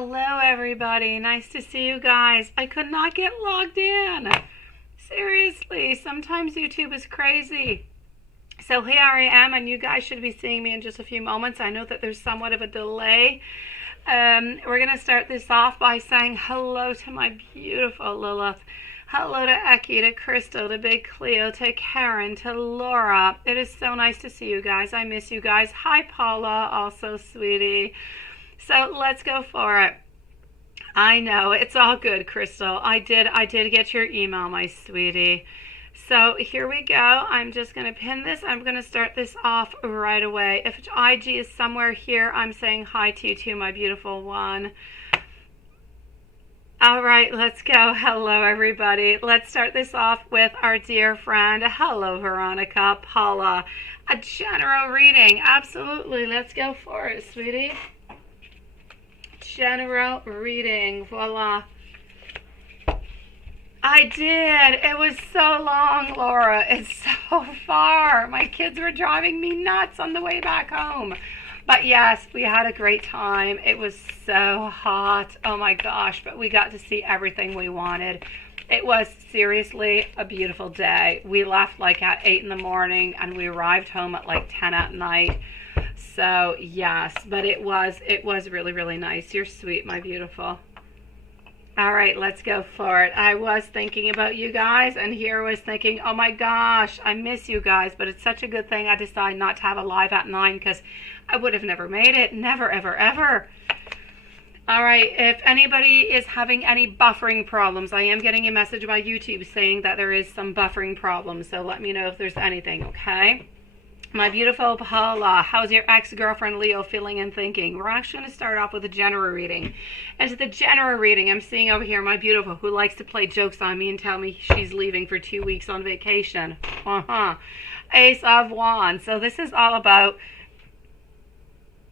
Hello, everybody. Nice to see you guys. I could not get logged in. Seriously, sometimes YouTube is crazy. So here I am, and you guys should be seeing me in just a few moments. I know that there's somewhat of a delay. We're going to start this off by saying hello to my beautiful Lilith. Hello to Eki, to Crystal, to Big Cleo, to Karen, to Laura. It is so nice to see you guys. I miss you guys. Hi, Paula, also sweetie. So let's go for it. I know, it's all good, Crystal. I did get your email, my sweetie. So here we go. I'm just going to pin this. I'm going to start this off right away. If IG is somewhere here, I'm saying hi to you too, my beautiful one. All right, let's go. Hello, everybody. Let's start this off with our dear friend. Hello, Veronica, Paula. A general reading. Absolutely. Let's go for it, sweetie. General reading. Voila. I did. It was so long, Laura. It's so far. My kids were driving me nuts on the way back home. But yes, we had a great time. It was so hot. Oh my gosh. But we got to see everything we wanted. It was seriously a beautiful day. We left like at 8 in the morning and we arrived home at like 10 at night. So yes, but it was really, really nice. You're sweet, my beautiful. All right, let's go for it. I was thinking about you guys, and here I was thinking, oh my gosh, I miss you guys, but it's such a good thing I decided not to have a live at 9 because I would have never made it. Never, ever, ever. All right, if anybody is having any buffering problems, I am getting a message by YouTube saying that there is some buffering problems, so let me know if there's anything, okay? My beautiful Paula, how's your ex-girlfriend Leo feeling and thinking? We're actually going to start off with a general reading. And to the general reading, I'm seeing over here my beautiful who likes to play jokes on me and tell me she's leaving for 2 weeks on vacation. Ace of Wands. So this is all about...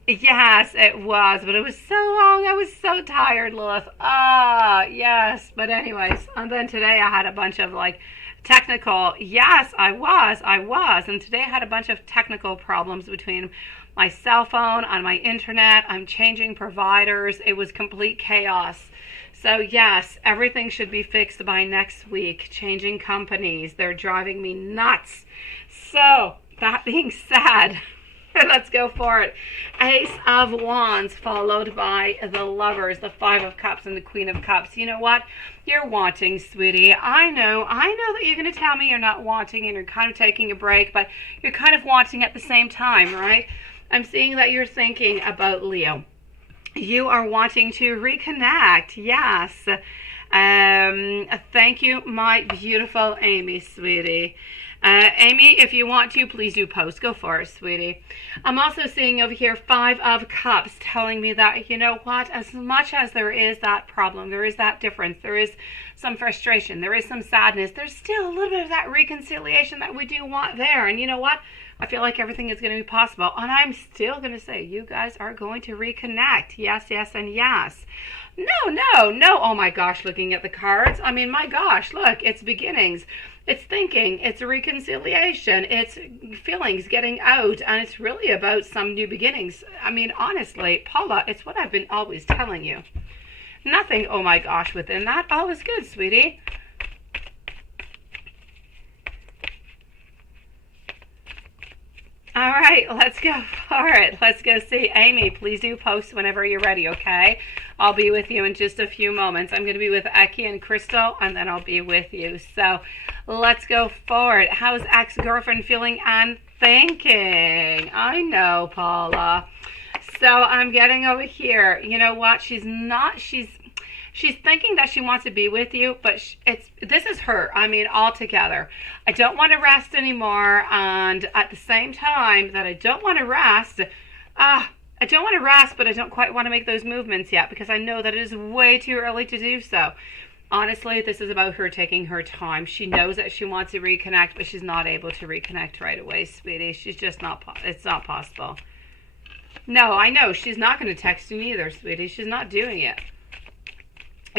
Yes, it was, but it was so long. I was so tired, Lilith. Yes. But anyways, and then today I had a bunch of like... technical, yes, I was, and today I had a bunch of technical problems between my cell phone and my internet. I'm changing providers. It was complete chaos. So yes, everything should be fixed by next week. Changing companies, they're driving me nuts. So that being said, let's go for it. Ace of Wands followed by the Lovers, the Five of Cups, and the Queen of Cups. You know what? You're wanting, sweetie. I know that you're going to tell me you're not wanting and you're kind of taking a break, but you're kind of wanting at the same time, right? I'm seeing that you're thinking about Leo. You are wanting to reconnect. Yes. Thank you, my beautiful Amy, sweetie. Amy, if you want to, please do post. Go for it, sweetie. I'm also seeing over here Five of Cups telling me that, you know what, as much as there is that problem, there is that difference, there is some frustration, there is some sadness, there's still a little bit of that reconciliation that we do want there. And you know what? I feel like everything is going to be possible. And I'm still going to say you guys are going to reconnect. Yes, yes, and yes. No. Oh my gosh, looking at the cards. I mean, my gosh, look, it's beginnings. It's thinking, it's a reconciliation, it's feelings getting out, and it's really about some new beginnings. I mean, honestly, Paula, it's what I've been always telling you. Nothing, oh my gosh, within that. All is good, sweetie. All right, let's go for it. Let's go see. Amy, please do post whenever you're ready, okay? I'll be with you in just a few moments. I'm going to be with Eki and Crystal, and then I'll be with you. So let's go for it. How's ex-girlfriend feeling and thinking? I know, Paula. So I'm getting over here. You know what? She's thinking that she wants to be with you, but this is her. I mean, altogether. I don't want to rest anymore, and at the same time that I don't want to rest, but I don't quite want to make those movements yet because I know that it is way too early to do so. Honestly, this is about her taking her time. She knows that she wants to reconnect, but she's not able to reconnect right away, sweetie. She's just not, it's not possible. No, I know. She's not going to text you either, sweetie. She's not doing it.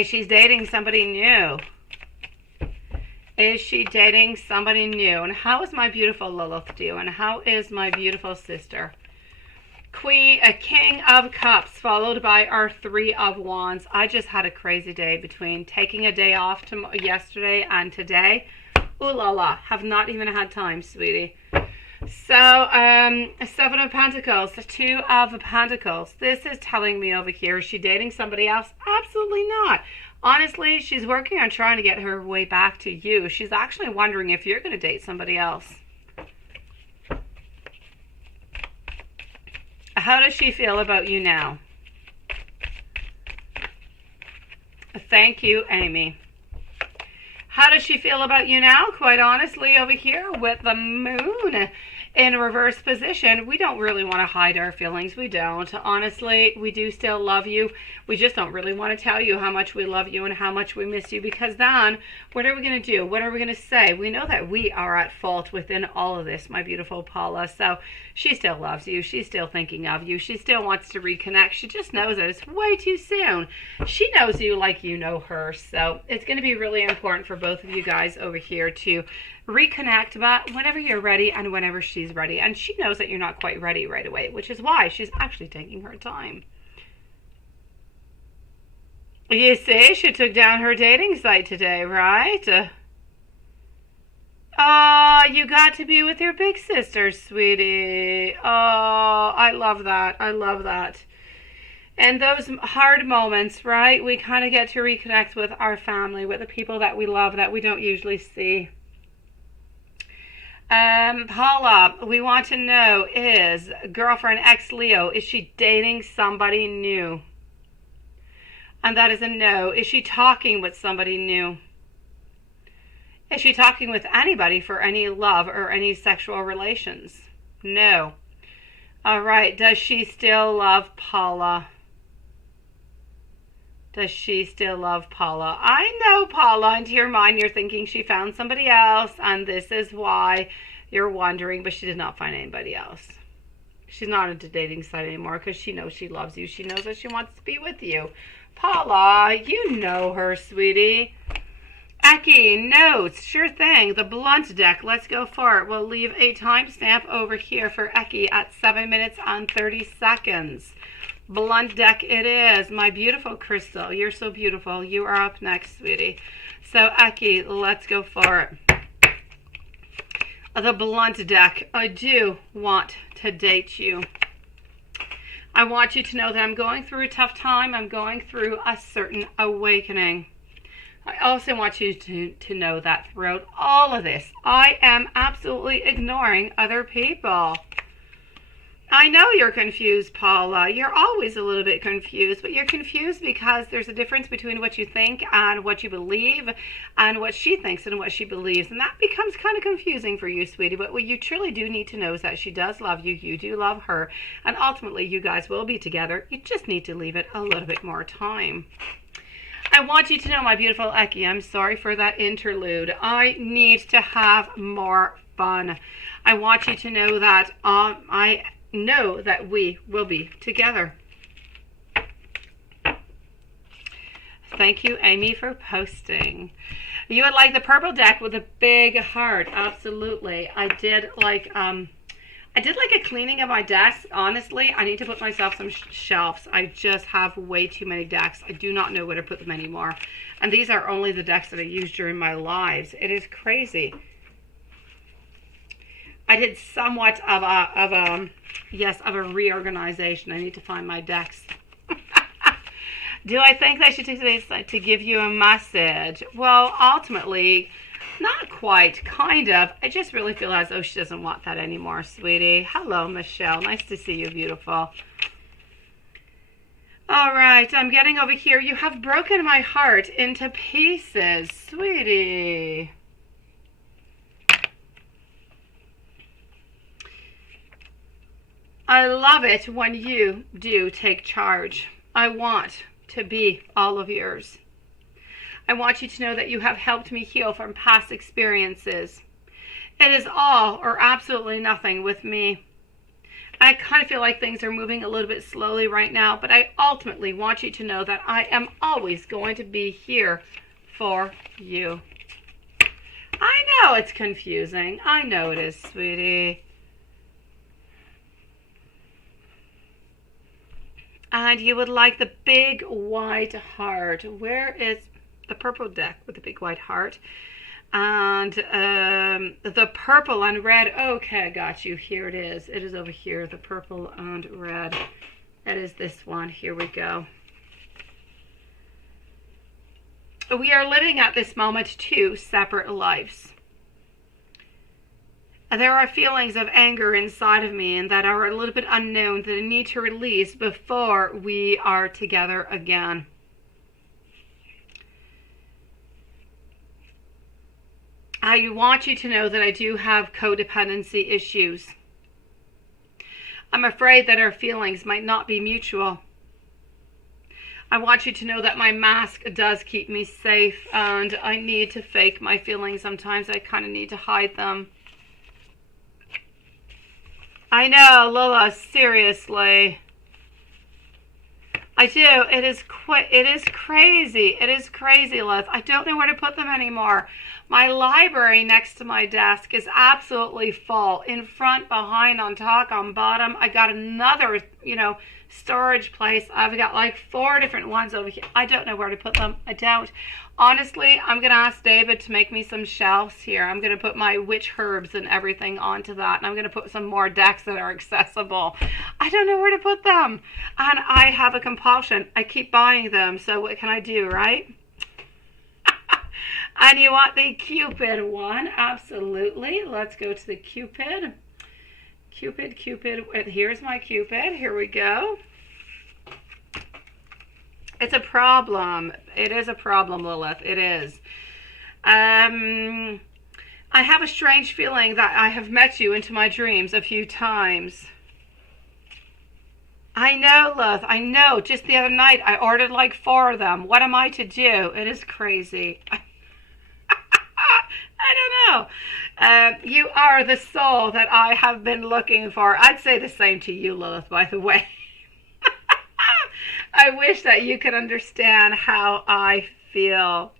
She's dating somebody new. Is she dating somebody new? And how is my beautiful Lilith doing? How is my beautiful sister? King of Cups, followed by our Three of Wands. I just had a crazy day between taking a day off yesterday and today. Ooh la la, have not even had time, sweetie. So, Seven of Pentacles, the Two of Pentacles. This is telling me over here, is she dating somebody else? Absolutely not. Honestly, she's working on trying to get her way back to you. She's actually wondering if you're going to date somebody else. How does she feel about you now? Thank you, Amy. How does she feel about you now? Quite honestly, over here with the moon in reverse position, we don't really want to hide our feelings. We don't. Honestly, we do still love you. We just don't really want to tell you how much we love you and how much we miss you, because then what are we going to do? What are we going to say? We know that we are at fault within all of this, my beautiful Paula. So she still loves you. She's still thinking of you. She still wants to reconnect. She just knows that it's way too soon. She knows you like you know her. So it's going to be really important for both of you guys over here to reconnect, but whenever you're ready and whenever she's ready. And she knows that you're not quite ready right away, which is why she's actually taking her time. You see, she took down her dating site today, right? Oh, you got to be with your big sister, sweetie. Oh, I love that. I love that. And those hard moments, right? We kind of get to reconnect with our family, with the people that we love that we don't usually see. Paula, we want to know, is girlfriend ex-Leo, is she dating somebody new? And that is a no. Is she talking with somebody new? Is she talking with anybody for any love or any sexual relations? No. All right. Does she still love Paula? Does she still love Paula? I know, Paula, into your mind you're thinking she found somebody else, and this is why you're wondering, but she did not find anybody else. She's not into dating site anymore because she knows she loves you. She knows that she wants to be with you. Paula, you know her, sweetie. Eki, notes, sure thing. The blunt deck, let's go for it. We'll leave a timestamp over here for Eki at 7 minutes and 30 seconds. Blunt deck it is. My beautiful Crystal, you're so beautiful. You are up next, sweetie. So, Eki, let's go for it. The blunt deck. I do want to date you. I want you to know that I'm going through a tough time. I'm going through a certain awakening. I also want you to know that throughout all of this, I am absolutely ignoring other people. I know you're confused, Paula. You're always a little bit confused, but you're confused because there's a difference between what you think and what you believe and what she thinks and what she believes. And that becomes kind of confusing for you, sweetie. But what you truly do need to know is that she does love you. You do love her. And ultimately, you guys will be together. You just need to leave it a little bit more time. I want you to know, my beautiful Eki, I'm sorry for that interlude. I need to have more fun. I want you to know that I know that we will be together. Thank you, Amy, for posting. You would like the purple deck with a big heart. Absolutely. I did like a cleaning of my desk. Honestly, I need to put myself some shelves. I just have way too many decks. I do not know where to put them anymore. And these are only the decks that I use during my lives. It is crazy. I did somewhat of a reorganization. I need to find my decks. Do I think that she took this to give you a message? Well, ultimately, not quite, kind of. I just really feel as though she doesn't want that anymore, sweetie. Hello, Michelle. Nice to see you, beautiful. All right, I'm getting over here. You have broken my heart into pieces, sweetie. I love it when you do take charge. I want to be all of yours. I want you to know that you have helped me heal from past experiences. It is all or absolutely nothing with me. I kind of feel like things are moving a little bit slowly right now, but I ultimately want you to know that I am always going to be here for you. I know it's confusing. I know it is, sweetie. And you would like the big white heart. Where is the purple deck with the big white heart? And the purple and red. Okay, I got you. Here it is. It is over here. The purple and red. That is this one. Here we go. We are living at this moment 2 separate lives. There are feelings of anger inside of me and that are a little bit unknown that I need to release before we are together again. I want you to know that I do have codependency issues. I'm afraid that our feelings might not be mutual. I want you to know that my mask does keep me safe, and I need to fake my feelings sometimes. I kind of need to hide them. I know, Lola, seriously. I do. It is crazy. It is crazy, Liz. I don't know where to put them anymore. My library next to my desk is absolutely full. In front, behind, on top, on bottom. I got another, storage place. I've got like 4 different ones over here. I don't know where to put them. I don't. Honestly, I'm going to ask David to make me some shelves here. I'm going to put my witch herbs and everything onto that. And I'm going to put some more decks that are accessible. I don't know where to put them. And I have a compulsion. I keep buying them. So what can I do, right? And you want the Cupid one? Absolutely. Let's go to the Cupid. Cupid. Here's my Cupid. Here we go. It's a problem. It is a problem, Lilith. It is. I have a strange feeling that I have met you into my dreams a few times. I know, Lilith. I know. Just the other night, I ordered like 4 of them. What am I to do? It is crazy. I don't know. You are the soul that I have been looking for. I'd say the same to you, Lilith, by the way. I wish that you could understand how I feel.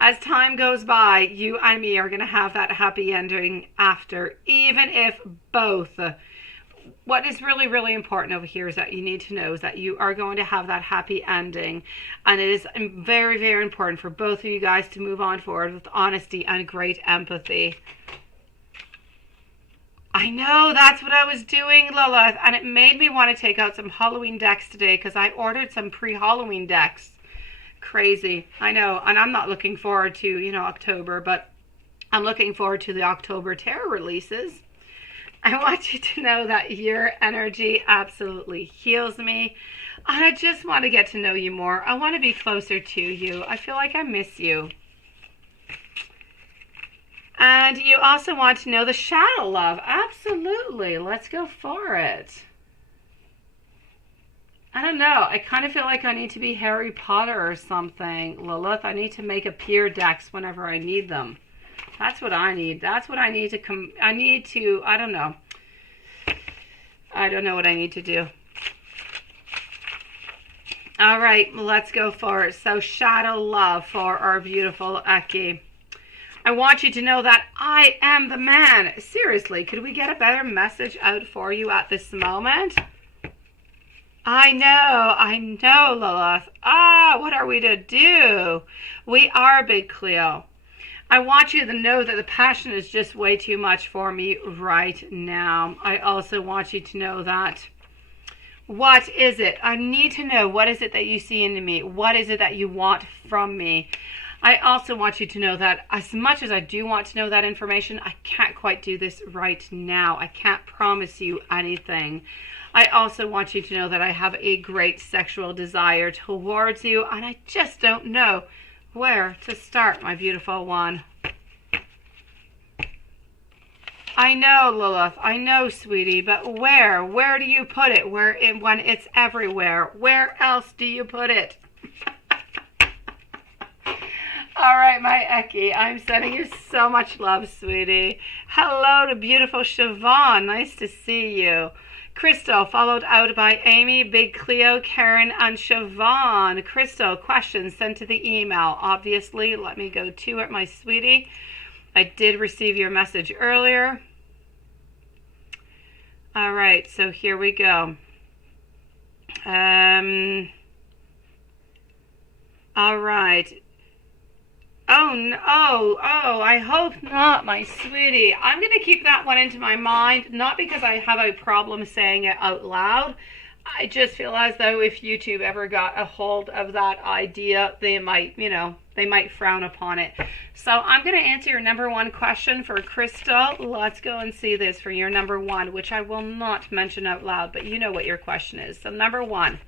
As time goes by, you and me are going to have that happy ending after, even if both. What is really, really important over here is that you need to know is that you are going to have that happy ending. And it is very, very important for both of you guys to move on forward with honesty and great empathy. I know, that's what I was doing, Lilith, and it made me want to take out some Halloween decks today because I ordered some pre-Halloween decks. Crazy, I know, and I'm not looking forward to, October, but I'm looking forward to the October tarot releases. I want you to know that your energy absolutely heals me, and I just want to get to know you more. I want to be closer to you. I feel like I miss you. And you also want to know the shadow love. Absolutely. Let's go for it. I don't know. I kind of feel like I need to be Harry Potter or something, Lilith. I need to make appear decks whenever I need them. That's what I need. That's what I need to I don't know. I don't know what I need to do. All right, let's go for it. So shadow love for our beautiful Eki. I want you to know that I am the man. Seriously, could we get a better message out for you at this moment? I know, Lilith. What are we to do? We are Big Cleo. I want you to know that the passion is just way too much for me right now. I also want you to know that. What is it? I need to know, what is it that you see in me? What is it that you want from me? I also want you to know that as much as I do want to know that information, I can't quite do this right now. I can't promise you anything. I also want you to know that I have a great sexual desire towards you, and I just don't know where to start, my beautiful one. I know, Lilith. I know, sweetie, but where? Where do you put it? When it's everywhere? Where else do you put it? All right, my Eki, I'm sending you so much love, sweetie. Hello to beautiful Siobhan. Nice to see you. Crystal, followed out by Amy, Big Cleo, Karen, and Siobhan. Crystal, questions sent to the email. Obviously, let me go to it, my sweetie. I did receive your message earlier. All right, so here we go. All right. Oh, no. Oh, I hope not, my sweetie. I'm going to keep that one into my mind, not because I have a problem saying it out loud. I just feel as though if YouTube ever got a hold of that idea, they might, they might frown upon it. So I'm going to answer your number one question for Crystal. Let's go and see this for your number one, which I will not mention out loud, but you know what your question is. So number one.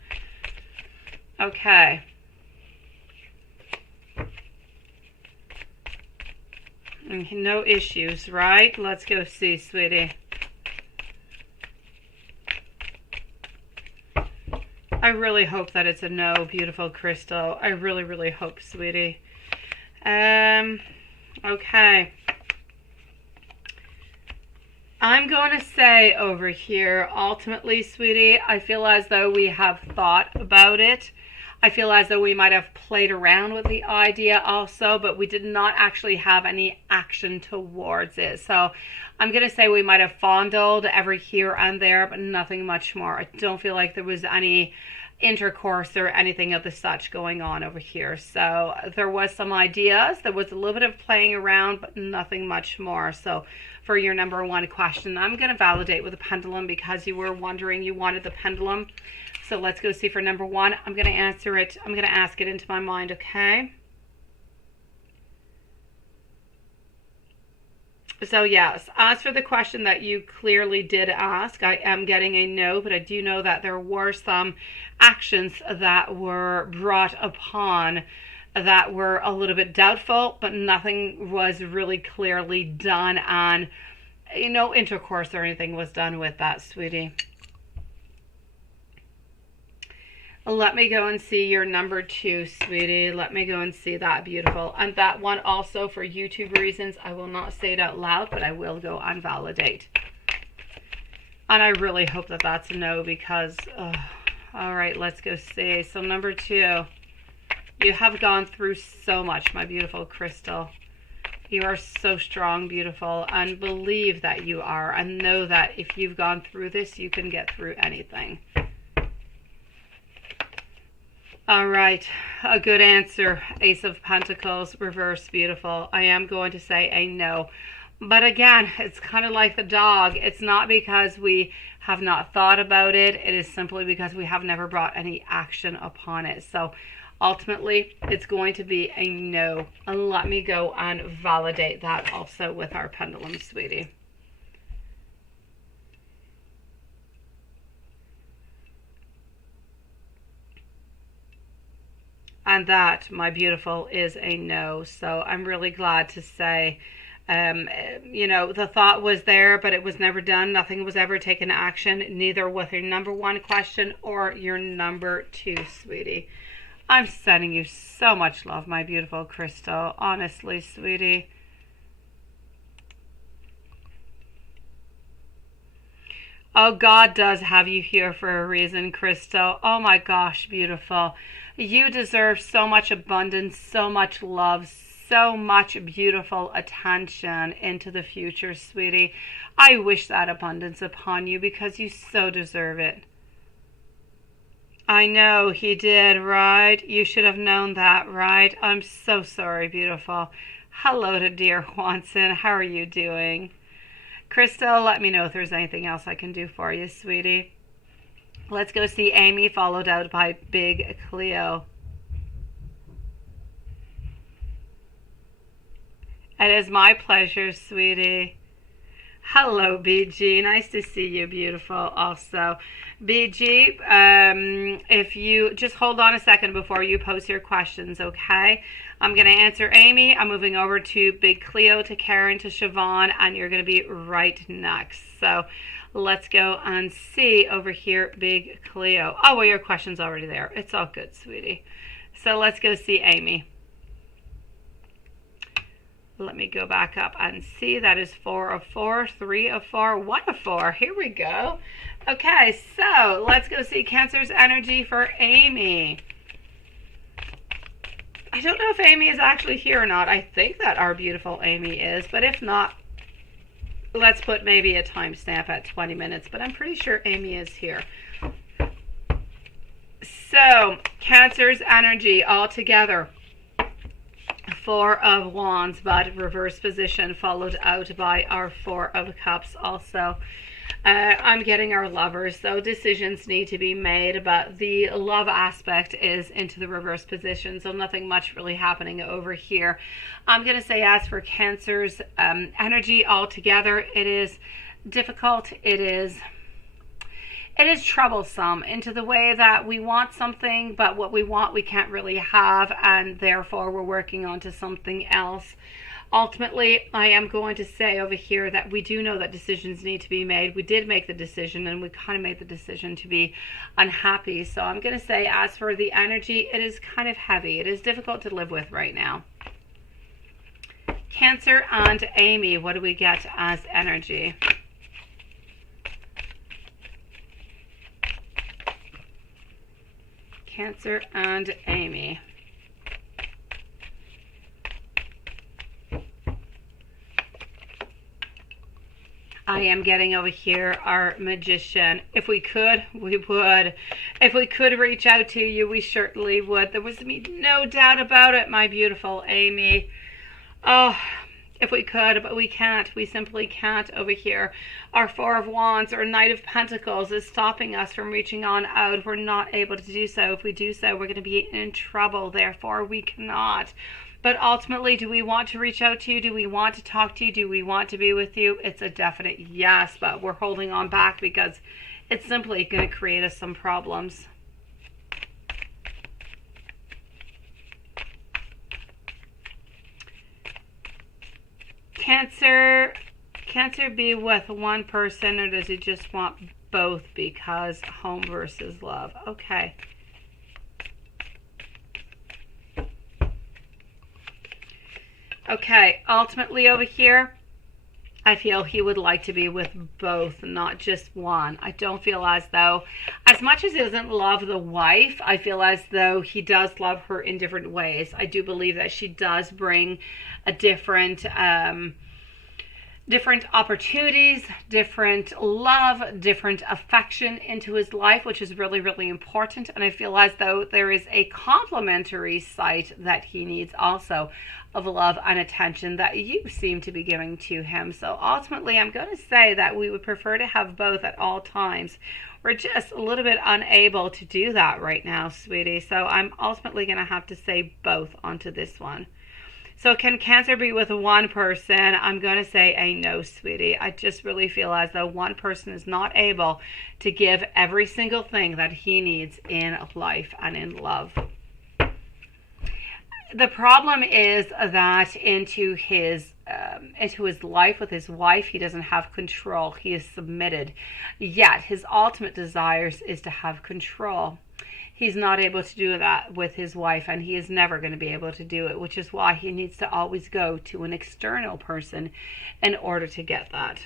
Okay. No issues, right? Let's go see, sweetie. I really hope that it's a no, beautiful Crystal. I really, really hope, sweetie. Okay. I'm going to say over here, ultimately, sweetie, I feel as though we have thought about it. I feel as though we might have played around with the idea also, but we did not actually have any action towards it. So I'm going to say we might have fondled every here and there, but nothing much more. I don't feel like there was any intercourse or anything of the such going on over here. So there was some ideas. There was a little bit of playing around, but nothing much more. So for your number one question, I'm going to validate with a pendulum because you were wondering, you wanted the pendulum. So let's go see for number one. I'm going to answer it. I'm going to ask it into my mind, okay? So yes, as for the question that you clearly did ask, I am getting a no, but I do know that there were some actions that were brought upon that were a little bit doubtful, but nothing was really clearly done on, no intercourse or anything was done with that, sweetie. Let me go and see your number two, sweetie. Let me go and see that, beautiful. And that one also, for YouTube reasons, I will not say it out loud, but I will go and validate. And I really hope that that's a no because, all right, let's go see. So number two, you have gone through so much, my beautiful Crystal. You are so strong, beautiful, and believe that you are. And know that if you've gone through this, you can get through anything. All right, a good answer. Ace of Pentacles, reverse, beautiful. I am going to say a no. But again, it's kind of like the dog. It's not because we have not thought about it. It is simply because we have never brought any action upon it. So ultimately, it's going to be a no. And let me go and validate that also with our pendulum, sweetie. And that, my beautiful, is a no. So I'm really glad to say, the thought was there, but it was never done. Nothing was ever taken action, neither with your number one question or your number two, sweetie. I'm sending you so much love, my beautiful Crystal. Honestly, sweetie. Oh, God does have you here for a reason, Crystal. Oh my gosh, beautiful. You deserve so much abundance, so much love, so much beautiful attention into the future, sweetie. I wish that abundance upon you because you so deserve it. I know he did, right? You should have known that, right? I'm so sorry, beautiful. Hello to dear Watson. How are you doing? Crystal, let me know if there's anything else I can do for you, sweetie. Let's go see Amy, followed out by Big Cleo. It is my pleasure, sweetie. Hello, BG. Nice to see you, beautiful, also. BG, if you just hold on a second before you post your questions, okay? I'm going to answer Amy. I'm moving over to Big Cleo, to Karen, to Siobhan, and you're going to be right next. So let's go and see over here, Big Cleo. Oh, well, your question's already there. It's all good, sweetie. So let's go see Amy. Let me go back up and see. That is 4 of 4, 3 of 4, 1 of 4. Here we go. Okay, so let's go see Cancer's energy for Amy. I don't know if Amy is actually here or not. I think that our beautiful Amy is, but if not, let's put maybe a timestamp at 20 minutes, but I'm pretty sure Amy is here. So, Cancer's energy altogether. Four of Wands, but reverse position, followed out by our Four of Cups also. I'm getting our Lovers, so decisions need to be made, but the love aspect is into the reverse position, so nothing much really happening over here. I'm going to say, as for Cancer's energy altogether, it is difficult, it is troublesome, into the way that we want something, but what we want we can't really have, and therefore we're working on to something else. Ultimately, I am going to say over here that we do know that decisions need to be made. We did make the decision, and we kind of made the decision to be unhappy. So I'm going to say, as for the energy, it is kind of heavy. It is difficult to live with right now. Cancer and Amy, what do we get as energy? Cancer and Amy. I am getting over here our Magician. If we could, we would. If we could reach out to you, we certainly would. There was no doubt about it, my beautiful Amy. Oh, if we could, but we can't. We simply can't over here. Our Four of Wands, or Knight of Pentacles, is stopping us from reaching on out. We're not able to do so. If we do so, we're going to be in trouble. Therefore, we cannot. But ultimately, do we want to reach out to you? Do we want to talk to you? Do we want to be with you? It's a definite yes, but we're holding on back because it's simply going to create us some problems. Cancer be with one person, or does he just want both because home versus love? Okay. Okay, ultimately over here, I feel he would like to be with both, not just one. I don't feel as though, as much as he doesn't love the wife, I feel as though he does love her in different ways. I do believe that she does bring a different opportunities, different love, different affection into his life, which is really, really important. And I feel as though there is a complementary side that he needs also of love and attention that you seem to be giving to him. So ultimately, I'm going to say that we would prefer to have both at all times. We're just a little bit unable to do that right now, sweetie. So I'm ultimately going to have to say both onto this one. So can Cancer be with one person? I'm going to say a no, sweetie. I just really feel as though one person is not able to give every single thing that he needs in life and in love. The problem is that into his life with his wife, he doesn't have control. He is submitted. Yet his ultimate desires is to have control. He's not able to do that with his wife, and he is never going to be able to do it, which is why he needs to always go to an external person in order to get that.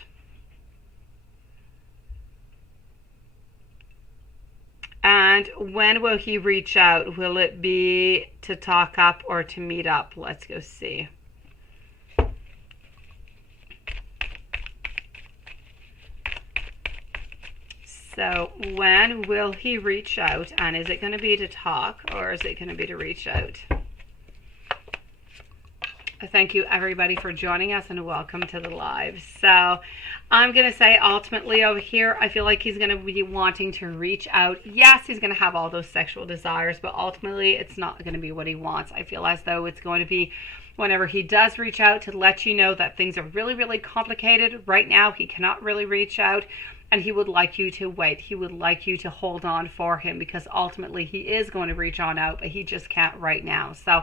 And when will he reach out? Will it be to talk up or to meet up? Let's go see. So when will he reach out? And is it going to be to talk, or is it going to be to reach out? Thank you, everybody, for joining us, and welcome to the live. So I'm going to say ultimately over here, I feel like he's going to be wanting to reach out. Yes, he's going to have all those sexual desires, but ultimately it's not going to be what he wants. I feel as though it's going to be whenever he does reach out to let you know that things are really, really complicated. Right now, he cannot really reach out, and he would like you to wait. He would like you to hold on for him, because ultimately he is going to reach on out, but he just can't right now. So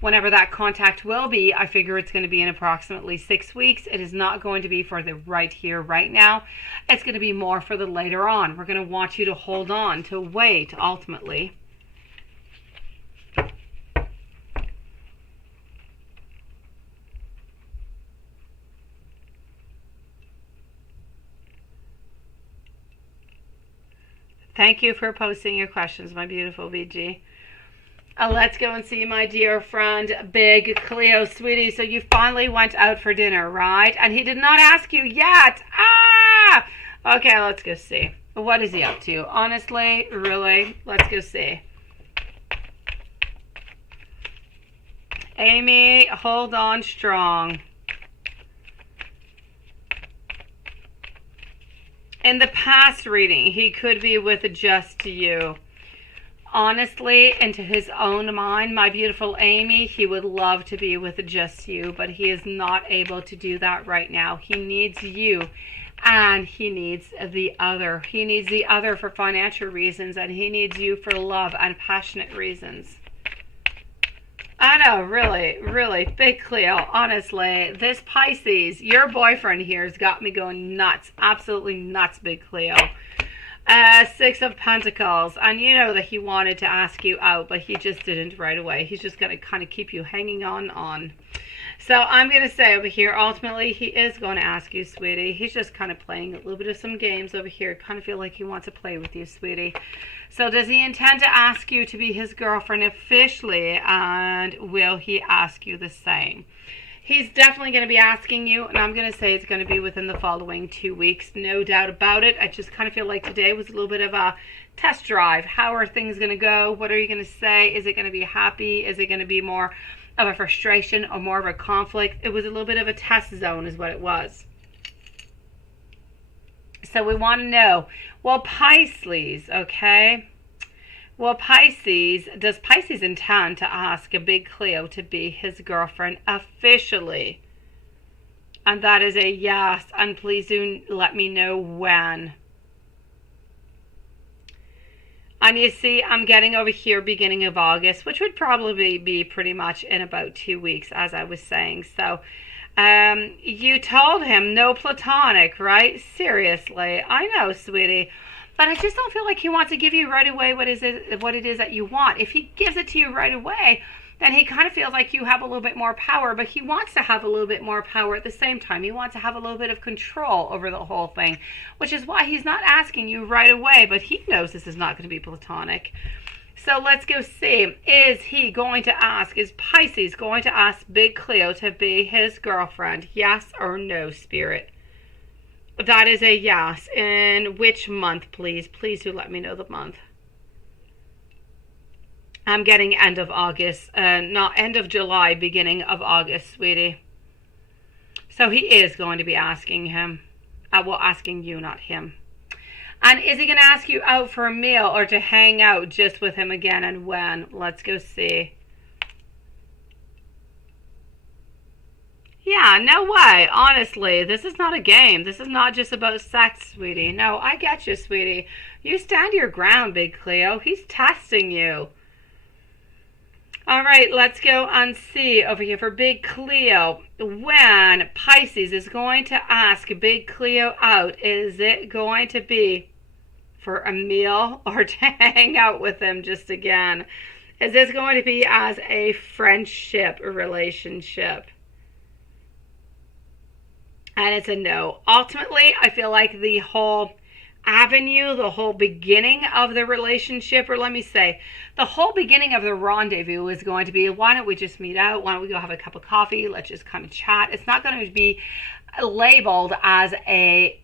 whenever that contact will be, I figure it's going to be in approximately 6 weeks. It is not going to be for the right here, right now. It's going to be more for the later on. We're going to want you to hold on, to wait, ultimately. Thank you for posting your questions, my beautiful VG. Let's go and see my dear friend, Big Cleo, sweetie. So you finally went out for dinner, right? And he did not ask you yet. Okay, let's go see. What is he up to? Honestly, really? Let's go see. Amy, hold on strong. In the past reading, he could be with just you. Honestly, into his own mind, my beautiful Amy, he would love to be with just you, but he is not able to do that right now. He needs you, and he needs the other. He needs the other for financial reasons, and he needs you for love and passionate reasons. I know, really, really, big Cleo, honestly, this Pisces, your boyfriend here has got me going nuts, absolutely nuts, big Cleo. Six of Pentacles, and you know that he wanted to ask you out, but he just didn't right away. He's just going to kind of keep you hanging on. So I'm going to say over here, ultimately, he is going to ask you, sweetie. He's just kind of playing a little bit of some games over here. Kind of feel like he wants to play with you, sweetie. So does he intend to ask you to be his girlfriend officially, and will he ask you the same? He's definitely going to be asking you, and I'm going to say it's going to be within the following 2 weeks. No doubt about it. I just kind of feel like today was a little bit of a test drive. How are things going to go? What are you going to say? Is it going to be happy? Is it going to be more of a frustration or more of a conflict? It was a little bit of a test zone is what it was. So we want to know, well, Pisces, okay? Well, Pisces, does Pisces intend to ask a big Cleo to be his girlfriend officially? And that is a yes. And please do let me know when. And you see, I'm getting over here beginning of August, which would probably be pretty much in about 2 weeks, as I was saying. So, you told him no platonic, right? Seriously. I know, sweetie. But I just don't feel like he wants to give you right away what it is that you want. If he gives it to you right away, then he kind of feels like you have a little bit more power, but he wants to have a little bit more power at the same time. He wants to have a little bit of control over the whole thing, which is why he's not asking you right away, but he knows this is not going to be platonic. So let's go see. Is he going to ask, is Pisces going to ask Big Cleo to be his girlfriend? Yes or no, Spirit? That is a yes. In which month, please? Please do let me know the month. I'm getting end of August, not end of July, beginning of August, sweetie. So he is going to be asking him. Well, asking you, not him. And is he going to ask you out for a meal or to hang out just with him again, and when? Let's go see. Yeah, no way. Honestly, this is not a game. This is not just about sex, sweetie. No, I get you, sweetie. You stand your ground, Big Cleo. He's testing you. All right, let's go and see over here for Big Cleo. When Pisces is going to ask Big Cleo out, is it going to be for a meal or to hang out with him just again? Is this going to be as a friendship relationship? And it's a no. Ultimately, I feel like the whole avenue, the whole beginning of the relationship, or let me say, the whole beginning of the rendezvous is going to be, why don't we just meet out? Why don't we go have a cup of coffee? Let's just kind of chat. It's not going to be labeled as a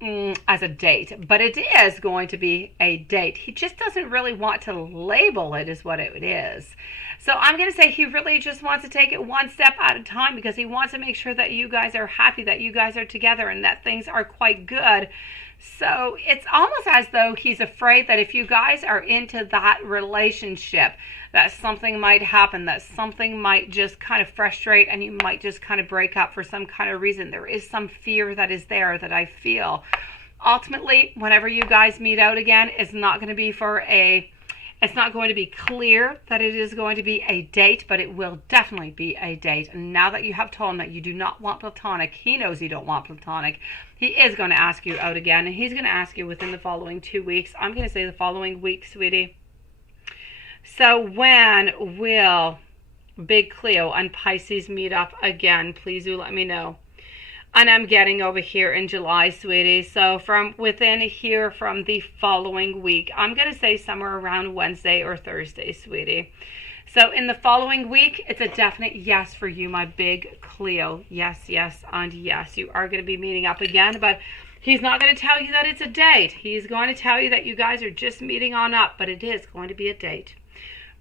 date, but it is going to be a date. He just doesn't really want to label it as what it is. So I'm going to say he really just wants to take it one step at a time, because he wants to make sure that you guys are happy, that you guys are together, and that things are quite good. So it's almost as though he's afraid that if you guys are into that relationship, that something might happen, that something might just kind of frustrate, and you might just kind of break up for some kind of reason. There is some fear that is there that I feel. Ultimately, whenever you guys meet out again, it's not going to be it's not going to be clear that it is going to be a date, but it will definitely be a date. And now that you have told him that you do not want platonic, he knows you don't want platonic. He is going to ask you out again, and he's going to ask you within the following 2 weeks. I'm going to say the following week, sweetie. So when will Big Cleo and Pisces meet up again? Please do let me know. And I'm getting over here in July, sweetie. So from within here from the following week, I'm going to say somewhere around Wednesday or Thursday, sweetie. So in the following week, it's a definite yes for you, my Big Cleo. Yes, yes, and yes. You are going to be meeting up again, but he's not going to tell you that it's a date. He's going to tell you that you guys are just meeting on up, but it is going to be a date.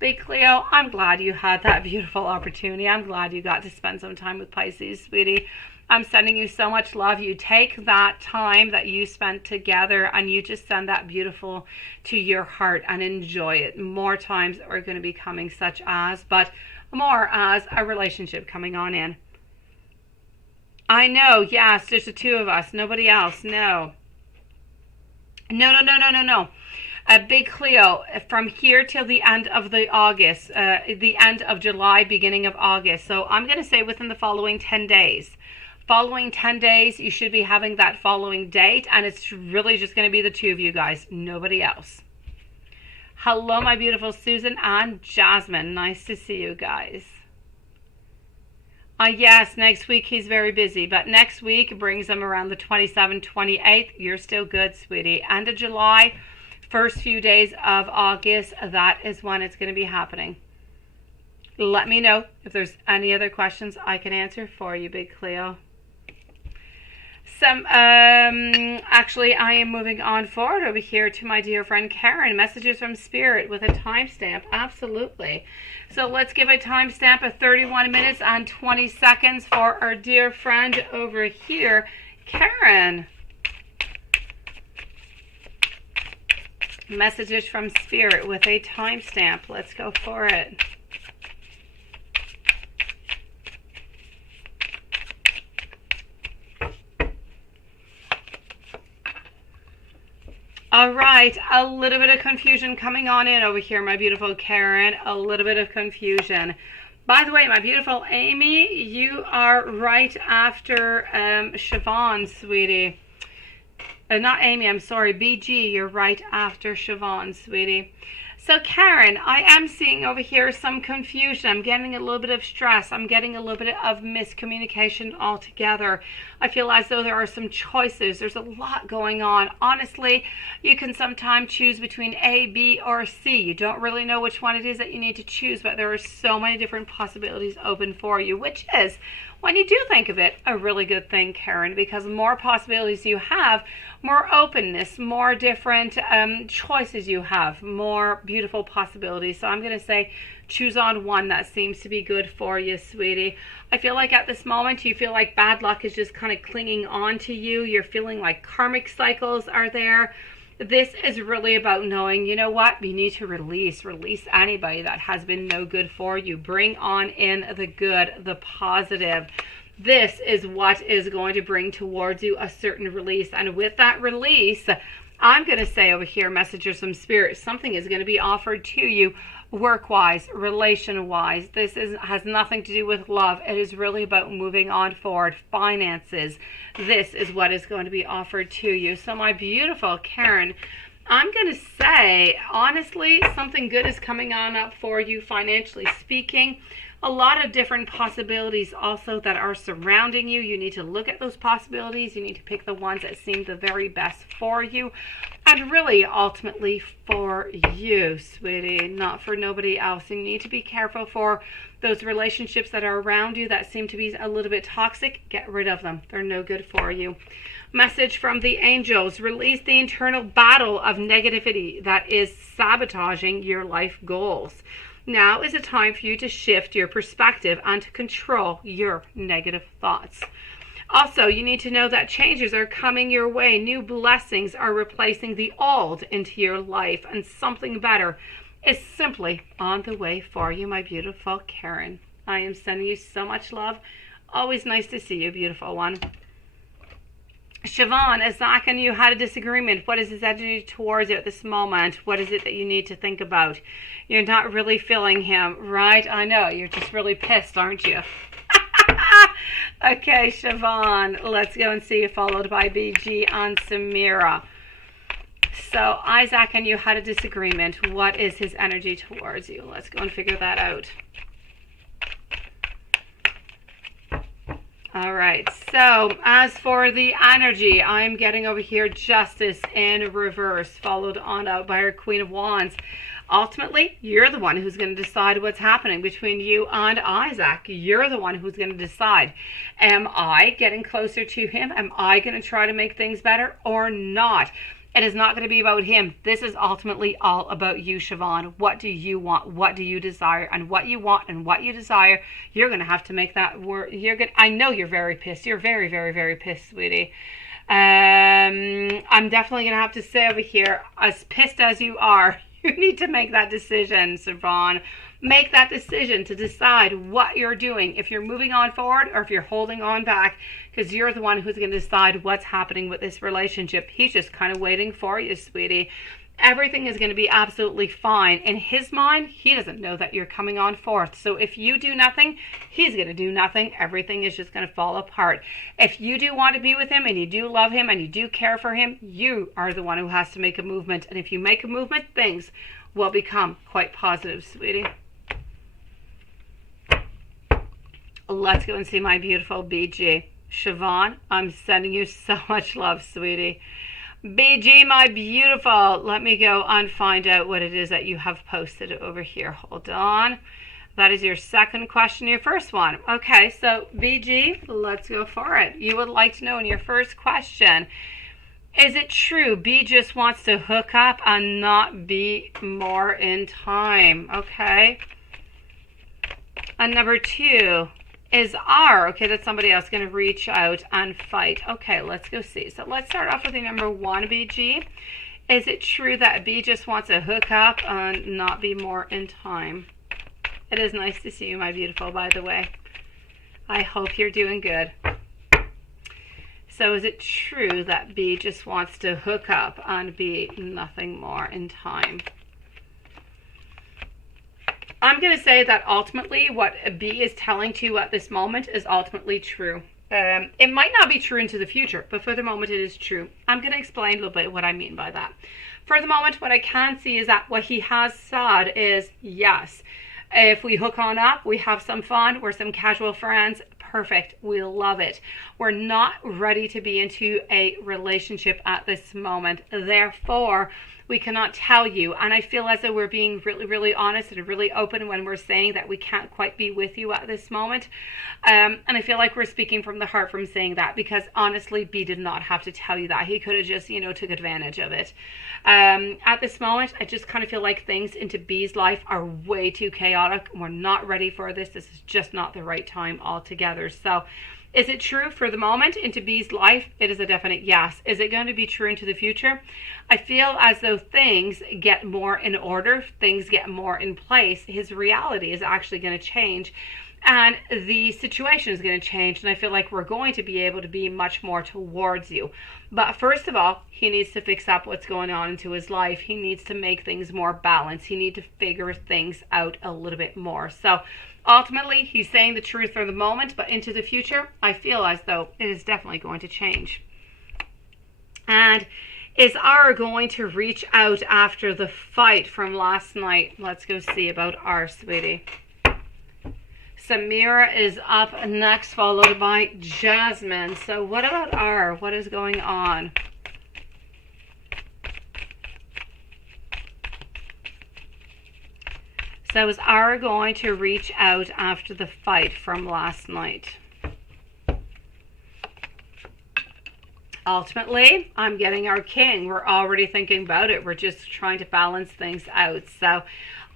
Big Cleo, I'm glad you had that beautiful opportunity. I'm glad you got to spend some time with Pisces, sweetie. I'm sending you so much love. You take that time that you spent together and you just send that beautiful to your heart and enjoy it. More times are going to be coming, such as, but more as a relationship coming on in. I know, yes, there's the two of us, nobody else, no. No. Big Cleo, from here till the end of the end of July, beginning of August. So I'm going to say within the following 10 days. Following 10 days, you should be having that following date, and it's really just going to be the two of you guys, nobody else. Hello, my beautiful Susan and Jasmine. Nice to see you guys. Yes, next week he's very busy, but next week brings him around the 27th, 28th. You're still good, sweetie. End of July, first few days of August, that is when it's going to be happening. Let me know if there's any other questions I can answer for you, Big Cleo. Actually, I am moving on forward over here to my dear friend Karen. Messages from Spirit with a timestamp. Absolutely. So let's give a timestamp of 31 minutes and 20 seconds for our dear friend over here, Karen. Messages from Spirit with a timestamp. Let's go for it. All right, a little bit of confusion coming on in over here, my beautiful Karen. A little bit of confusion. By the way, my beautiful Amy, you are right after Siobhan, sweetie. Not Amy, I'm sorry, BG, you're right after Siobhan, sweetie. So Karen, I am seeing over here some confusion. I'm getting a little bit of stress. I'm getting a little bit of miscommunication altogether. I feel as though there are some choices. There's a lot going on. Honestly, you can sometimes choose between A, B, or C. You don't really know which one it is that you need to choose, but there are so many different possibilities open for you, which is, when you do think of it, a really good thing, Karen, because more possibilities you have, more openness, more different choices you have, more beautiful possibilities. So I'm going to say choose on one that seems to be good for you, sweetie. I feel like at this moment you feel like bad luck is just kind of clinging on to you. You're feeling like karmic cycles are there. This is really about knowing, you know what, you need to release anybody that has been no good for you. Bring on in the good, the positive. This is what is going to bring towards you a certain release. And with that release, I'm going to say over here, messages from Spirit, something is going to be offered to you work-wise, relation-wise. This has nothing to do with love. It is really about moving on forward. Finances. This is what is going to be offered to you. So my beautiful Karen, I'm going to say, honestly, something good is coming on up for you financially speaking. A lot of different possibilities also that are surrounding you. You need to look at those possibilities. You need to pick the ones that seem the very best for you. And really, ultimately, for you, sweetie, not for nobody else. You need to be careful for those relationships that are around you that seem to be a little bit toxic. Get rid of them. They're no good for you. Message from the angels. Release the internal battle of negativity that is sabotaging your life goals. Now is a time for you to shift your perspective and to control your negative thoughts. Also, you need to know that changes are coming your way. New blessings are replacing the old into your life, and something better is simply on the way for you, my beautiful Karen. I am sending you so much love. Always nice to see you, beautiful one. Siobhan, Isaac and you had a disagreement. What is his energy towards you at this moment? What is it that you need to think about? You're not really feeling him, right? I know, you're just really pissed, aren't you? Okay, Siobhan, let's go and see you, followed by BG and Samira. So, Isaac and you had a disagreement. What is his energy towards you? Let's go and figure that out. All right, so as for the energy, I'm getting over here Justice in reverse, followed on out by our Queen of Wands. Ultimately, you're the one who's going to decide what's happening between you and Isaac. You're the one who's going to decide, am I getting closer to him? Am I going to try to make things better or not? It is not going to be about him. This is ultimately all about you, Siobhan. What do you want? What do you desire? And what you want and what you desire, you're going to have to make that work. I know you're very pissed. You're very, very, very pissed, sweetie. I'm definitely going to have to say over here, as pissed as you are, you need to make that decision, Siobhan. Make that decision to decide what you're doing, if you're moving on forward or if you're holding on back, because you're the one who's going to decide what's happening with this relationship. He's just kind of waiting for you, sweetie. Everything is going to be absolutely fine. In his mind, he doesn't know that you're coming on forth. So if you do nothing, he's going to do nothing. Everything is just going to fall apart. If you do want to be with him and you do love him and you do care for him, you are the one who has to make a movement. And if you make a movement, things will become quite positive, sweetie. Let's go and see my beautiful BG. Siobhan, I'm sending you so much love, sweetie. BG, my beautiful. Let me go and find out what it is that you have posted over here. Hold on. That is your second question, your first one. Okay, so BG, let's go for it. You would like to know in your first question, is it true B just wants to hook up and not be more in time? Okay. And number two, is R, okay, that's somebody else going to reach out and fight. Okay, let's go see. So let's start off with the number one, BG. Is it true that B just wants to hook up and not be more in time? It is nice to see you, my beautiful, by the way. I hope you're doing good. So is it true that B just wants to hook up and be nothing more in time? I'm going to say that ultimately what B is telling to you at this moment is ultimately true. It might not be true into the future, but for the moment it is true. I'm going to explain a little bit what I mean by that. For the moment, what I can see is that what he has said is, yes, if we hook on up, we have some fun, we're some casual friends, perfect, we love it. We're not ready to be into a relationship at this moment. Therefore, we cannot tell you, and I feel as though we're being really, really honest and really open when we're saying that we can't quite be with you at this moment. And I feel like we're speaking from the heart from saying that, because honestly, B did not have to tell you that. He could have just, took advantage of it. At this moment, I just kind of feel like things into B's life are way too chaotic. We're not ready for this. This is just not the right time altogether. So, is it true for the moment into B's life? It is a definite yes. Is it going to be true into the future? I feel as though things get more in order, things get more in place. His reality is actually going to change, and the situation is going to change, and I feel like we're going to be able to be much more towards you. But first of all, he needs to fix up what's going on into his life. He needs to make things more balanced. He needs to figure things out a little bit more. So ultimately, he's saying the truth for the moment, but into the future, I feel as though it is definitely going to change. And is R going to reach out after the fight from last night? Let's go see about R, sweetie. Samira is up next, followed by Jasmine. So what about R? What is going on? So is R going to reach out after the fight from last night? Ultimately, I'm getting our king. We're already thinking about it. We're just trying to balance things out. So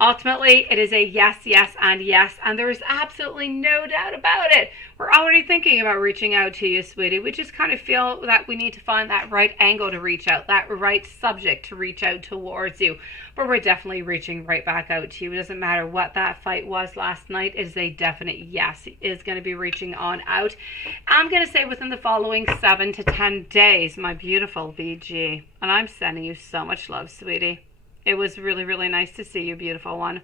ultimately, it is a yes, yes, and yes. And there is absolutely no doubt about it. We're already thinking about reaching out to you, sweetie. We just kind of feel that we need to find that right angle to reach out, that right subject to reach out towards you. But we're definitely reaching right back out to you. It doesn't matter what that fight was last night. It is a definite yes. He is going to be reaching on out. I'm going to say within the following 7 to 10 days, my beautiful VG. And I'm sending you so much love, sweetie. It was really, really nice to see you, beautiful one.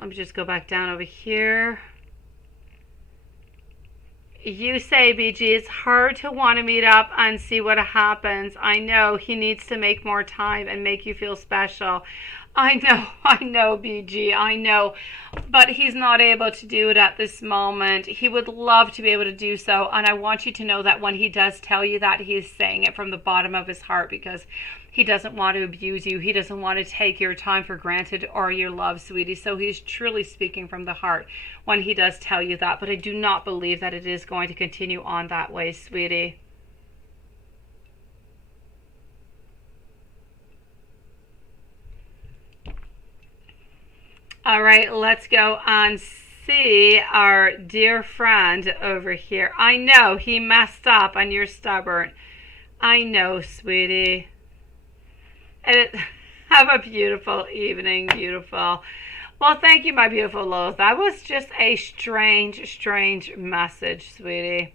Let me just go back down over here. You say, BG, it's hard to want to meet up and see what happens. I know he needs to make more time and make you feel special. I know, BG, I know. But he's not able to do it at this moment. He would love to be able to do so. And I want you to know that when he does tell you that, he is saying it from the bottom of his heart, because he doesn't want to abuse you. He doesn't want to take your time for granted or your love, sweetie. So he's truly speaking from the heart when he does tell you that. But I do not believe that it is going to continue on that way, sweetie. All right, let's go and see our dear friend over here. I know he messed up and you're stubborn. I know, sweetie. Have a beautiful evening, beautiful. Well, thank you, my beautiful Lois. That was just a strange message, sweetie.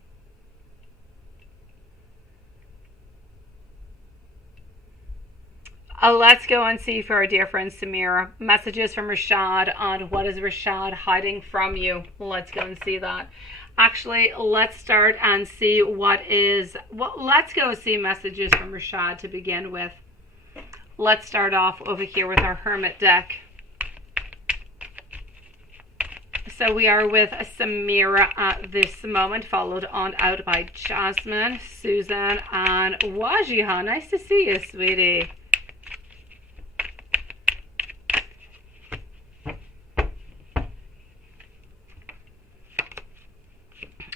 Let's go and see for our dear friend Samira. Messages from Rashad on what is Rashad hiding from you. Let's go and see that. Actually, let's start and see let's go see messages from Rashad to begin with. Let's start off over here with our Hermit deck. So we are with Samira at this moment, followed on out by Jasmine, Susan, and Wajiha. Nice to see you, sweetie.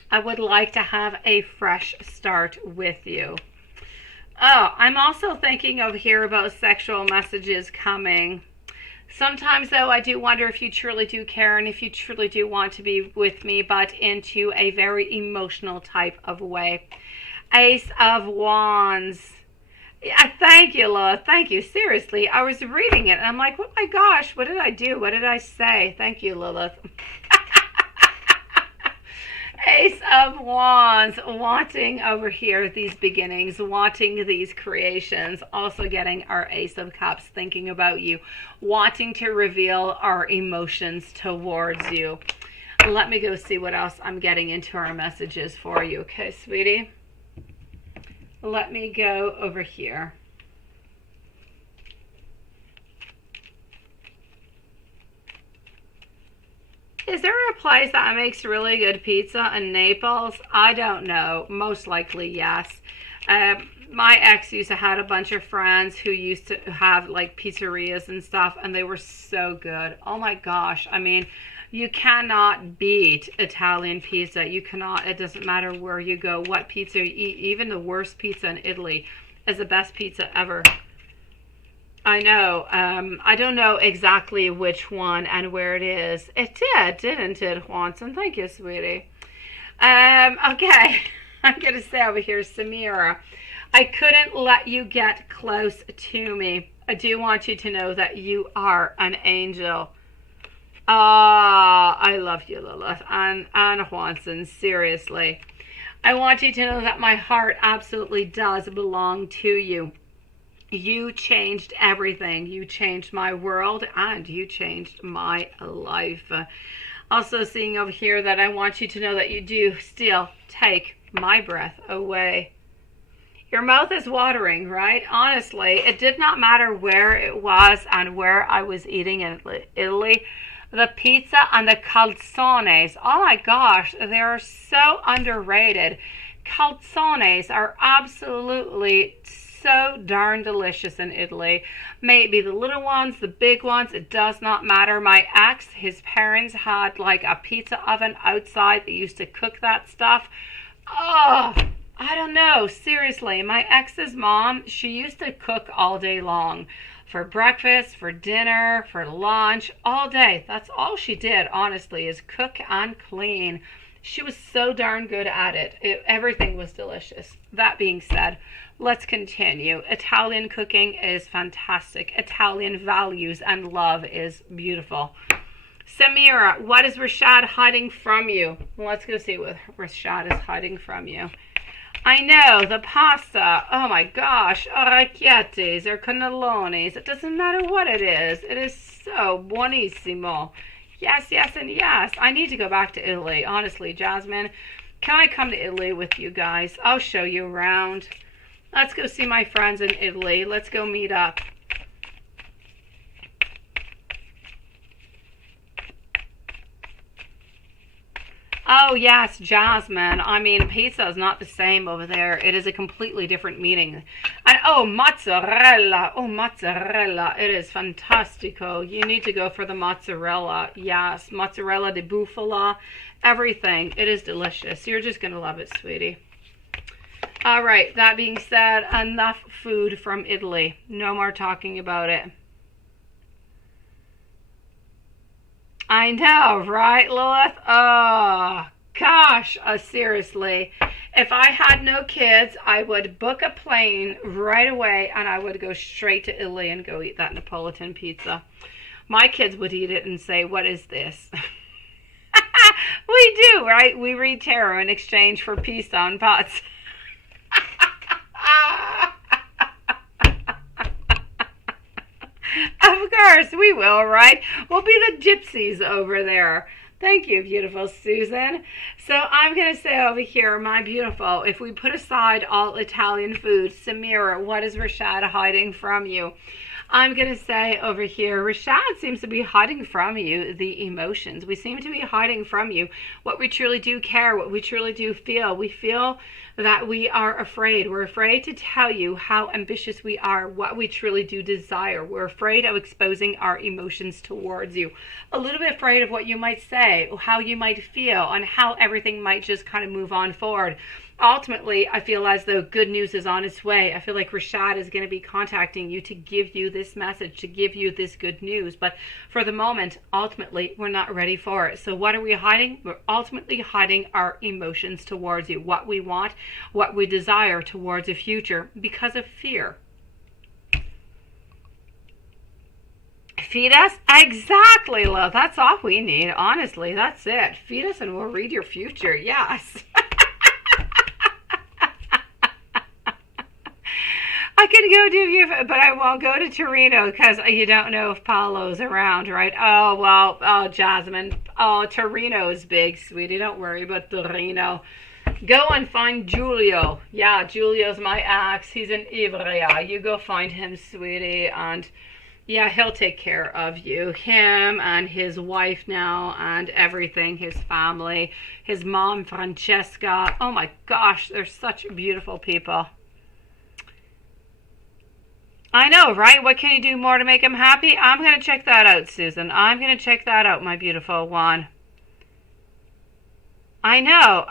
I would like to have a fresh start with you. Oh, I'm also thinking over here about sexual messages coming. Sometimes, though, I do wonder if you truly do care and if you truly do want to be with me, but into a very emotional type of way. Ace of Wands. Yeah, thank you, Lois. Thank you. Seriously, I was reading it and I'm like, oh my gosh, what did I do? What did I say? Thank you, Lilith. Ace of Wands, wanting over here these beginnings, wanting these creations, also getting our Ace of Cups, thinking about you, wanting to reveal our emotions towards you. Let me go see what else I'm getting into our messages for you, okay, sweetie? Let me go over here. Is there a place that makes really good pizza in Naples? I don't know. Most likely, yes. My ex used to have a bunch of friends who used to have like pizzerias and stuff, and they were so good. Oh my gosh. I mean, you cannot beat Italian pizza. You cannot. It doesn't matter where you go, what pizza you eat. Even the worst pizza in Italy is the best pizza ever. I know. I don't know exactly which one and where it is. It did, didn't it, Juanson? Thank you, sweetie. Okay. I'm going to say over here, Samira, I couldn't let you get close to me. I do want you to know that you are an angel. I love you, Lilith. And Juanson, seriously. I want you to know that my heart absolutely does belong to you. You changed everything. You changed my world and you changed my life. Also seeing over here that I want you to know that you do still take my breath away. Your mouth is watering, right? Honestly, it did not matter where it was and where I was eating in Italy. The pizza and the calzones, oh my gosh, they are so underrated. Calzones are absolutely so darn delicious in Italy. Maybe the little ones, the big ones, it does not matter. My ex, his parents had like a pizza oven outside. They used to cook that stuff. Oh, I don't know. Seriously, my ex's mom, she used to cook all day long. For breakfast, for dinner, for lunch, all day. That's all she did, honestly, is cook and clean. She was so darn good at it. Everything was delicious. That being said, let's continue. Italian cooking is fantastic. Italian values and love is beautiful. Samira, what is Rashad hiding from you? Let's go see what Rashad is hiding from you. I know, the pasta. Oh my gosh. Orecchiettes or cannellonis. It doesn't matter what it is. It is so buonissimo. Yes, yes, and yes. I need to go back to Italy. Honestly, Jasmine, can I come to Italy with you guys? I'll show you around. Let's go see my friends in Italy. Let's go meet up. Oh, yes, Jasmine. I mean, pizza is not the same over there. It is a completely different meaning. And oh, mozzarella. Oh, mozzarella. It is fantastico. You need to go for the mozzarella. Yes, mozzarella di bufala. Everything. It is delicious. You're just going to love it, sweetie. All right, that being said, enough food from Italy. No more talking about it. I know, right, Lilith? Oh, gosh, seriously. If I had no kids, I would book a plane right away and I would go straight to Italy and go eat that Neapolitan pizza. My kids would eat it and say, what is this? We do, right? We read tarot in exchange for peace on pots. Of course we will, right? We'll be the gypsies over there. Thank you, beautiful Susan. So I'm going to say over here, my beautiful, if we put aside all Italian food, Samira, what is Rashad hiding from you? I'm going to say over here, Rashad seems to be hiding from you the emotions. We seem to be hiding from you what we truly do care, what we truly do feel. We feel that we are afraid. We're afraid to tell you how ambitious we are, what we truly do desire. We're afraid of exposing our emotions towards you. A little bit afraid of what you might say, how you might feel, and how everything might just kind of move on forward. Ultimately, I feel as though good news is on its way. I feel like Rashad is going to be contacting you to give you this message, to give you this good news. But for the moment, ultimately, we're not ready for it. So what are we hiding? We're ultimately hiding our emotions towards you, what we want, what we desire towards the future because of fear. Feed us? Exactly, love. That's all we need. Honestly, that's it. Feed us and we'll read your future. Yes. I could go do you, but I won't go to Torino because you don't know if Paolo's around, right? Oh, well, oh, Jasmine. Oh, Torino's big, sweetie. Don't worry about Torino. Go and find Giulio. Yeah, Giulio's my ex. He's in Ivrea. You go find him, sweetie, and yeah, he'll take care of you. Him and his wife now and everything, his family, his mom, Francesca. Oh my gosh, they're such beautiful people. I know, right? What can you do more to make him happy? I'm going to check that out, Susan. I'm going to check that out, my beautiful one. I know,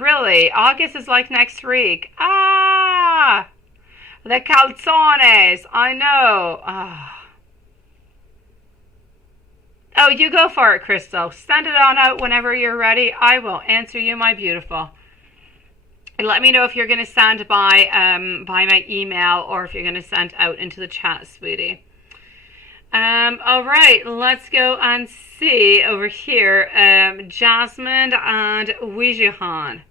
really. August is like next week. Ah! The calzones. I know. Oh, you go for it, Crystal. Send it on out whenever you're ready. I will answer you, my beautiful. And let me know if you're going to send by my email or if you're going to send out into the chat, sweetie. All right, let's go and see over here. Jasmine and Wijahan.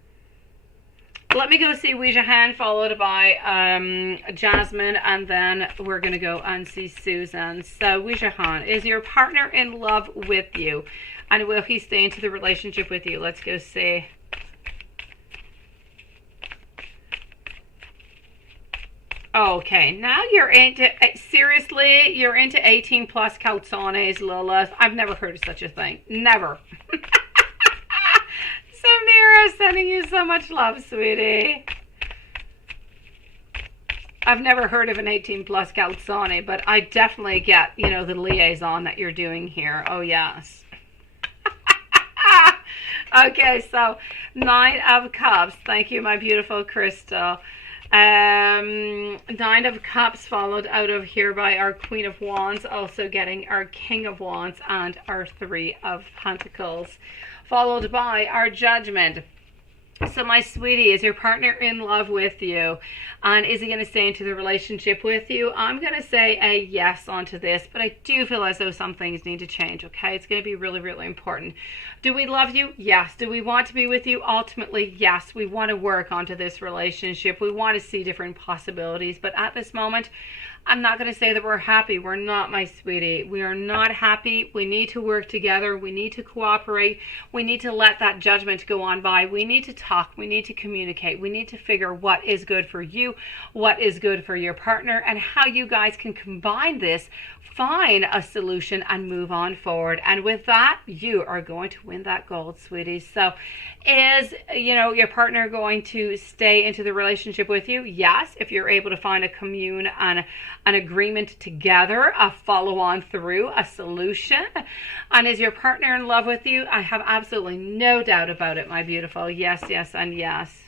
Let me go see Wijahan followed by Jasmine, and then we're going to go and see Susan. So Wijahan, is your partner in love with you? And will he stay into the relationship with you? Let's go see. Okay, now you're into, seriously, you're into 18 plus calzones, Lilith. I've never heard of such a thing. Never. Samira, sending you so much love, sweetie. I've never heard of an 18 plus calzone, but I definitely get, you know, the liaison that you're doing here. Oh, yes. Okay, so 9 of Cups. Thank you, my beautiful Crystal. 9 of Cups followed out of here by our Queen of Wands, also getting our King of Wands and our 3 of Pentacles, followed by our Judgment. So my sweetie, is your partner in love with you? And is he going to stay into the relationship with you? I'm going to say a yes onto this, but I do feel as though some things need to change, okay? It's going to be really, really important. Do we love you? Yes. Do we want to be with you? Ultimately, yes. We want to work onto this relationship. We want to see different possibilities, but at this moment, I'm not going to say that we're happy. We're not, my sweetie. We are not happy. We need to work together. We need to cooperate. We need to let that judgment go on by. We need to talk. We need to communicate. We need to figure what is good for you, what is good for your partner, and how you guys can combine this find a solution and move on forward. And with that, you are going to win that gold, sweetie. So is, your partner going to stay into the relationship with you? Yes, if you're able to find a commune and an agreement together, a follow on through, a solution. And is your partner in love with you? I have absolutely no doubt about it, my beautiful. Yes, yes, and yes.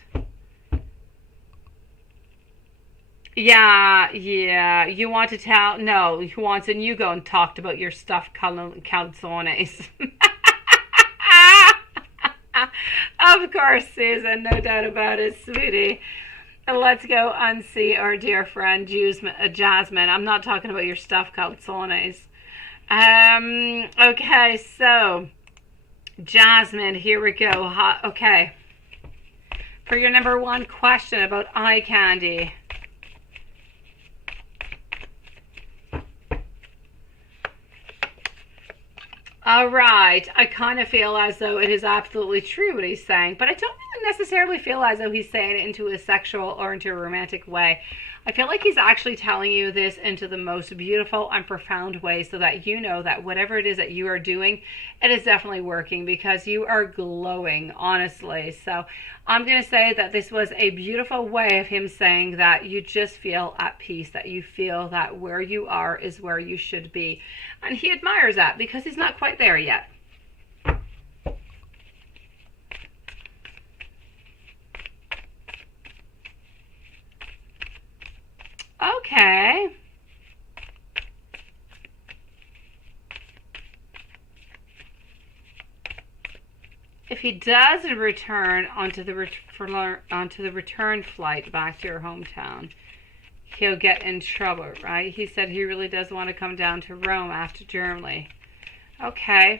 Yeah, yeah. You want to tell? No, he wants, and you go and talked about your stuffed calzones. Of course, Susan, no doubt about it, sweetie. Let's go and see our dear friend Jasmine. I'm not talking about your stuffed calzones. Okay, so Jasmine, here we go. Okay, for your number one question about eye candy. All right. I kind of feel as though it is absolutely true what he's saying, but I don't really necessarily feel as though he's saying it into a sexual or into a romantic way. I feel like he's actually telling you this into the most beautiful and profound way so that you know that whatever it is that you are doing, it is definitely working because you are glowing, honestly. So I'm going to say that this was a beautiful way of him saying that you just feel at peace, that you feel that where you are is where you should be. And he admires that because he's not quite there yet. Okay. If he does return onto the return flight back to your hometown, he'll get in trouble, right? He said he really does want to come down to Rome after Germany. Okay.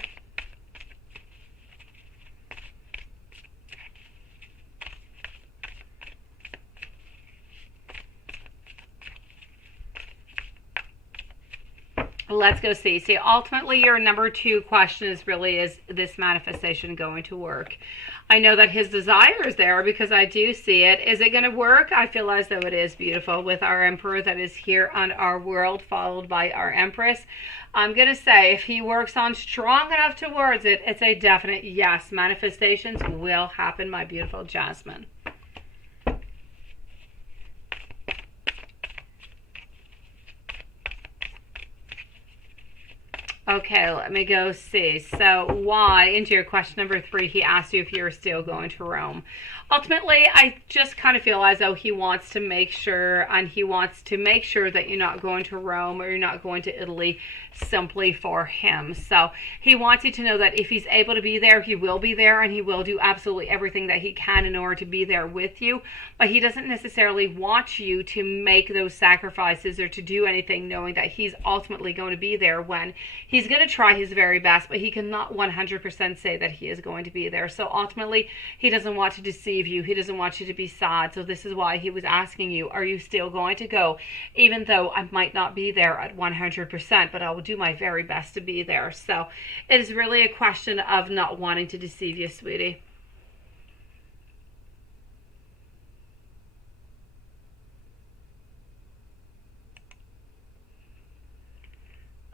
Let's go see. See, ultimately, your number two question is really, is this manifestation going to work? I know that his desire is there because I do see it. Is it going to work? I feel as though it is beautiful with our emperor that is here on our world, followed by our empress. I'm going to say if he works on strong enough towards it, it's a definite yes. Manifestations will happen, my beautiful Jasmine. Okay, let me go see. So why, into your question number 3, he asked you if you were still going to Rome. Ultimately, I just kind of feel as though he wants to make sure, and he wants to make sure that you're not going to Rome or you're not going to Italy simply for him. So he wants you to know that if he's able to be there, he will be there, and he will do absolutely everything that he can in order to be there with you. But he doesn't necessarily want you to make those sacrifices or to do anything knowing that he's ultimately going to be there when he's going to try his very best, but he cannot 100% say that he is going to be there. So ultimately, he doesn't want to deceive you. He doesn't want you to be sad. So this is why he was asking you, are you still going to go? Even though I might not be there at 100%, but I will do my very best to be there. So it is really a question of not wanting to deceive you, sweetie.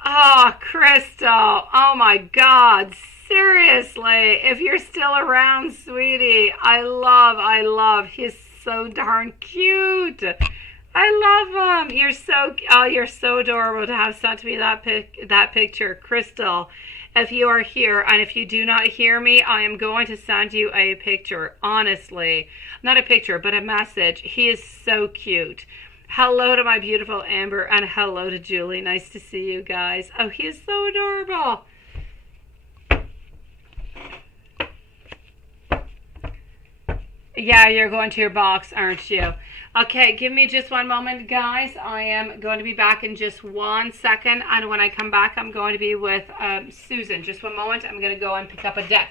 Oh, Crystal. Oh my God. Seriously. If you're still around, sweetie, I love. He's so darn cute. I love him. You're so adorable to have sent me that picture. Crystal, if you are here and if you do not hear me, I am going to send you a picture. Honestly, not a picture, but a message. He is so cute. Hello to my beautiful Amber and hello to Julie. Nice to see you guys. Oh, he is so adorable. Yeah, you're going to your box, aren't you? Okay, give me just one moment, guys. I am going to be back in just 1 second. And when I come back, I'm going to be with Susan. Just one moment. I'm going to go and pick up a deck.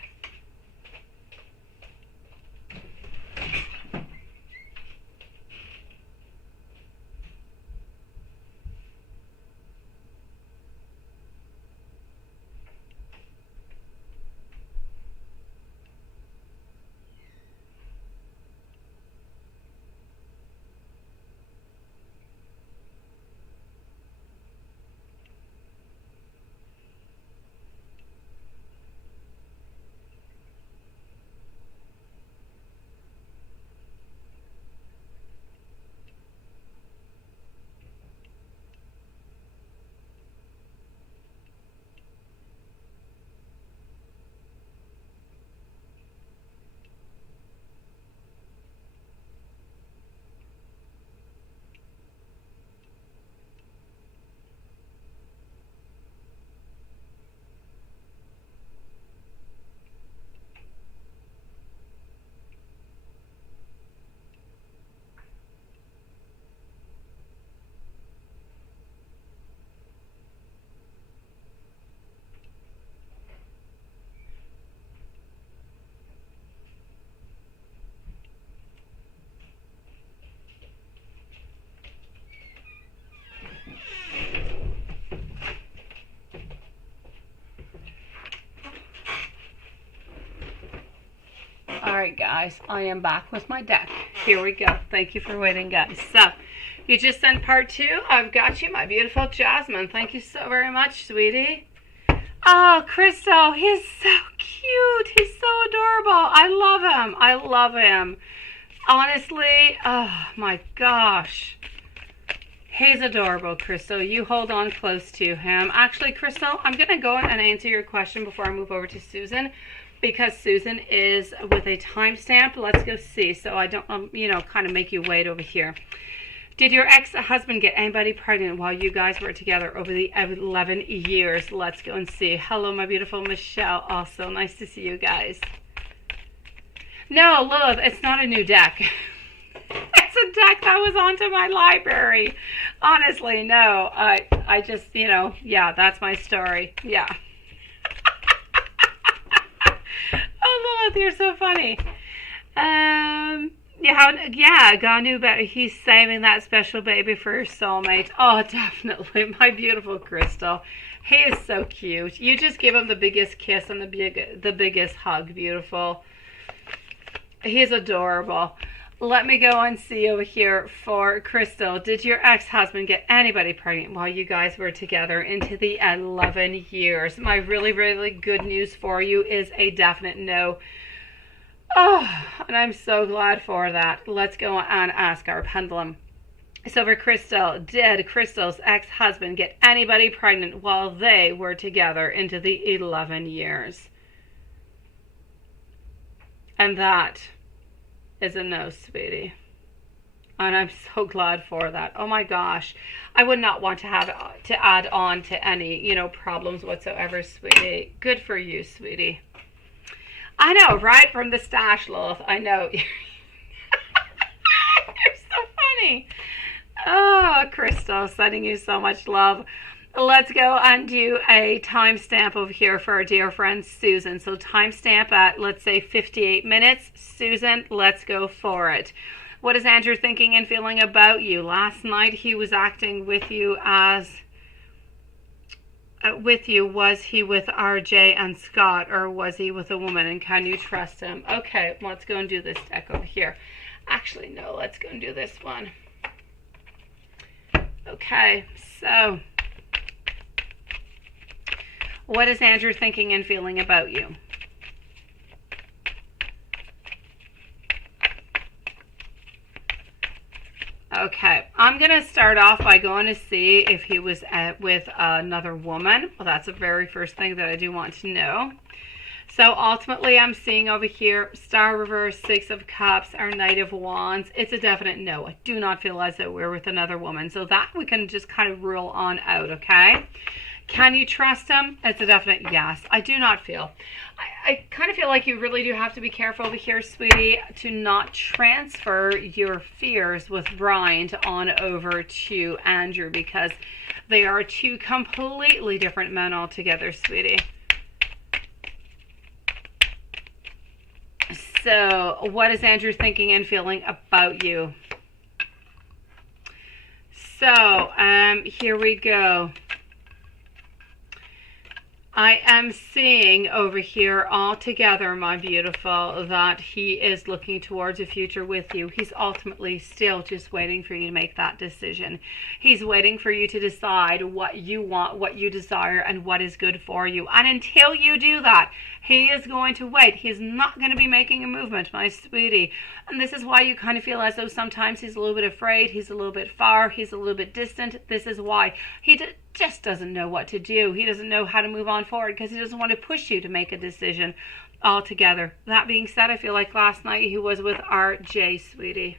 right, guys, I am back with my deck. Here we go. Thank you for waiting, guys. So, you just sent part 2. I've got you, my beautiful Jasmine. Thank you so very much, sweetie. Oh, Crystal, he's so cute. He's so adorable. I love him. I love him. Honestly, oh my gosh. He's adorable, Crystal. You hold on close to him. Actually, Crystal, I'm going to go and answer your question before I move over to Susan, because Susan is with a timestamp. Let's go see, so I don't, kind of make you wait over here. Did your ex-husband get anybody pregnant while you guys were together over the 11 years? Let's go and see. Hello, my beautiful Michelle. Also, nice to see you guys. No, Lilith, it's not a new deck. It's a deck that was onto my library. Honestly, no. I just, yeah, that's my story. Yeah. Oh, Lilith, you're so funny. Yeah, God knew better. He's saving that special baby for his soulmate. Oh, definitely. My beautiful Crystal. He is so cute. You just give him the biggest kiss and the biggest hug, beautiful. He's adorable. Let me go and see over here for Crystal. Did your ex-husband get anybody pregnant while you guys were together into the 11 years? My really, really good news for you is a definite no. Oh, and I'm so glad for that. Let's go and ask our pendulum. So for Crystal, did Crystal's ex-husband get anybody pregnant while they were together into the 11 years? And that is a no, sweetie. And I'm so glad for that. Oh my gosh. I would not want to have to add on to any, problems whatsoever, sweetie. Good for you, sweetie. I know, right? From the stash, Lilith. I know. You're so funny. Oh, Crystal, sending you so much love. Let's go and do a timestamp over here for our dear friend Susan. So timestamp at, let's say, 58 minutes. Susan, let's go for it. What is Andrew thinking and feeling about you? Last night he was acting with you as... was he with RJ and Scott, or was he with a woman, and can you trust him? Okay, let's go and do this deck over here. Actually, no, let's go and do this one. Okay, so what is Andrew thinking and feeling about you? Okay, I'm going to start off by going to see if he was with another woman. Well, that's the very first thing that I do want to know. So ultimately, I'm seeing over here, Star Reverse, 6 of Cups, our Knight of Wands. It's a definite no. I do not feel as though we're with another woman. So that we can just kind of rule on out, okay? Can you trust him? It's a definite yes. I do not feel. I kind of feel like you really do have to be careful over here, sweetie, to not transfer your fears with Brian on over to Andrew, because they are 2 completely different men altogether, sweetie. So, what is Andrew thinking and feeling about you? So, here we go. I am seeing over here all together, my beautiful, that he is looking towards a future with you. He's ultimately still just waiting for you to make that decision. He's waiting for you to decide what you want, what you desire, and what is good for you. And until you do that, he is going to wait. He's not going to be making a movement, my sweetie. And this is why you kind of feel as though sometimes he's a little bit afraid, he's a little bit far, he's a little bit distant. This is why he just doesn't know what to do. He doesn't know how to move on forward because he doesn't want to push you to make a decision altogether. That being said, I feel like last night he was with RJ, sweetie.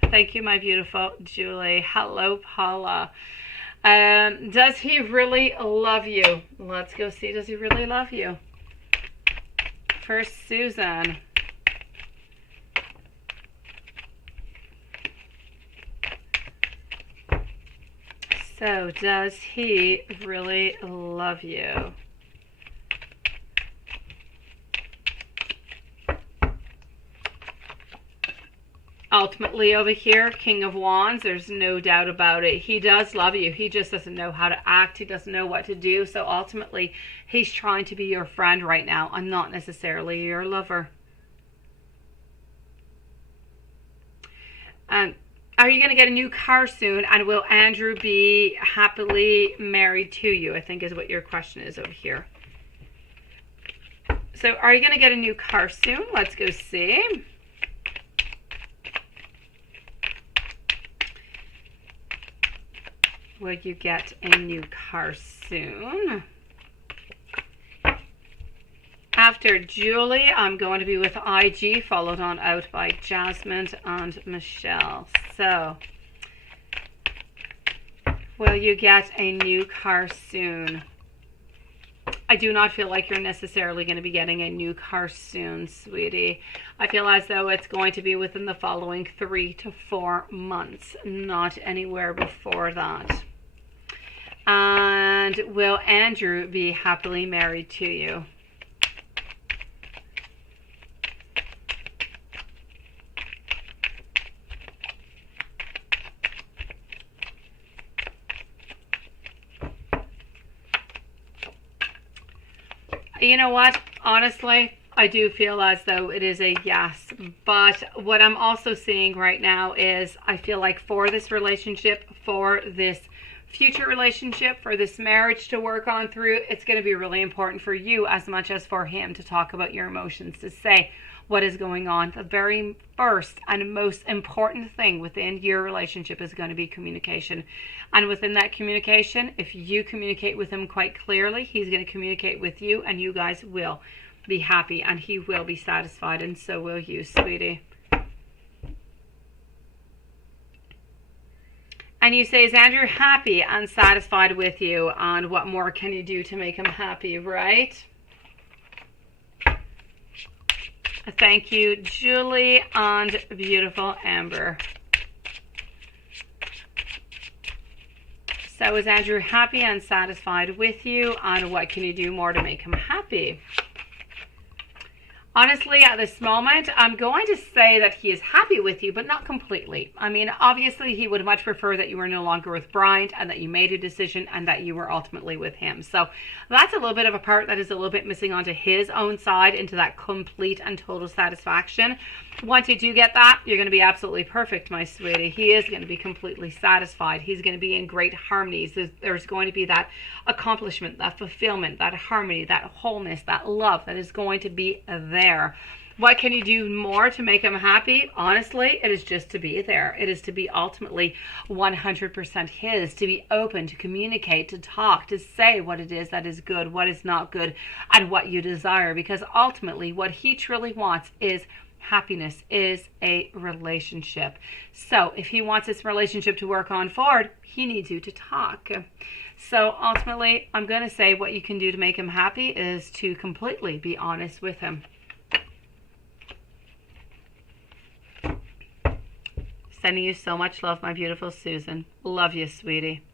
Thank you, my beautiful Julie. Hello, Paula. Does he really love you? Let's go see. Does he really love you? First, Susan. So, does he really love you? Ultimately over here, King of Wands, there's no doubt about it. He does love you. He just doesn't know how to act. He doesn't know what to do. So ultimately, he's trying to be your friend right now and not necessarily your lover. Are you going to get a new car soon? And will Andrew be happily married to you? I think is what your question is over here. So are you going to get a new car soon? Let's go see. Will you get a new car soon? After Julie, I'm going to be with IG, followed on out by Jasmine and Michelle. So, will you get a new car soon? I do not feel like you're necessarily going to be getting a new car soon, sweetie. I feel as though it's going to be within the following 3 to 4 months, not anywhere before that. And will Andrew be happily married to you? You know what? Honestly, I do feel as though it is a yes. But what I'm also seeing right now is I feel like for this relationship, for this future relationship, for this marriage to work on through, it's going to be really important for you as much as for him to talk about your emotions, to say what is going on. The very first and most important thing within your relationship is going to be communication. And within that communication, if you communicate with him quite clearly, he's going to communicate with you, and you guys will be happy and he will be satisfied, and so will you, sweetie. And you say, is Andrew happy and satisfied with you? And what more can you do to make him happy, right? Thank you, Julie and beautiful Amber. So is Andrew happy and satisfied with you? And what can you do more to make him happy? Honestly, at this moment, I'm going to say that he is happy with you, but not completely. I mean, obviously, he would much prefer that you were no longer with Brian and that you made a decision and that you were ultimately with him. So that's a little bit of a part that is a little bit missing onto his own side, into that complete and total satisfaction. Once you do get that, you're going to be absolutely perfect, my sweetie. He is going to be completely satisfied. He's going to be in great harmonies. There's going to be that accomplishment, that fulfillment, that harmony, that wholeness, that love that is going to be there. What can you do more to make him happy? Honestly, it is just to be there. It is to be ultimately 100% his, to be open, to communicate, to talk, to say what it is that is good, what is not good, and what you desire. Because ultimately, what he truly wants is happiness, is a relationship. So if he wants this relationship to work on forward, he needs you to talk. So ultimately, I'm going to say what you can do to make him happy is to completely be honest with him. Sending you so much love, my beautiful Susan. Love you, sweetie.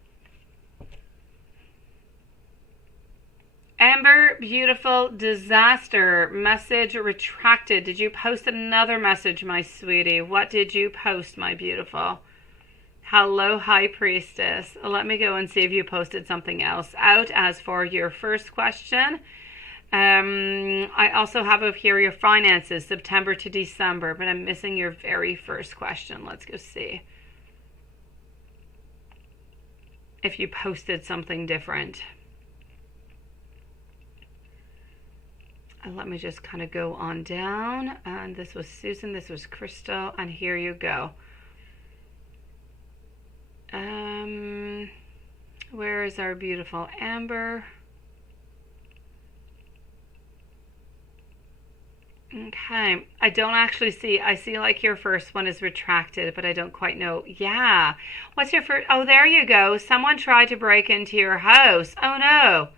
Amber, beautiful disaster. Message retracted. Did you post another message, my sweetie? What did you post, my beautiful? Hello, High Priestess. Let me go and see if you posted something else out. As for your first question, I also have up here your finances, September to December, but I'm missing your very first question. Let's go see if you posted something different. And let me just kind of go on down. And this was Susan, this was Crystal, and here you go. Where is our beautiful Amber? Okay, I don't actually see, I see like your first one is retracted, but I don't quite know. Yeah, what's your first? Oh, there you go. Someone tried to break into your house. Oh no.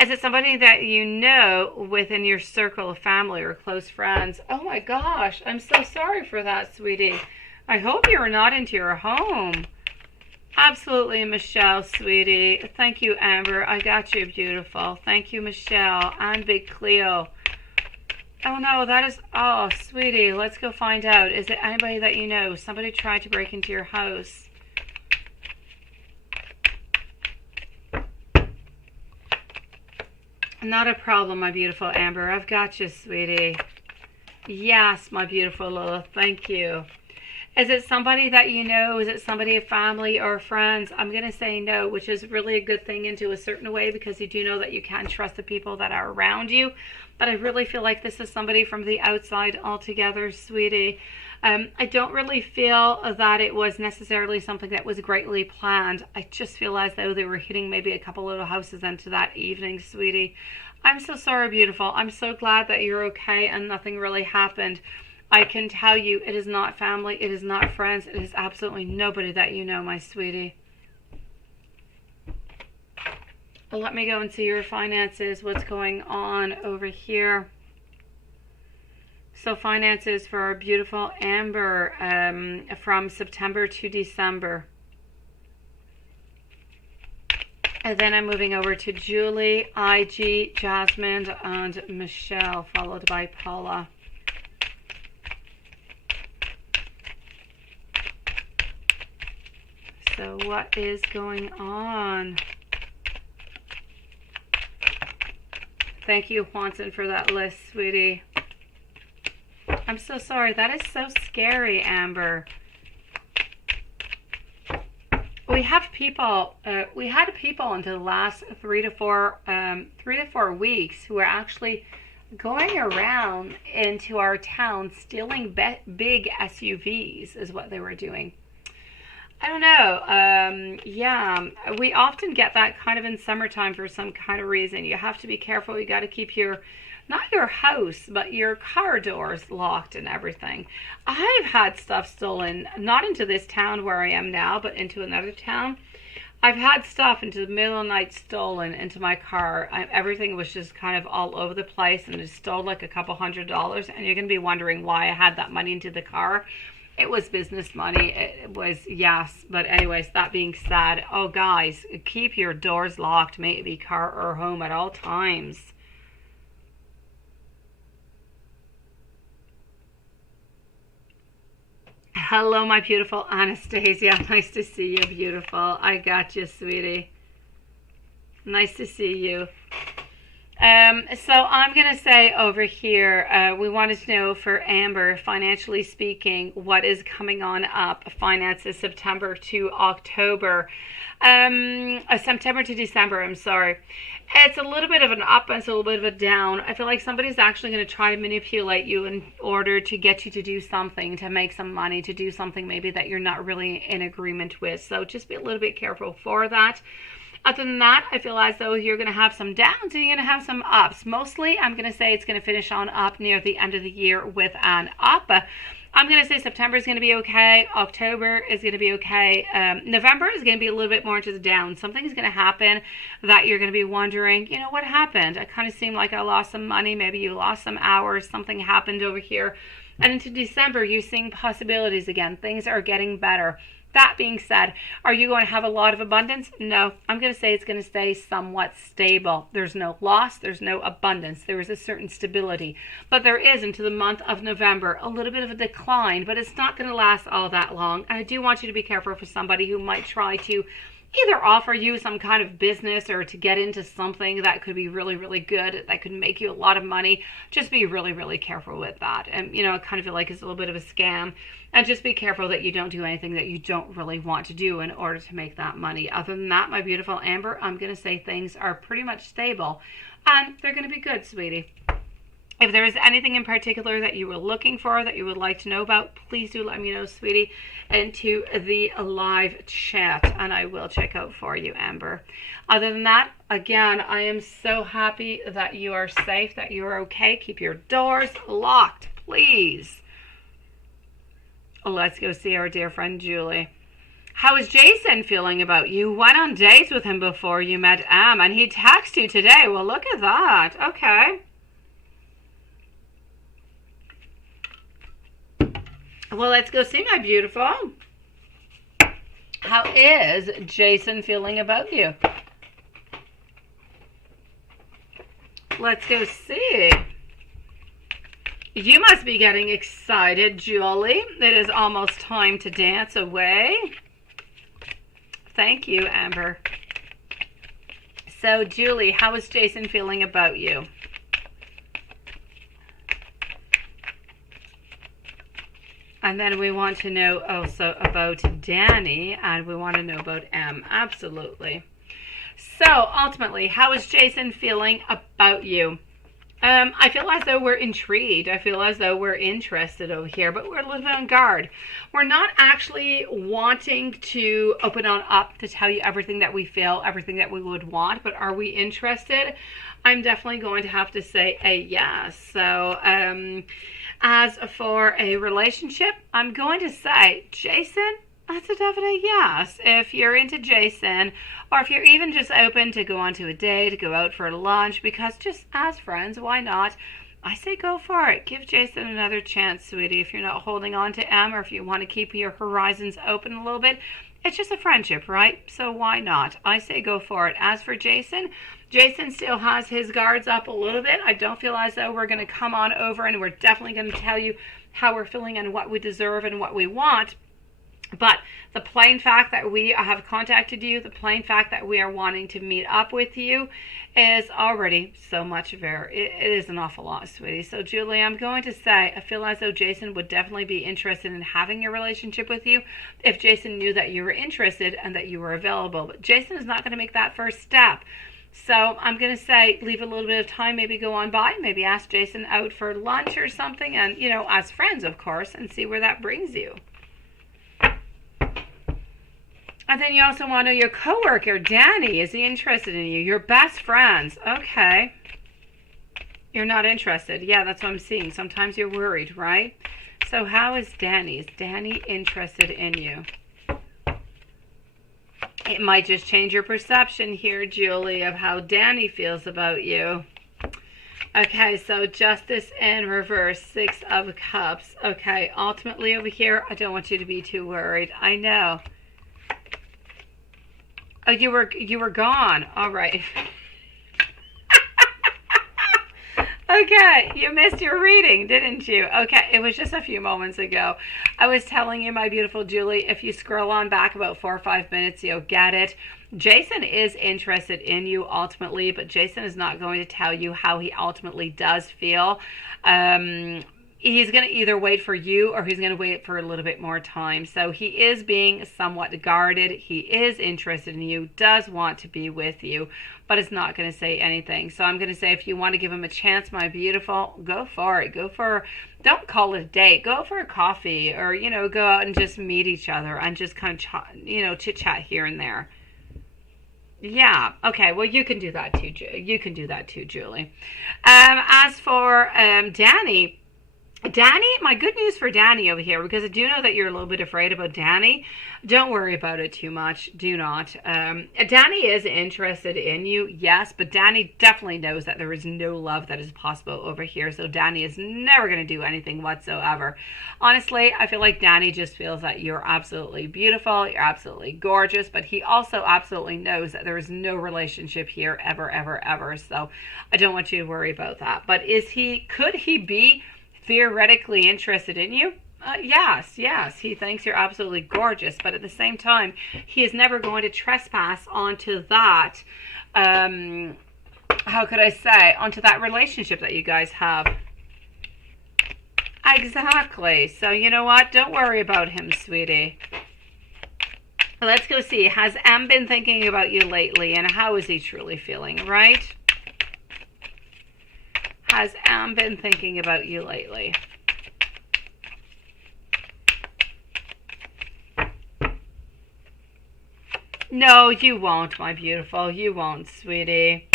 Is it somebody that you know within your circle of family or close friends? Oh my gosh, I'm so sorry for that, sweetie. I hope you're not into your home. Absolutely, Michelle, sweetie. Thank you, Amber. I got you, beautiful. Thank you, Michelle and Big Cleo. Oh no, that is, oh, sweetie, let's go find out. Is it anybody that you know? Somebody tried to break into your house. Not a problem, my beautiful Amber. I've got you, sweetie. Yes, my beautiful Lola. Thank you. Is it somebody that you know? Is it somebody, a family or friends? I'm going to say no, which is really a good thing into a certain way, because you do know that you can trust the people that are around you. But I really feel like this is somebody from the outside altogether, sweetie. I don't really feel that it was necessarily something that was greatly planned. I just feel as though they were hitting maybe a couple little houses into that evening, sweetie. I'm so sorry, beautiful. I'm so glad that you're okay and nothing really happened. I can tell you, it is not family, it is not friends, it is absolutely nobody that you know, my sweetie. Let me go into your finances, what's going on over here. So finances for our beautiful Amber from September to December. And then I'm moving over to Julie, IG, Jasmine, and Michelle, followed by Paula. So what is going on? Thank you, Juanson, for that list, sweetie. I'm so sorry. That is so scary, Amber. We have people. We had people into the last 3 to 4 weeks who are actually going around into our town stealing big SUVs. Is what they were doing. I don't know. Yeah, we often get that kind of in summertime for some kind of reason. You have to be careful. You got to keep not your house, but your car doors locked and everything. I've had stuff stolen, not into this town where I am now, but into another town. I've had stuff into the middle of the night stolen into my car. Everything was just kind of all over the place, and it stole like a couple $100. And you're going to be wondering why I had that money into the car. It was business money. It was, yes. But anyways, that being said, oh guys, keep your doors locked, maybe car or home, at all times. Hello, my beautiful Anastasia. Nice to see you, beautiful. I got you, sweetie. Nice to see you. So I'm going to say over here, we wanted to know for Amber, financially speaking, what is coming on up, finances September to October, September to December, I'm sorry. It's a little bit of an up and it's a little bit of a down. I feel like somebody's actually going to try to manipulate you in order to get you to do something, to make some money, to do something maybe that you're not really in agreement with. So just be a little bit careful for that. Other than that, I feel as though you're going to have some downs and you're going to have some ups. Mostly, I'm going to say it's going to finish on up near the end of the year with an up. I'm going to say September is going to be okay. October is going to be okay. November is going to be a little bit more into the down. Something's going to happen that you're going to be wondering, you know, what happened? I kind of seemed like I lost some money. Maybe you lost some hours. Something happened over here. And into December, you're seeing possibilities again. Things are getting better. That being said, are you going to have a lot of abundance? No, I'm going to say it's going to stay somewhat stable. There's no loss. There's no abundance. There is a certain stability. But there is, into the month of November, a little bit of a decline, but it's not going to last all that long. And I do want you to be careful for somebody who might try to either offer you some kind of business or to get into something that could be really, really good, that could make you a lot of money. Just be really, really careful with that. And, you know, I kind of feel like it's a little bit of a scam. And just be careful that you don't do anything that you don't really want to do in order to make that money. Other than that, my beautiful Amber, I'm going to say things are pretty much stable. And they're going to be good, sweetie. If there is anything in particular that you were looking for, that you would like to know about, please do let me know, sweetie, into the live chat, and I will check out for you, Amber. Other than that, again, I am so happy that you are safe, that you are okay. Keep your doors locked, please. Let's go see our dear friend Julie. How is Jason feeling about you? Went on dates with him before you met Am, and he texted you today. Well, look at that. Okay. Well, let's go see, my beautiful. How is Jason feeling about you? Let's go see. You must be getting excited, Julie. It is almost time to dance away. Thank you, Amber. So, Julie, how is Jason feeling about you? And then we want to know also about Danny, and we want to know about M. Absolutely. So ultimately, how is Jason feeling about you? I feel as though we're intrigued. I feel as though we're interested over here, but we're a little bit on guard. We're not actually wanting to open on up to tell you everything that we feel, everything that we would want, but are we interested? I'm definitely going to have to say a yes. So as for a relationship, I'm going to say, Jason, that's a definite yes. If you're into Jason, or if you're even just open to go on to a date, to go out for lunch, because just as friends, why not? I say go for it. Give Jason another chance, sweetie. If you're not holding on to M, or if you want to keep your horizons open a little bit, it's just a friendship, right? So why not? I say go for it. As for Jason, Jason still has his guards up a little bit. I don't feel as though we're going to come on over and we're definitely going to tell you how we're feeling and what we deserve and what we want. But the plain fact that we have contacted you, the plain fact that we are wanting to meet up with you is already so much of it is an awful lot, sweetie. So, Julie, I'm going to say I feel as though Jason would definitely be interested in having a relationship with you if Jason knew that you were interested and that you were available. But Jason is not going to make that first step. So I'm going to say leave a little bit of time, maybe go on by, maybe ask Jason out for lunch or something, and, you know, as friends, of course, and see where that brings you. And then you also want to know your coworker, Danny. Is he interested in you? Your best friends. Okay. You're not interested. Yeah, that's what I'm seeing. Sometimes you're worried, right? So how is Danny? Is Danny interested in you? It might just change your perception here, Julie, of how Danny feels about you. Okay, so Justice in reverse, 6 of Cups. Okay, ultimately over here, I don't want you to be too worried. I know. Oh, you were gone. All right. Okay, you missed your reading, didn't you? Okay, it was just a few moments ago. I was telling you, my beautiful Julie, if you scroll on back about 4 or 5 minutes, you'll get it. Jason is interested in you ultimately, but Jason is not going to tell you how he ultimately does feel. He's going to either wait for you or he's going to wait for a little bit more time. So he is being somewhat guarded. He is interested in you, does want to be with you, but is not going to say anything. So I'm going to say if you want to give him a chance, my beautiful, go for it. Don't call it a date. Go for a coffee or, you know, go out and just meet each other and just kind of, chit-chat here and there. Yeah. Okay. Well, you can do that too. You can do that too, Julie. As for Danny, my good news for Danny over here, because I do know that you're a little bit afraid about Danny. Don't worry about it too much. Do not. Danny is interested in you, yes, but Danny definitely knows that there is no love that is possible over here. So Danny is never going to do anything whatsoever. Honestly, I feel like Danny just feels that you're absolutely beautiful, you're absolutely gorgeous, but he also absolutely knows that there is no relationship here ever, ever, ever. So I don't want you to worry about that. But could he be theoretically interested in you? Yes, he thinks you're absolutely gorgeous, but at the same time, he is never going to trespass onto that, how could I say, onto that relationship that you guys have. Exactly. So you know what? Don't worry about him, sweetie. Let's go see. Has M been thinking about you lately, and how is he truly feeling, right? Has M been thinking about you lately? No, you won't, my beautiful. You won't, sweetie.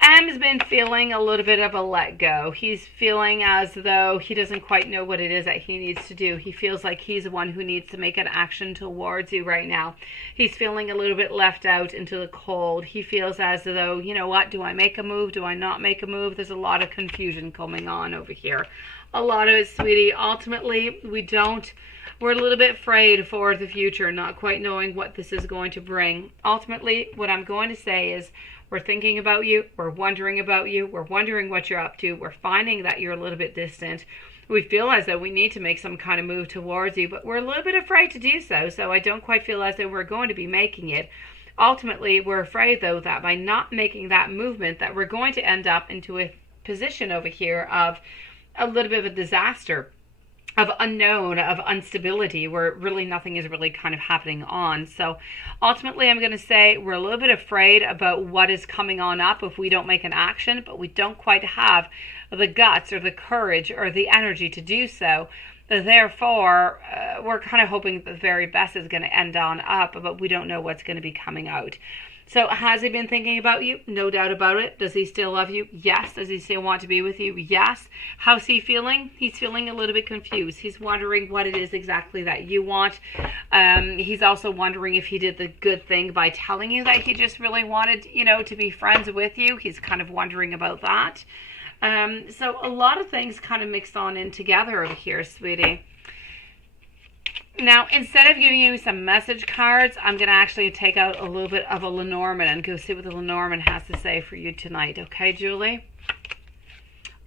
M's been feeling a little bit of a let go. He's feeling as though he doesn't quite know what it is that he needs to do. He feels like he's the one who needs to make an action towards you right now. He's feeling a little bit left out into the cold. He feels as though, you know what, do I make a move? Do I not make a move? There's a lot of confusion going on over here. A lot of it, sweetie. Ultimately, we're a little bit afraid for the future, not quite knowing what this is going to bring. Ultimately, what I'm going to say is, we're thinking about you. We're wondering about you. We're wondering what you're up to. We're finding that you're a little bit distant. We feel as though we need to make some kind of move towards you, but we're a little bit afraid to do so. So I don't quite feel as though we're going to be making it. Ultimately, we're afraid, though, that by not making that movement, that we're going to end up into a position over here of a little bit of a disaster. unknown, of instability, where really nothing is really kind of happening on. So ultimately, I'm going to say we're a little bit afraid about what is coming on up if we don't make an action, but we don't quite have the guts or the courage or the energy to do so. Therefore, we're kind of hoping the very best is going to end on up, but we don't know what's going to be coming out. So has he been thinking about you? No doubt about it. Does he still love you? Yes. Does he still want to be with you? Yes. How's he feeling? He's feeling a little bit confused. He's wondering what it is exactly that you want. He's also wondering if he did the good thing by telling you that he just really wanted, to be friends with you. He's kind of wondering about that. So a lot of things kind of mixed on in together over here, sweetie. Now, instead of giving you some message cards, I'm going to actually take out a little bit of a Lenormand and go see what the Lenormand has to say for you tonight. Okay, Julie?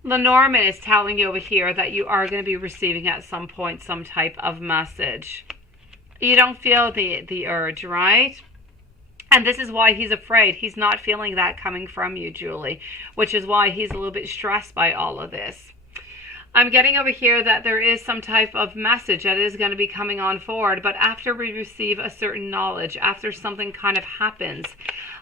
Lenormand is telling you over here that you are going to be receiving at some point some type of message. You don't feel the urge, right? And this is why he's afraid. He's not feeling that coming from you, Julie, which is why he's a little bit stressed by all of this. I'm getting over here that there is some type of message that is going to be coming on forward, but after we receive a certain knowledge, after something kind of happens,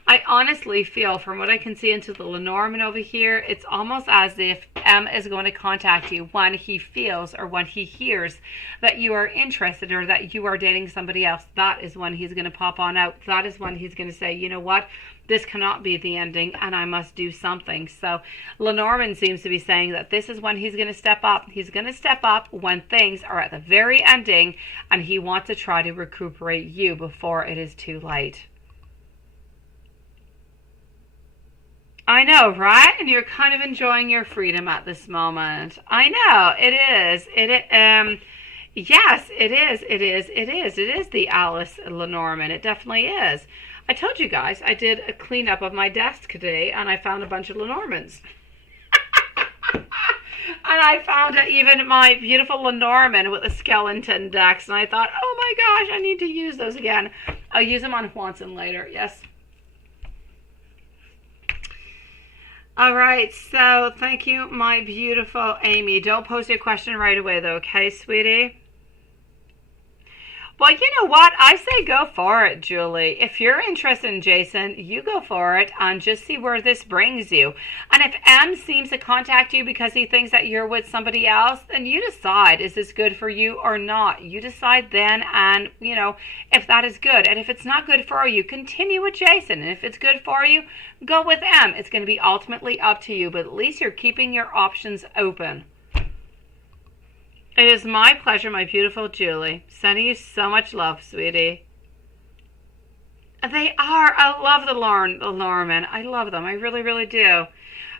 I honestly feel, from what I can see into the Lenormand over here, it's almost as if M is going to contact you when he feels or when he hears that you are interested or that you are dating somebody else. That is when he's going to pop on out. That is when he's going to say, you know what? This cannot be the ending and I must do something. So Lenormand seems to be saying that this is when he's going to step up. He's going to step up when things are at the very ending and he wants to try to recuperate you before it is too late. I know, right? And you're kind of enjoying your freedom at this moment. I know, it is. Yes, it is. It is the Alice Lenormand. It definitely is. I told you guys, I did a cleanup of my desk today, and I found a bunch of Lenormands. And I found even my beautiful Lenormand with a skeleton decks, and I thought, oh my gosh, I need to use those again. I'll use them on Juanson later, yes. All right, so thank you, my beautiful Amy. Don't post your question right away, though, okay, sweetie? Well, you know what? I say go for it, Julie. If you're interested in Jason, you go for it and just see where this brings you. And if M seems to contact you because he thinks that you're with somebody else, then you decide, is this good for you or not? You decide then, and, if that is good. And if it's not good for you, continue with Jason. And if it's good for you, go with M. It's going to be ultimately up to you, but at least you're keeping your options open. It is my pleasure, my beautiful Julie. Sending you so much love, sweetie. They are. I love the Lenormand. I love them. I really, really do.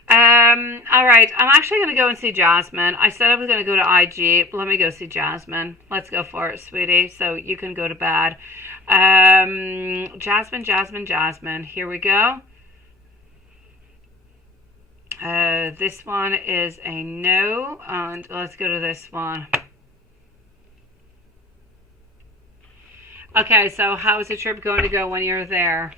All right. I'm actually going to go and see Jasmine. I said I was going to go to IG. Let me go see Jasmine. Let's go for it, sweetie. So you can go to bed. Jasmine. Here we go. This one is a no, and let's go to this one. Okay, so how is the trip going to go when you're there?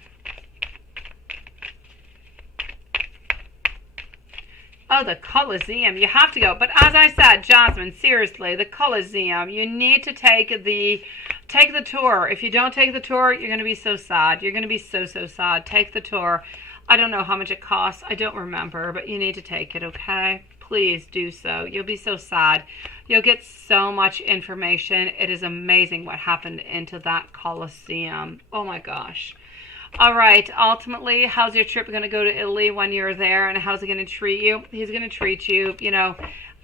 Oh, the Colosseum. You have to go. But as I said, Jasmine, seriously, the Colosseum, you need to take the tour. If you don't take the tour, you're going to be so sad. You're going to be so sad. Take the tour. I don't know how much it costs. I don't remember, but you need to take it, okay? Please do so. You'll be so sad. You'll get so much information. It is amazing what happened into that Colosseum. Oh my gosh. All right. Ultimately, how's your trip going to go to Italy when you're there, and how's it going to treat you? He's going to treat you,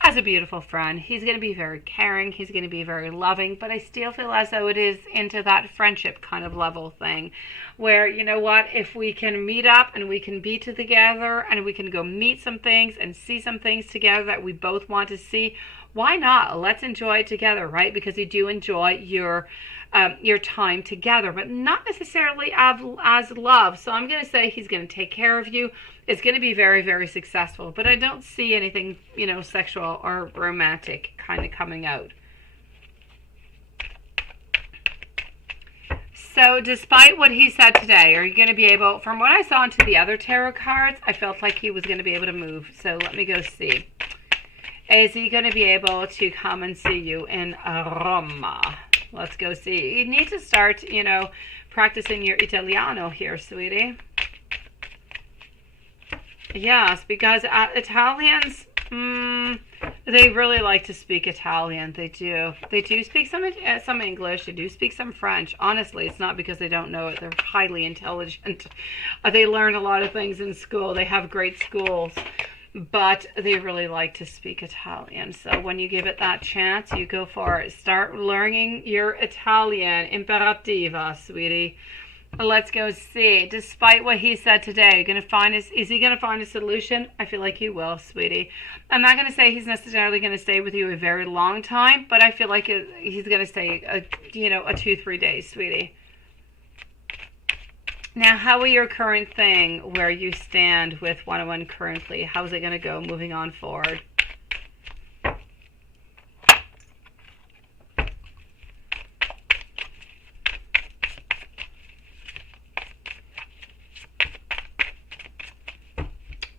as a beautiful friend. He's going to be very caring. He's going to be very loving, but I still feel as though it is into that friendship kind of level thing where, you know what, if we can meet up and we can be together and we can go meet some things and see some things together that we both want to see, why not? Let's enjoy it together, right? Because you do enjoy your time together, but not necessarily as love. So I'm going to say he's going to take care of you. It's going to be very, very successful, but I don't see anything, sexual or romantic kind of coming out. So despite what he said today, are you going to be able, from what I saw into the other tarot cards, I felt like he was going to be able to move. So let me go see. Is he going to be able to come and see you in Roma? Let's go see. You need to start, you know, practicing your Italiano here, sweetie. Yes, because Italians, they really like to speak Italian. They do. They do speak some English. They do speak some French. Honestly, it's not because they don't know it. They're highly intelligent. They learn a lot of things in school. They have great schools. But they really like to speak Italian. So when you give it that chance, you go for it. Start learning your Italian. Imperativa, sweetie. Let's go see. Despite what he said today, is he going to find a solution? I feel like he will, sweetie. I'm not going to say he's necessarily going to stay with you a very long time, but I feel like he's going to stay, a 2-3 days, sweetie. Now, how are your current thing where you stand with 101 currently? How's it going to go moving on forward?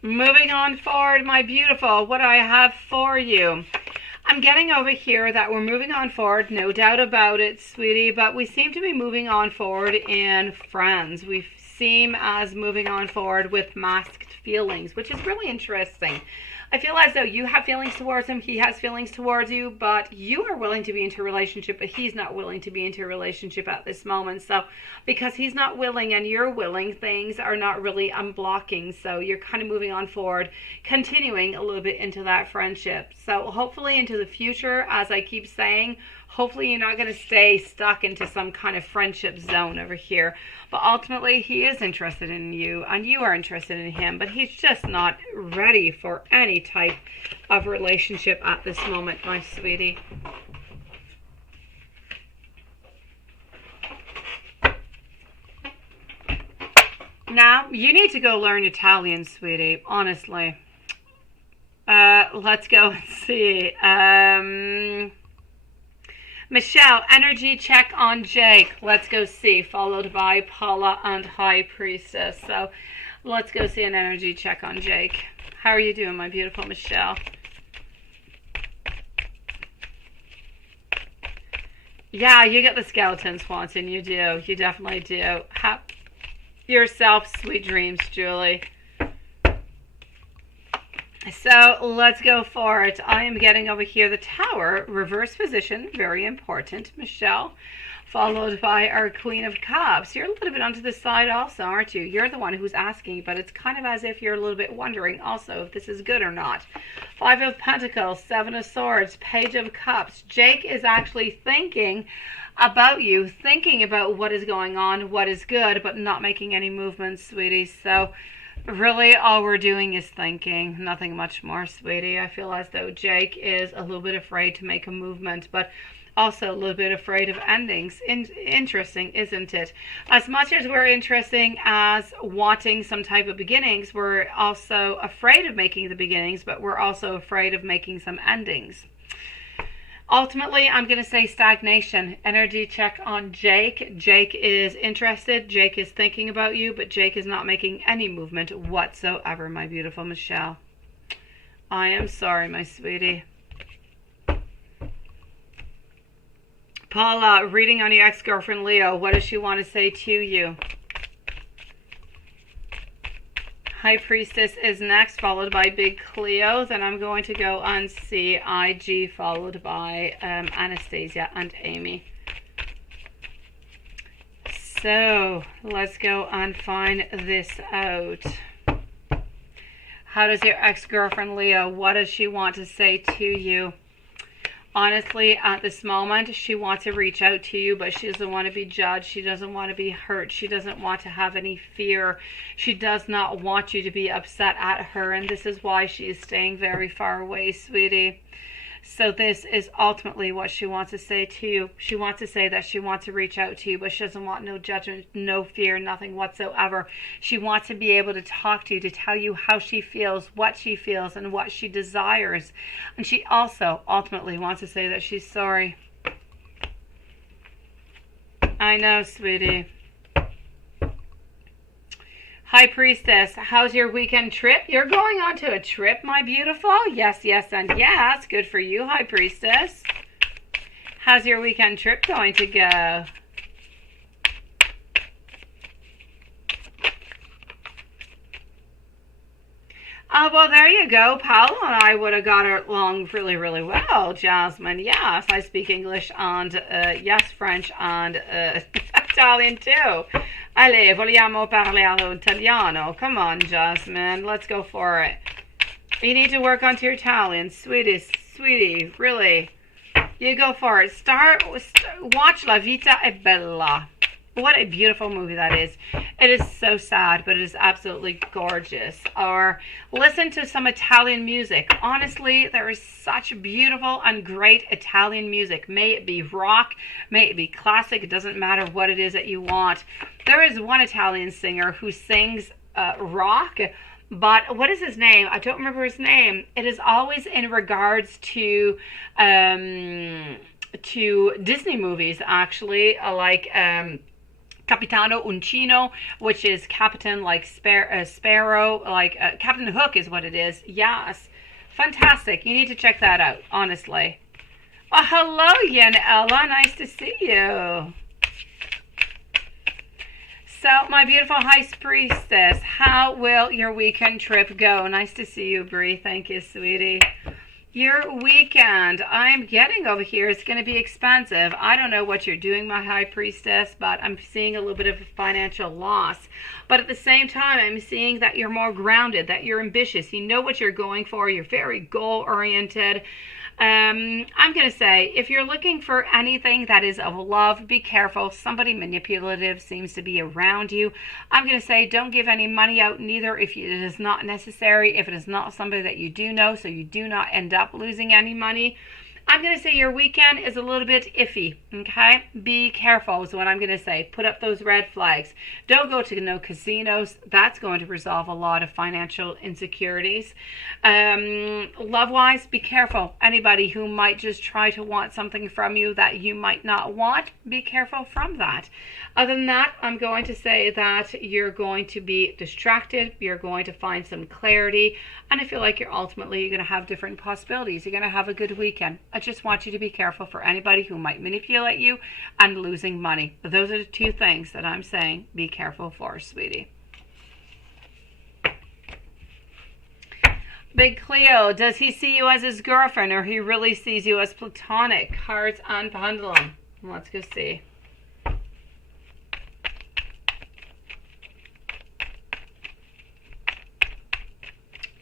Moving on forward, my beautiful, what do I have for you? I'm getting over here that we're moving on forward, no doubt about it, sweetie, but we seem to be moving on forward in friends. We seem as moving on forward with masked feelings, which is really interesting. I feel as though you have feelings towards him, he has feelings towards you, but you are willing to be into a relationship, but he's not willing to be into a relationship at this moment. So because he's not willing and you're willing, things are not really unblocking. So you're kind of moving on forward, continuing a little bit into that friendship. So hopefully into the future, as I keep saying, hopefully you're not going to stay stuck into some kind of friendship zone over here. But ultimately, he is interested in you, and you are interested in him, but he's just not ready for any type of relationship at this moment, my sweetie. Now, you need to go learn Italian, sweetie, honestly. Let's go and see. Michelle, energy check on Jake. Let's go see. Followed by Paula and High Priestess. So let's go see an energy check on Jake. How are you doing, my beautiful Michelle? Yeah, you get the skeleton, Swanson. You do. You definitely do. Have yourself sweet dreams, Julie. So let's go for it. I am getting over here the Tower, reverse position, very important, Michelle, followed by our Queen of Cups. You're a little bit onto the side also, aren't you? You're the one who's asking, but it's kind of as if you're a little bit wondering also if this is good or not. Five of Pentacles, Seven of Swords, Page of Cups. Jake is actually thinking about you, thinking about what is going on, what is good, but not making any movements, sweetie. So really, all we're doing is thinking, nothing much more, sweetie. I feel as though Jake is a little bit afraid to make a movement, but also a little bit afraid of endings. Interesting, isn't it? As much as we're interesting as wanting some type of beginnings, we're also afraid of making the beginnings, but we're also afraid of making some endings. Ultimately, I'm going to say stagnation. Energy check on Jake. Jake is interested. Jake is thinking about you, but Jake is not making any movement whatsoever, my beautiful Michelle. I am sorry, my sweetie. Paula, reading on your ex-girlfriend Leo. What does she want to say to you? High Priestess is next, followed by Big Cleo. Then I'm going to go on CIG, followed by Anastasia and Amy. So let's go and find this out. How does your ex-girlfriend Leo, what does she want to say to you? Honestly, at this moment, she wants to reach out to you, but she doesn't want to be judged. She doesn't want to be hurt. She doesn't want to have any fear. She does not want you to be upset at her, and this is why she is staying very far away, sweetie. So this is ultimately what she wants to say to you. She wants to say that she wants to reach out to you, but she doesn't want no judgment, no fear, nothing whatsoever. She wants to be able to talk to you, to tell you how she feels, and what she desires. And she also ultimately wants to say that she's sorry. I know, sweetie. High Priestess, how's your weekend trip? You're going on to a trip, my beautiful? Yes, yes, and yes. Good for you, High Priestess. How's your weekend trip going to go? Oh, well, there you go. Paolo and I would have got along really, really well, Jasmine. Yes, I speak English and, yes, French and Italian too. Allez, vogliamo parlare italiano. Come on, Jasmine. Let's go for it. You need to work onto your Italian. Sweetie, really. You go for it. Watch La Vita è Bella. What a beautiful movie that is. It is so sad, but it is absolutely gorgeous. Or listen to some Italian music. Honestly, there is such beautiful and great Italian music. May it be rock, may it be classic. It doesn't matter what it is that you want. There is one Italian singer who sings rock, but what is his name? I don't remember his name. It is always in regards to Disney movies, actually, like Capitano Uncino, which is Captain like Sparrow, like Captain Hook is what it is. Yes, fantastic. You need to check that out, honestly. Oh, hello, Yanella. Nice to see you. So, my beautiful High Priestess, how will your weekend trip go? Nice to see you, Bree. Thank you, sweetie. Your weekend, I'm getting over here, it's going to be expensive. I don't know what you're doing, my High Priestess, but I'm seeing a little bit of a financial loss. But at the same time, I'm seeing that you're more grounded, that you're ambitious. You know what you're going for. You're very goal-oriented. I'm going to say, if you're looking for anything that is of love, be careful. Somebody manipulative seems to be around you. I'm going to say, don't give any money out neither if it is not necessary, if it is not somebody that you do know, so you do not end up losing any money. I'm going to say your weekend is a little bit iffy, okay? Be careful is what I'm going to say. Put up those red flags. Don't go to no casinos. That's going to resolve a lot of financial insecurities. Love-wise, be careful. Anybody who might just try to want something from you that you might not want, be careful from that. Other than that, I'm going to say that you're going to be distracted. You're going to find some clarity. And I feel like you're going to have different possibilities. You're going to have a good weekend. I just want you to be careful for anybody who might manipulate you and losing money. Those are the two things that I'm saying be careful for, sweetie. Big Cleo, does he see you as his girlfriend or he really sees you as platonic? Hearts on Pendulum. Let's go see.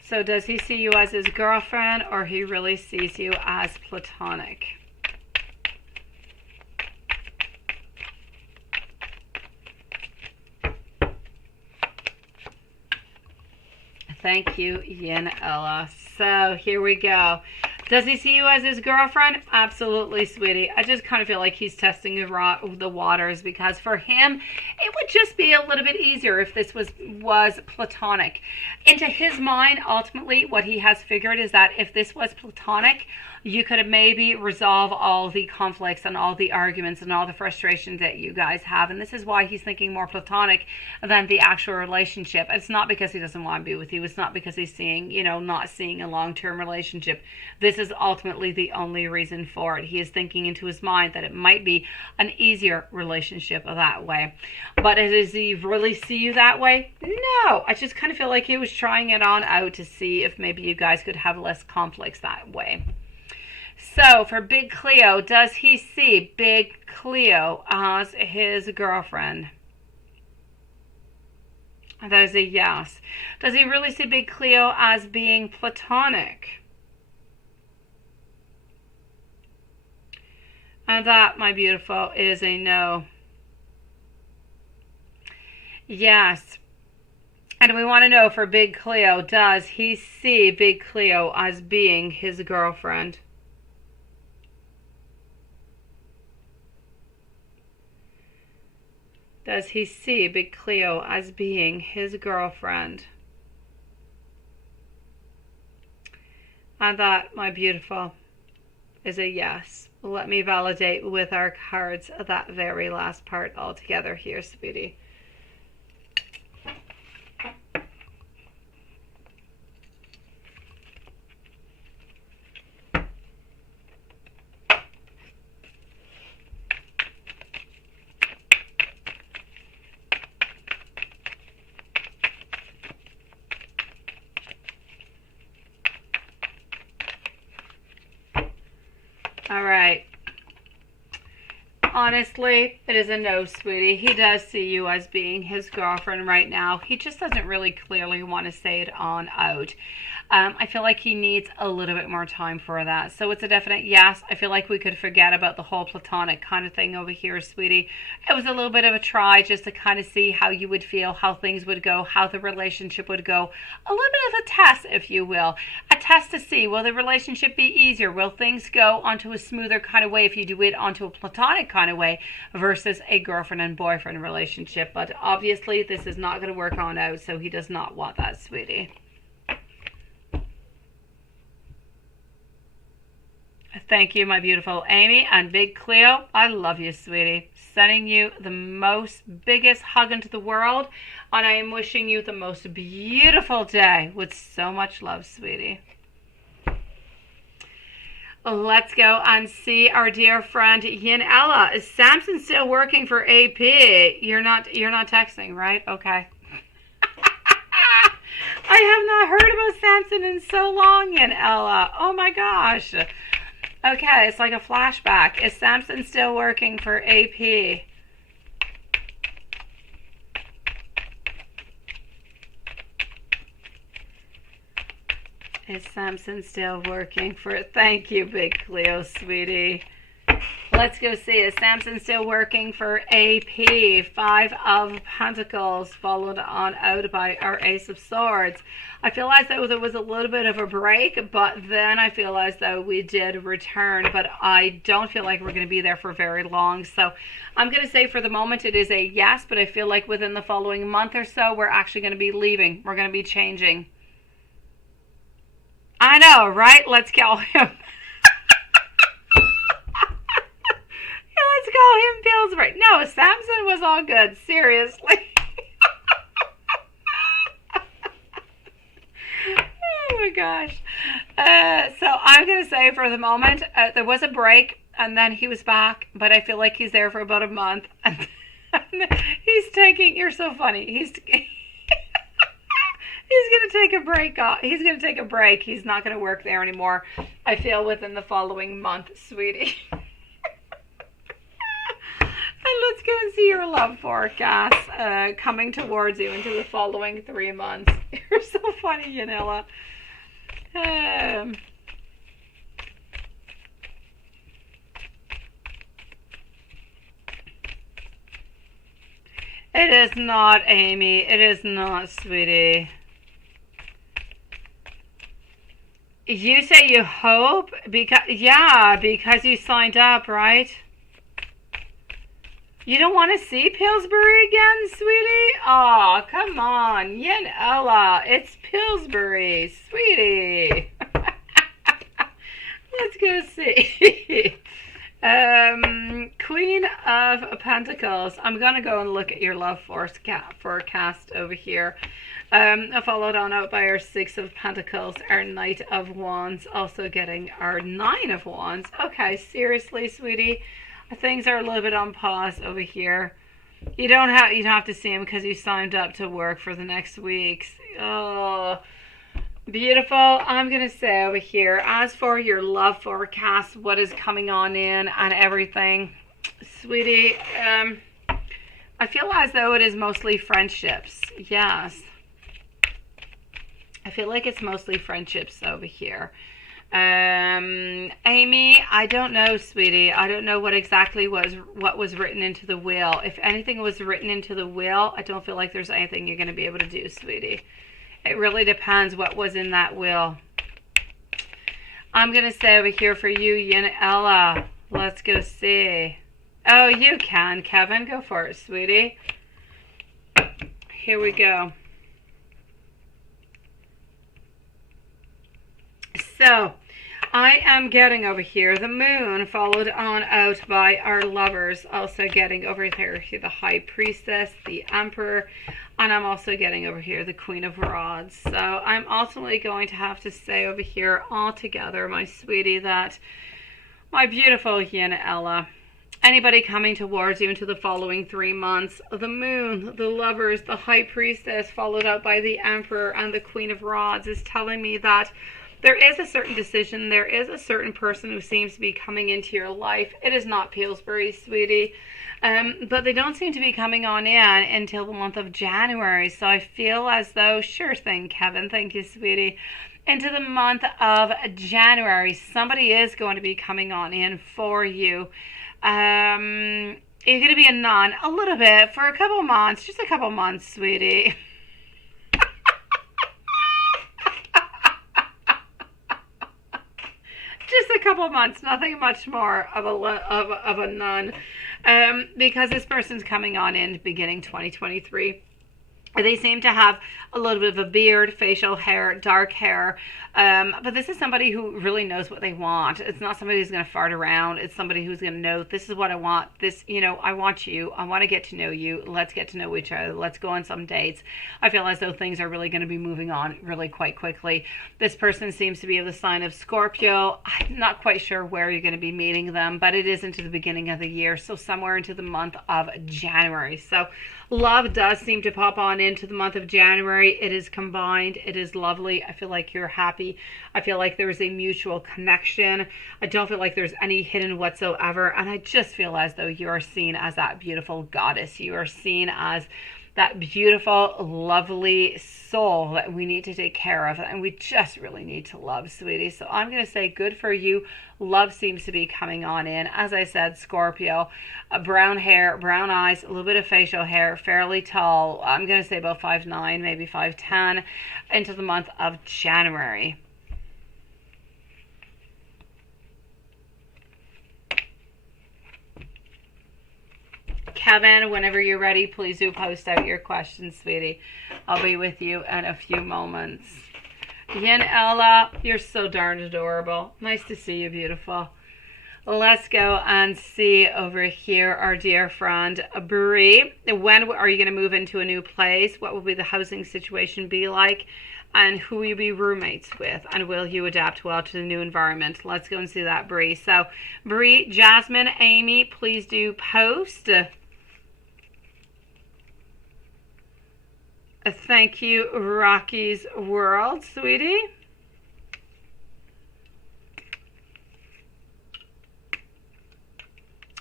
So does he see you as his girlfriend or he really sees you as platonic? Thank you, Yin Ella. So here we go. Does he see you as his girlfriend? Absolutely, sweetie. I just kind of feel like he's testing the waters because for him, it would just be a little bit easier if this was platonic. Into his mind, ultimately, what he has figured is that if this was platonic, you could maybe resolve all the conflicts and all the arguments and all the frustrations that you guys have. And this is why he's thinking more platonic than the actual relationship. It's not because he doesn't want to be with you. It's not because he's seeing, not seeing a long-term relationship. This is ultimately the only reason for it. He is thinking into his mind that it might be an easier relationship that way. But does he really see you that way? No. I just kind of feel like he was trying it on out to see if maybe you guys could have less conflicts that way. So for Big Cleo, does he see Big Cleo as his girlfriend? That is a yes. Does he really see Big Cleo as being platonic? And that, my beautiful, is a no. Yes. And we want to know for Big Cleo, does he see Big Cleo as being his girlfriend? Does he see Big Cleo as being his girlfriend? And that, my beautiful, is a yes. Let me validate with our cards that very last part all together here, sweetie. All right. Honestly, it is a no, sweetie. He does see you as being his girlfriend right now. He just doesn't really clearly want to say it on out. I feel like he needs a little bit more time for that. So it's a definite yes. I feel like we could forget about the whole platonic kind of thing over here, sweetie. It was a little bit of a try just to kind of see how you would feel, how things would go, how the relationship would go. A little bit of a test, if you will. A test to see, will the relationship be easier? Will things go onto a smoother kind of way if you do it onto a platonic kind of way versus a girlfriend and boyfriend relationship? But obviously this is not going to work on out, so he does not want that, sweetie. Thank you, my beautiful Amy and Big Cleo. I love you, sweetie. Sending you the most biggest hug into the world, and I am wishing you the most beautiful day with so much love, sweetie. Let's go and see our dear friend Yanela. Is Samson still working for AP? You're not texting, right? Okay. I have not heard about Samson in so long, Yanela. Oh my gosh. Okay, it's like a flashback. Is Samson still working for AP? Is Samson still working for... Thank you, Big Cleo, sweetie. Let's go see. Is Samson still working for AP? 5 of Pentacles, followed on out by our Ace of Swords. I feel as though there was a little bit of a break, but then I feel as though we did return, but I don't feel like we're going to be there for very long. So I'm going to say for the moment it is a yes, but I feel like within the following month or so, we're actually going to be leaving. We're going to be changing. I know, right? Let's call him. Let's call him Pillsbury. No, Samson was all good. Seriously. Oh my gosh. So I'm going to say for the moment, there was a break and then he was back, but I feel like he's there for about a month. And he's taking, you're so funny. He's going to take a break off. He's going to take a break. He's not going to work there anymore. I feel within the following month, sweetie. And let's go and see your love forecast coming towards you into the following 3 months. You're so funny, Yanela. It is not, Amy. It is not, sweetie. You say you hope? Because you signed up, right? You don't want to see Pillsbury again, sweetie? Oh, come on. Yanela, it's Pillsbury, sweetie. Let's go see. Queen of Pentacles. I'm going to go and look at your love forecast over here. Followed on out by our 6 of Pentacles, our Knight of Wands, also getting our 9 of Wands. Okay, seriously, sweetie? Things are a little bit on pause over here. You don't have to see him because you signed up to work for the next weeks. Oh, beautiful. I'm going to say over here, as for your love forecast, what is coming on in and everything, sweetie, I feel as though it is mostly friendships. Yes. I feel like it's mostly friendships over here. Amy, I don't know, sweetie. I don't know what exactly what was written into the will. If anything was written into the will, I don't feel like there's anything you're going to be able to do, sweetie. It really depends what was in that will. I'm going to say over here for you, Yanela. Let's go see. Oh, you can, Kevin. Go for it, sweetie. Here we go. So, I am getting over here the Moon, followed on out by our Lovers, also getting over here the High Priestess, the Emperor, and I'm also getting over here the Queen of Rods. So, I'm ultimately going to have to say over here altogether, my sweetie, that my beautiful Yanela, anybody coming towards you into the following 3 months, the Moon, the Lovers, the High Priestess, followed out by the Emperor and the Queen of Rods, is telling me that There is a certain decision. There is a certain person who seems to be coming into your life. It is not Pillsbury, sweetie. But they don't seem to be coming on in until the month of January. So I feel as though, sure thing, Kevin. Thank you, sweetie. Into the month of January, somebody is going to be coming on in for you. You're going to be a nun a little bit for a couple months, just a couple months, sweetie. Just a couple months, nothing much more of a nun, because this person's coming on in beginning 2023. They seem to have a little bit of a beard, facial hair, dark hair. But this is somebody who really knows what they want. It's not somebody who's going to fart around. It's somebody who's going to know, this is what I want. This, I want you. I want to get to know you. Let's get to know each other. Let's go on some dates. I feel as though things are really going to be moving on really quite quickly. This person seems to be of the sign of Scorpio. I'm not quite sure where you're going to be meeting them, but it is into the beginning of the year. So somewhere into the month of January. So love does seem to pop on into the month of January. It is combined. It is lovely. I feel like you're happy. I feel like there is a mutual connection. I don't feel like there's any hidden whatsoever. And I just feel as though you are seen as that beautiful goddess. You are seen as that beautiful, lovely soul that we need to take care of. And we just really need to love, sweetie. So I'm going to say good for you. Love seems to be coming on in. As I said, Scorpio, brown hair, brown eyes, a little bit of facial hair, fairly tall. I'm going to say about 5'9", maybe 5'10", into the month of January. Kevin, whenever you're ready, please do post out your questions, sweetie. I'll be with you in a few moments. Yin Ella, you're so darn adorable. Nice to see you, beautiful. Let's go and see over here our dear friend Bree. When are you going to move into a new place? What will be the housing situation be like? And who will you be roommates with? And will you adapt well to the new environment? Let's go and see that, Bree. So Bree, Jasmine, Amy, please do post. Thank you, Rocky's World, sweetie.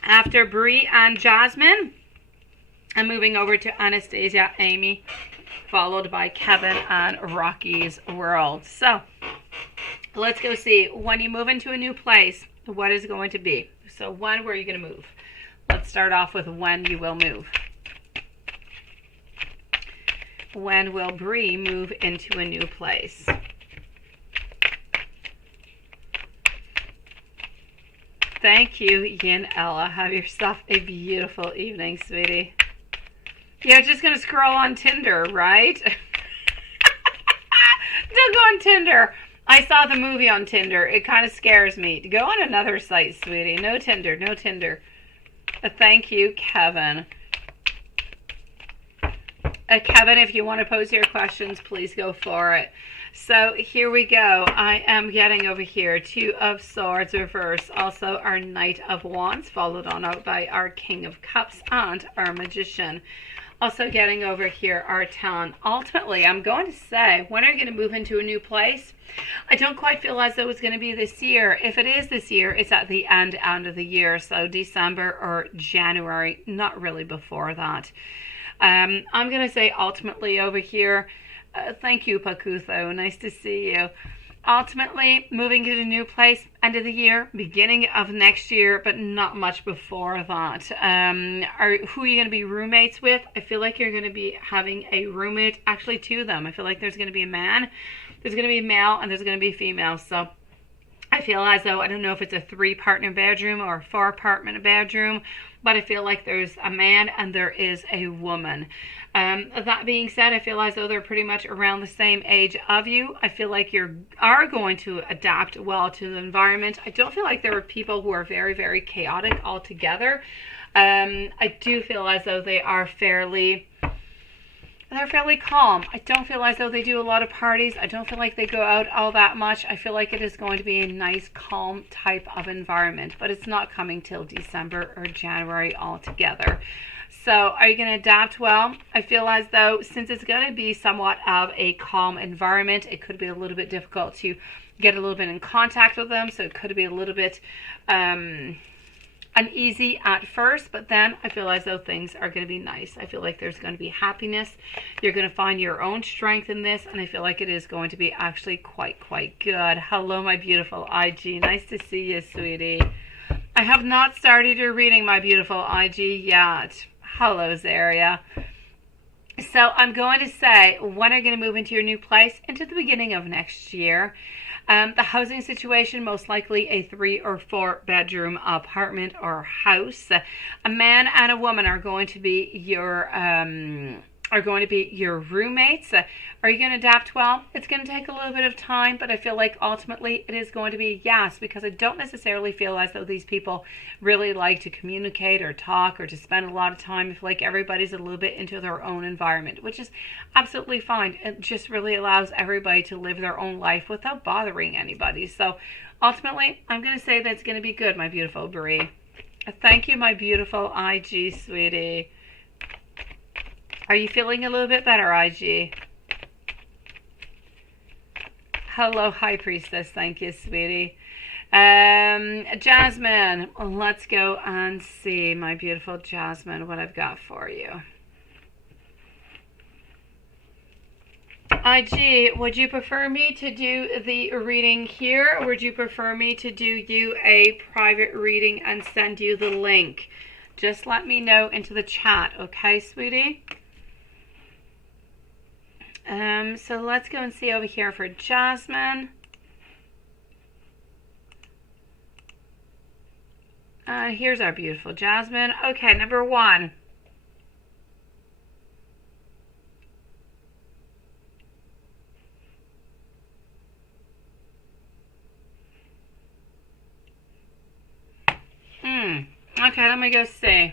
After Bree and Jasmine, I'm moving over to Anastasia, Amy, followed by Kevin and Rocky's World. So let's go see, when you move into a new place, what is it going to be? So when were you going to move? Let's start off with when you will move. When will Bree move into a new place? Thank you, Yin Ella. Have yourself a beautiful evening, sweetie. You're just going to scroll on Tinder, right? Don't go on Tinder. I saw the movie on Tinder. It kind of scares me. Go on another site, sweetie. No Tinder, no Tinder. Thank you, Kevin. Kevin, if you want to pose your questions, please go for it. So here we go. I am getting over here 2 of Swords reverse, also our Knight of Wands, followed on out by our King of Cups and our Magician. Also getting over here our 10. Ultimately, I'm going to say, when are you going to move into a new place? I don't quite feel as though it's going to be this year. If it is this year, it's at the end of the year, so December or January, not really before that. I'm going to say ultimately over here, thank you, Pakutho. Nice to see you. Ultimately, moving to a new place, end of the year, beginning of next year, but not much before that. Who are you going to be roommates with? I feel like you're going to be having a roommate, actually 2 of them. I feel like there's going to be a man, there's going to be a male, and there's going to be a female. So I feel as though, I don't know if it's a 3-partner bedroom or a 4-partner bedroom, but I feel like there's a man and there is a woman. That being said, I feel as though they're pretty much around the same age of you. I feel like you are going to adapt well to the environment. I don't feel like there are people who are very, very chaotic altogether. I do feel as though they are fairly calm. I don't feel as though they do a lot of parties. I don't feel like they go out all that much. I feel like it is going to be a nice, calm type of environment, but it's not coming till December or January altogether. So are you going to adapt well? I feel as though since it's going to be somewhat of a calm environment, it could be a little bit difficult to get a little bit in contact with them. So it could be a little bit uneasy at first, but then I feel as though things are going to be nice. I feel like there's going to be happiness. You're going to find your own strength in this, and I feel like it is going to be actually quite good. Hello, my beautiful IG. Nice to see you, sweetie. I have not started your reading, my beautiful IG, yet. Hello, Zaria. So I'm going to say, when are you going to move into your new place? Into the beginning of next year. The housing situation, most likely a 3 or 4 bedroom apartment or house. A man and a woman are going to be your roommates. Are you going to adapt well? It's going to take a little bit of time, but I feel like ultimately it is going to be yes, because I don't necessarily feel as though these people really like to communicate or talk or to spend a lot of time. I feel like everybody's a little bit into their own environment, which is absolutely fine. It just really allows everybody to live their own life without bothering anybody. So ultimately, I'm going to say that's going to be good, my beautiful Brie. Thank you, my beautiful IG, sweetie. Are you feeling a little bit better, IG? Hello, High Priestess. Thank you, sweetie. Jasmine, let's go and see, my beautiful Jasmine, what I've got for you. IG, would you prefer me to do the reading here, or would you prefer me to do you a private reading and send you the link? Just let me know into the chat, okay, sweetie? So let's go and see over here for Jasmine. Here's our beautiful Jasmine. Okay, number 1. Okay, let me go see.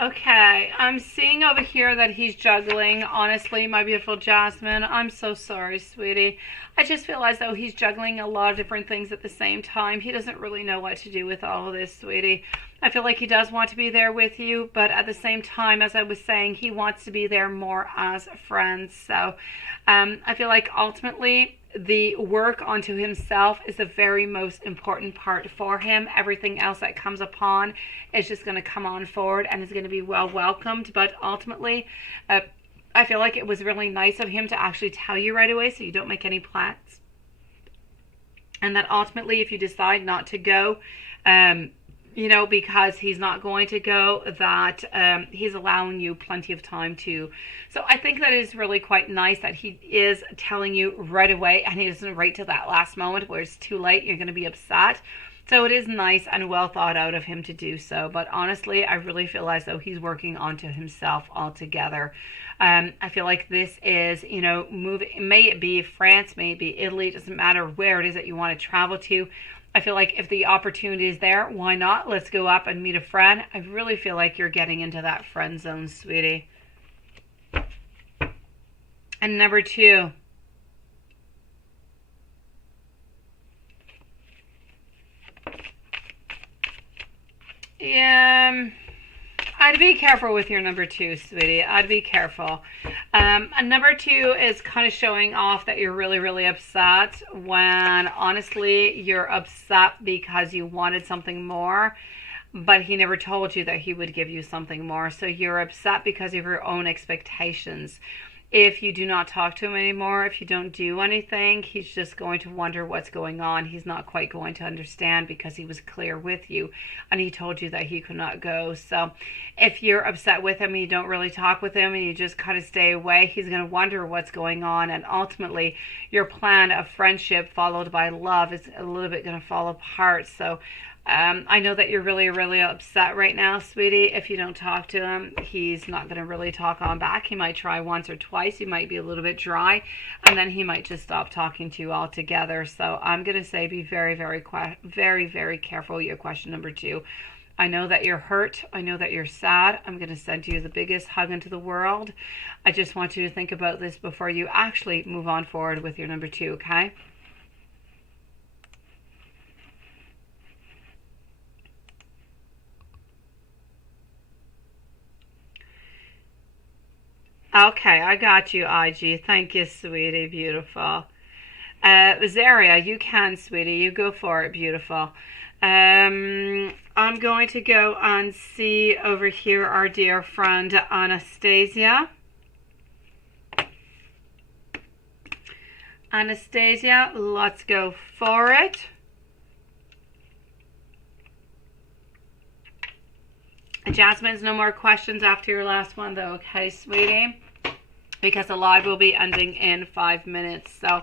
Okay, I'm seeing over here that he's juggling. Honestly, my beautiful Jasmine, I'm so sorry, sweetie. I just feel as though he's juggling a lot of different things at the same time. He doesn't really know what to do with all of this, sweetie. I feel like he does want to be there with you, but at the same time, as I was saying, he wants to be there more as friends. So I feel like ultimately the work onto himself is the very most important part for him. Everything else that comes upon is just going to come on forward and is going to be well welcomed. But ultimately, I feel like it was really nice of him to actually tell you right away so you don't make any plans. And that ultimately, if you decide not to go, you know, because he's not going to go, that he's allowing you plenty of time to. So I think that is really quite nice that he is telling you right away, and he doesn't wait till that last moment where it's too late, you're going to be upset. So it is nice and well thought out of him to do so. But honestly, I really feel as though he's working onto himself altogether. I feel like this is, you know, may it be France, may it be Italy, it doesn't matter where it is that you want to travel to. I feel like if the opportunity is there, why not? Let's go up and meet a friend. I really feel like you're getting into that friend zone, sweetie. And number 2. I'd be careful with your number 2, sweetie. I'd be careful. And number 2 is kind of showing off that you're really, really upset when honestly you're upset because you wanted something more, but he never told you that he would give you something more. So you're upset because of your own expectations. If you do not talk to him anymore, if you don't do anything, he's just going to wonder what's going on. He's not quite going to understand because he was clear with you and he told you that he could not go. So if you're upset with him and you don't really talk with him and you just kind of stay away, he's going to wonder what's going on. And ultimately, your plan of friendship followed by love is a little bit going to fall apart. So I know that you're really, really upset right now, sweetie. If you don't talk to him, he's not going to really talk on back. He might try once or twice. He might be a little bit dry, and then he might just stop talking to you altogether. So I'm going to say be very, very, very, very careful. Your question number 2. I know that you're hurt. I know that you're sad. I'm going to send you the biggest hug into the world. I just want you to think about this before you actually move on forward with your number 2, okay? Okay, I got you, IG. Thank you, sweetie. Beautiful. Zaria, you can, sweetie. You go for it. Beautiful. I'm going to go and see over here our dear friend Anastasia. Anastasia, let's go for it. Jasmine's no more questions after your last one though, okay, sweetie? Because the live will be ending in 5 minutes. So,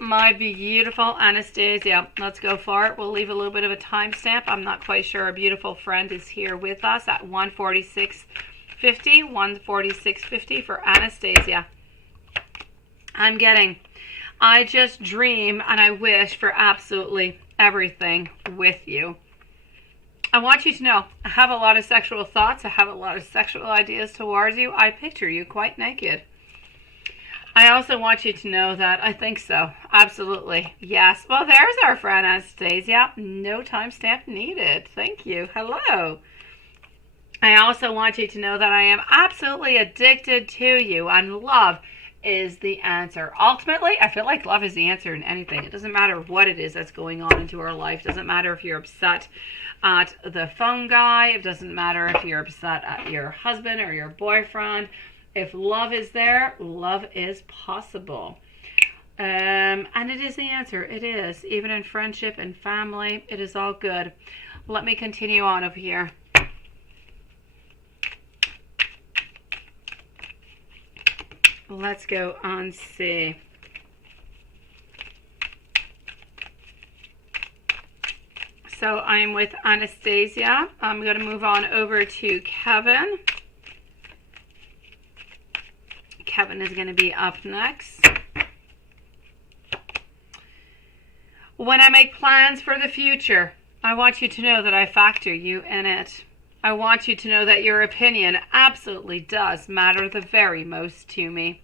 my beautiful Anastasia, let's go for it. We'll leave a little bit of a timestamp. I'm not quite sure our beautiful friend is here with us at 1:46:50, 1:46:50 for Anastasia. I just dream and I wish for absolutely everything with you. I want you to know, I have a lot of sexual thoughts. I have a lot of sexual ideas towards you. I picture you quite naked. I also want you to know that I think so. Absolutely. Yes. Well, there's our friend Anastasia. No timestamp needed. Thank you. Hello. I also want you to know that I am absolutely addicted to you, and love is the answer. Ultimately, I feel like love is the answer in anything. It doesn't matter what it is that's going on into our life. It doesn't matter if you're upset at the phone guy. It doesn't matter if you're upset at your husband or your boyfriend. If love is there, love is possible. And it is the answer. It is. Even in friendship and family, it is all good. Let me continue on over here. Let's go and see. So I'm with Anastasia. I'm going to move on over to Kevin. Kevin is going to be up next. When I make plans for the future, I want you to know that I factor you in it. I want you to know that your opinion absolutely does matter the very most to me.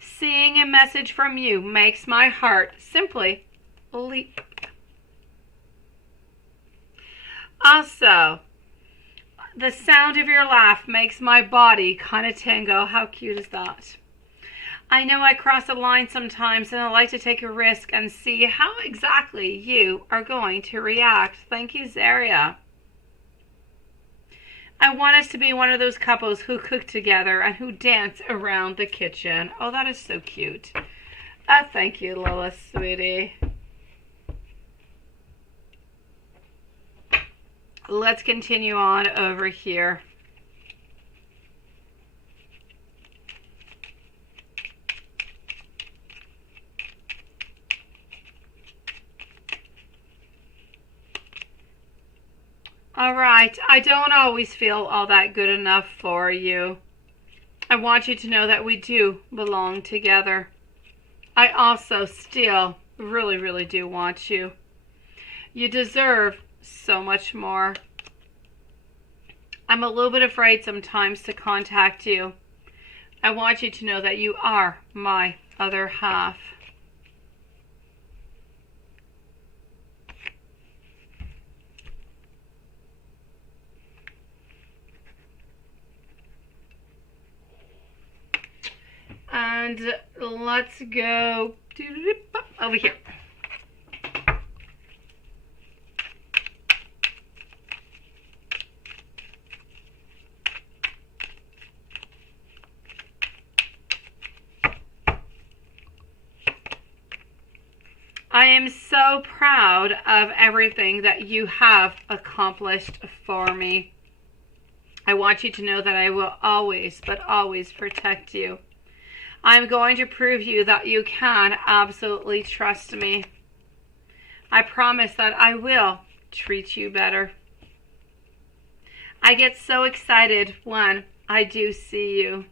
Seeing a message from you makes my heart simply leap. Also, the sound of your laugh makes my body kind of tingle. How cute is that? I know I cross a line sometimes, and I like to take a risk and see how exactly you are going to react. Thank you, Zaria. I want us to be one of those couples who cook together and who dance around the kitchen. Oh, that is so cute. Thank you, Lola, sweetie. Let's continue on over here. All right, I don't always feel all that good enough for you. I want you to know that we do belong together. I also still really, really do want you. You deserve so much more. I'm a little bit afraid sometimes to contact you. I want you to know that you are my other half. And let's go over here. I am so proud of everything that you have accomplished for me. I want you to know that I will always, but always protect you. I'm going to prove you that you can absolutely trust me. I promise that I will treat you better. I get so excited when I do see you.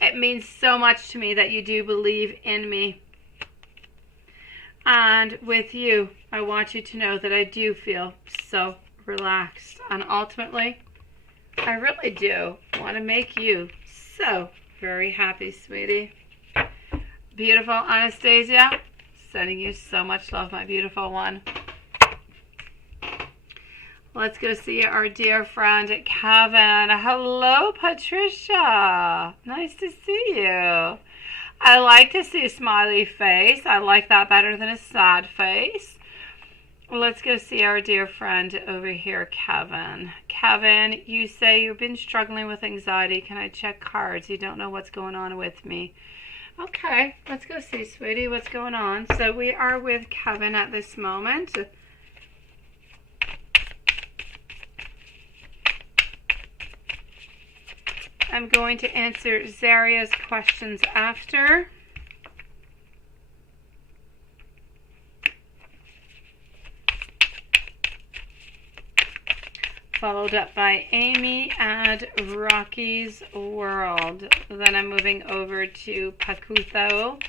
It means so much to me that you do believe in me. And with you, I want you to know that I do feel so relaxed. And ultimately, I really do want to make you so very happy, sweetie. Beautiful Anastasia, sending you so much love, my beautiful one. Let's go see our dear friend Kevin. Hello, Patricia. Nice to see you. I like to see a smiley face. I like that better than a sad face. Let's go see our dear friend over here, Kevin. Kevin, you say you've been struggling with anxiety. Can I check cards? You don't know what's going on with me. Okay, let's go see, sweetie, what's going on. So we are with Kevin at this moment. I'm going to answer Zaria's questions after. Followed up by Amy and Rocky's World. Then I'm moving over to Pakutho,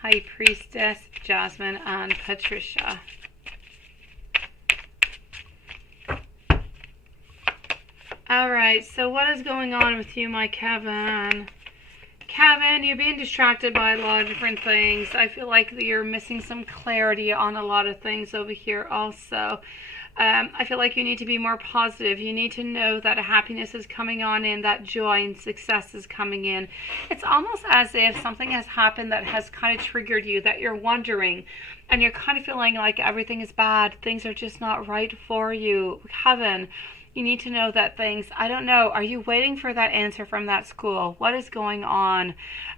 High Priestess, Jasmine, and Patricia. Alright, so what is going on with you, my Kevin? Kevin, you're being distracted by a lot of different things. I feel like you're missing some clarity on a lot of things over here also. I feel like you need to be more positive. You need to know that happiness is coming on in, that joy and success is coming in. It's almost as if something has happened that has kind of triggered you, that you're wondering, and you're kind of feeling like everything is bad. Things are just not right for you. Kevin, you need to know that things, I don't know, are you waiting for that answer from that school? What is going on?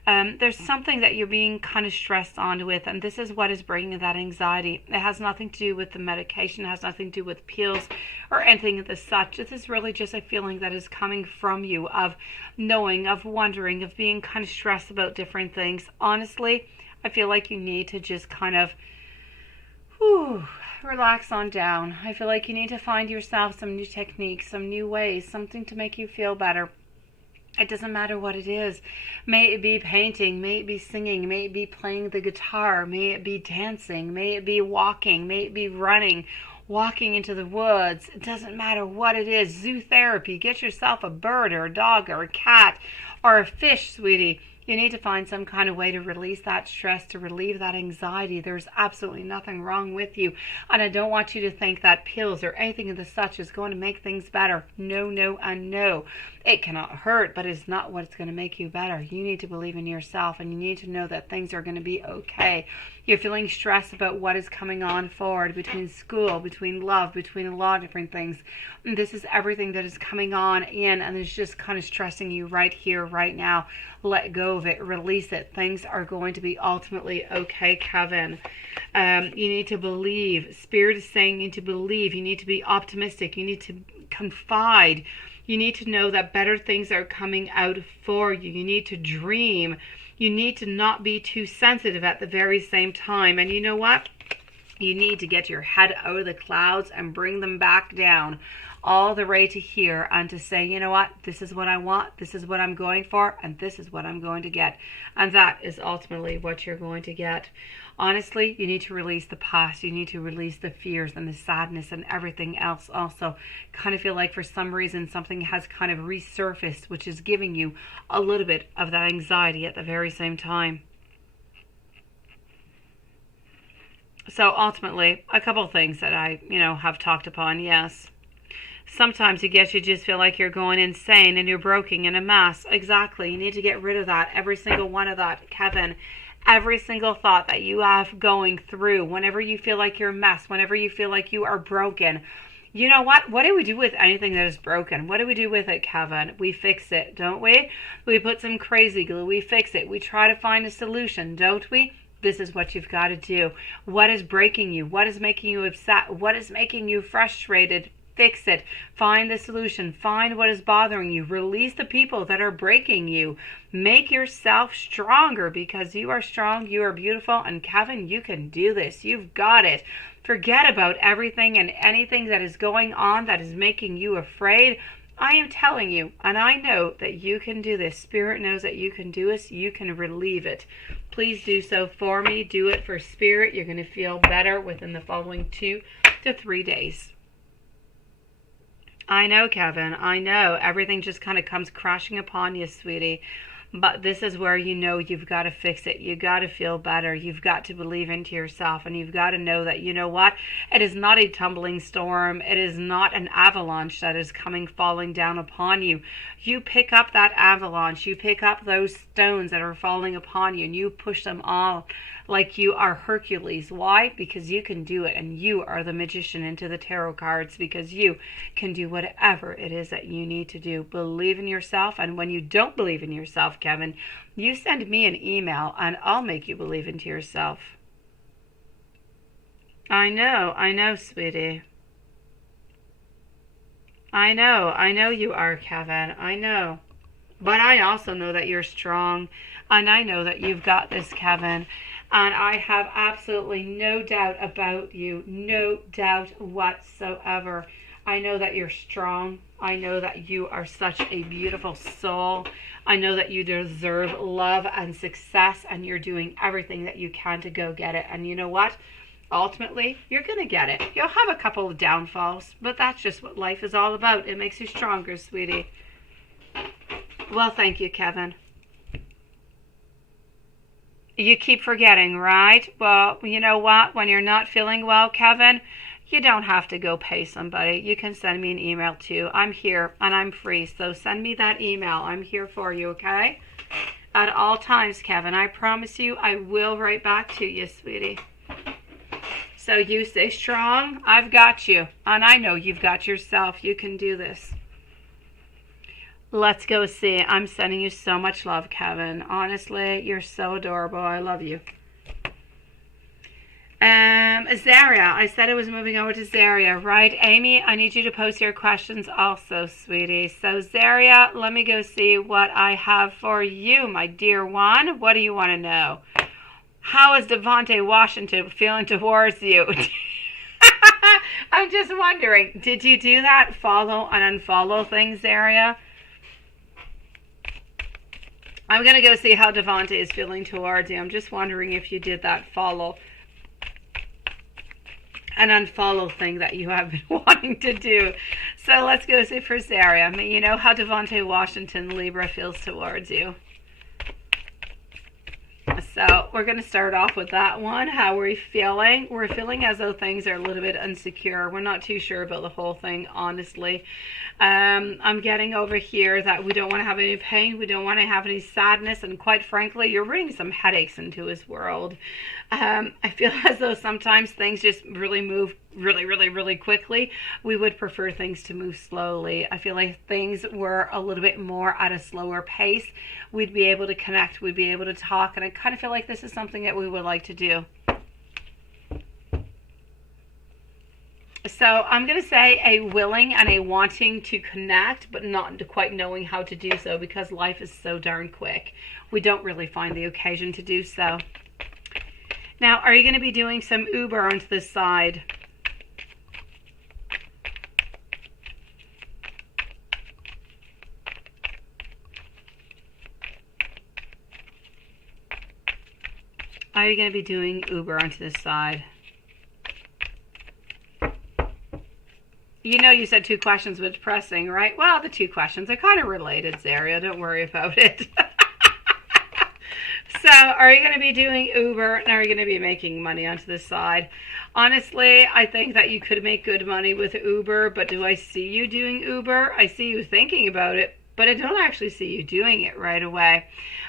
There's something that you're being kind of stressed on with, and this is what is bringing that anxiety. It has nothing to do with the medication, it has nothing to do with pills or anything of the such. This is really just a feeling that is coming from you of knowing, of wondering, of being kind of stressed about different things. Honestly, I feel like you need to just kind of relax on down. I feel like you need to find yourself some new techniques, some new ways, something to make you feel better. It doesn't matter what it is. May it be painting, may it be singing, may it be playing the guitar, may it be dancing, may it be walking, may it be running, walking into the woods. It doesn't matter what it is. Zoo therapy. Get yourself a bird or a dog or a cat or a fish, sweetie. You need to find some kind of way to release that stress, to relieve that anxiety. There's absolutely nothing wrong with you. And I don't want you to think that pills or anything of the such is going to make things better. No, no, and no. It cannot hurt, but it's not what's going to make you better. You need to believe in yourself, and you need to know that things are going to be okay. You're feeling stressed about what is coming on forward between school, between love, between a lot of different things. And this is everything that is coming on in, and it's just kind of stressing you right here, right now. Let go of it. Release it. Things are going to be ultimately okay, Kevin. You need to believe. Spirit is saying you need to believe. You need to be optimistic. You need to confide. You need to know that better things are coming out for you. You need to dream. You need to not be too sensitive at the very same time. And you know what? You need to get your head out of the clouds and bring them back down all the way to here, and to say, you know what, this is what I want, this is what I'm going for, and this is what I'm going to get. And that is ultimately what you're going to get. Honestly, you need to release the past. You need to release the fears and the sadness and everything else also. Kind of feel like for some reason something has kind of resurfaced, which is giving you a little bit of that anxiety at the very same time. So ultimately, a couple of things that I, have talked upon, yes. Sometimes you just feel like you're going insane and you're broken in a mess. Exactly. You need to get rid of that. Every single one of that, Kevin. Every single thought that you have going through, whenever you feel like you're a mess, whenever you feel like you are broken. You know what? What do we do with anything that is broken? What do we do with it, Kevin? We fix it, don't we? We put some crazy glue. We fix it. We try to find a solution, don't we? This is what you've got to do. What is breaking you? What is making you upset? What is making you frustrated? Fix it. Find the solution. Find what is bothering you. Release the people that are breaking you. Make yourself stronger, because you are strong, you are beautiful, and Kevin, you can do this. You've got it. Forget about everything and anything that is going on that is making you afraid. I am telling you, and I know that you can do this. Spirit knows that you can do this. You can relieve it. Please do so for me. Do it for Spirit. You're going to feel better within the following 2 to 3 days. I know, Kevin. I know. Everything just kind of comes crashing upon you, sweetie. But this is where you know you've got to fix it. You got to feel better. You've got to believe into yourself. And you've got to know that, you know what? It is not a tumbling storm. It is not an avalanche that is coming falling down upon you. You pick up that avalanche. You pick up those stones that are falling upon you and you push them all like you are Hercules. Why? Because you can do it, and you are the magician into the tarot cards, because you can do whatever it is that you need to do. Believe in yourself, and when you don't believe in yourself, Kevin, you send me an email and I'll make you believe into yourself. I know, sweetie. I know you are, Kevin. I know. But I also know that you're strong, and I know that you've got this, Kevin. And I have absolutely no doubt about you, no doubt whatsoever. I know that you're strong. I know that you are such a beautiful soul. I know that you deserve love and success, and you're doing everything that you can to go get it. And you know what? Ultimately, you're going to get it. You'll have a couple of downfalls, but that's just what life is all about. It makes you stronger, sweetie. Well, thank you, Kevin. You keep forgetting, right? Well, you know what? When you're not feeling well, Kevin, you don't have to go pay somebody. You can send me an email too. I'm here and I'm free. So send me that email. I'm here for you, okay? At all times, Kevin. I promise you I will write back to you, sweetie. So you stay strong. I've got you. And I know you've got yourself. You can do this. Let's go see. I'm sending you so much love, Kevin. Honestly, you're so adorable. I love you. Zaria. I said I was moving over to Zaria, right? Amy, I need you to post your questions also, sweetie. So, Zaria, let me go see what I have for you, my dear one. What do you want to know? How is Devontae Washington feeling towards you? I'm just wondering, did you do that follow and unfollow thing, Zaria? I'm going to go see how Devontae is feeling towards you. I'm just wondering if you did that follow and unfollow thing that you have been wanting to do. So let's go see for Zaria. You know how Devontae Washington Libra feels towards you. So we're going to start off with that one. How are we feeling? We're feeling as though things are a little bit insecure. We're not too sure about the whole thing, honestly. I'm getting over here that we don't want to have any pain. We don't want to have any sadness. And quite frankly, you're bringing some headaches into his world. I feel as though sometimes things just really move really quickly. We would prefer things to move slowly. I feel like things were a little bit more at a slower pace. We'd be able to connect. We'd be able to talk. And I kind of feel like this is something that we would like to do. So I'm going to say a willing and a wanting to connect, but not quite knowing how to do so because life is so darn quick. We don't really find the occasion to do so. Now, are you going to be doing some Uber onto this side? Are you going to be doing Uber onto this side? You know you said two questions with pressing, right? Well, the two questions are kind of related, Zaria. Don't worry about it. So, are you going to be doing Uber and are you going to be making money onto this side? Honestly, I think that you could make good money with Uber, but do I see you doing Uber? I see you thinking about it, but I don't actually see you doing it right away.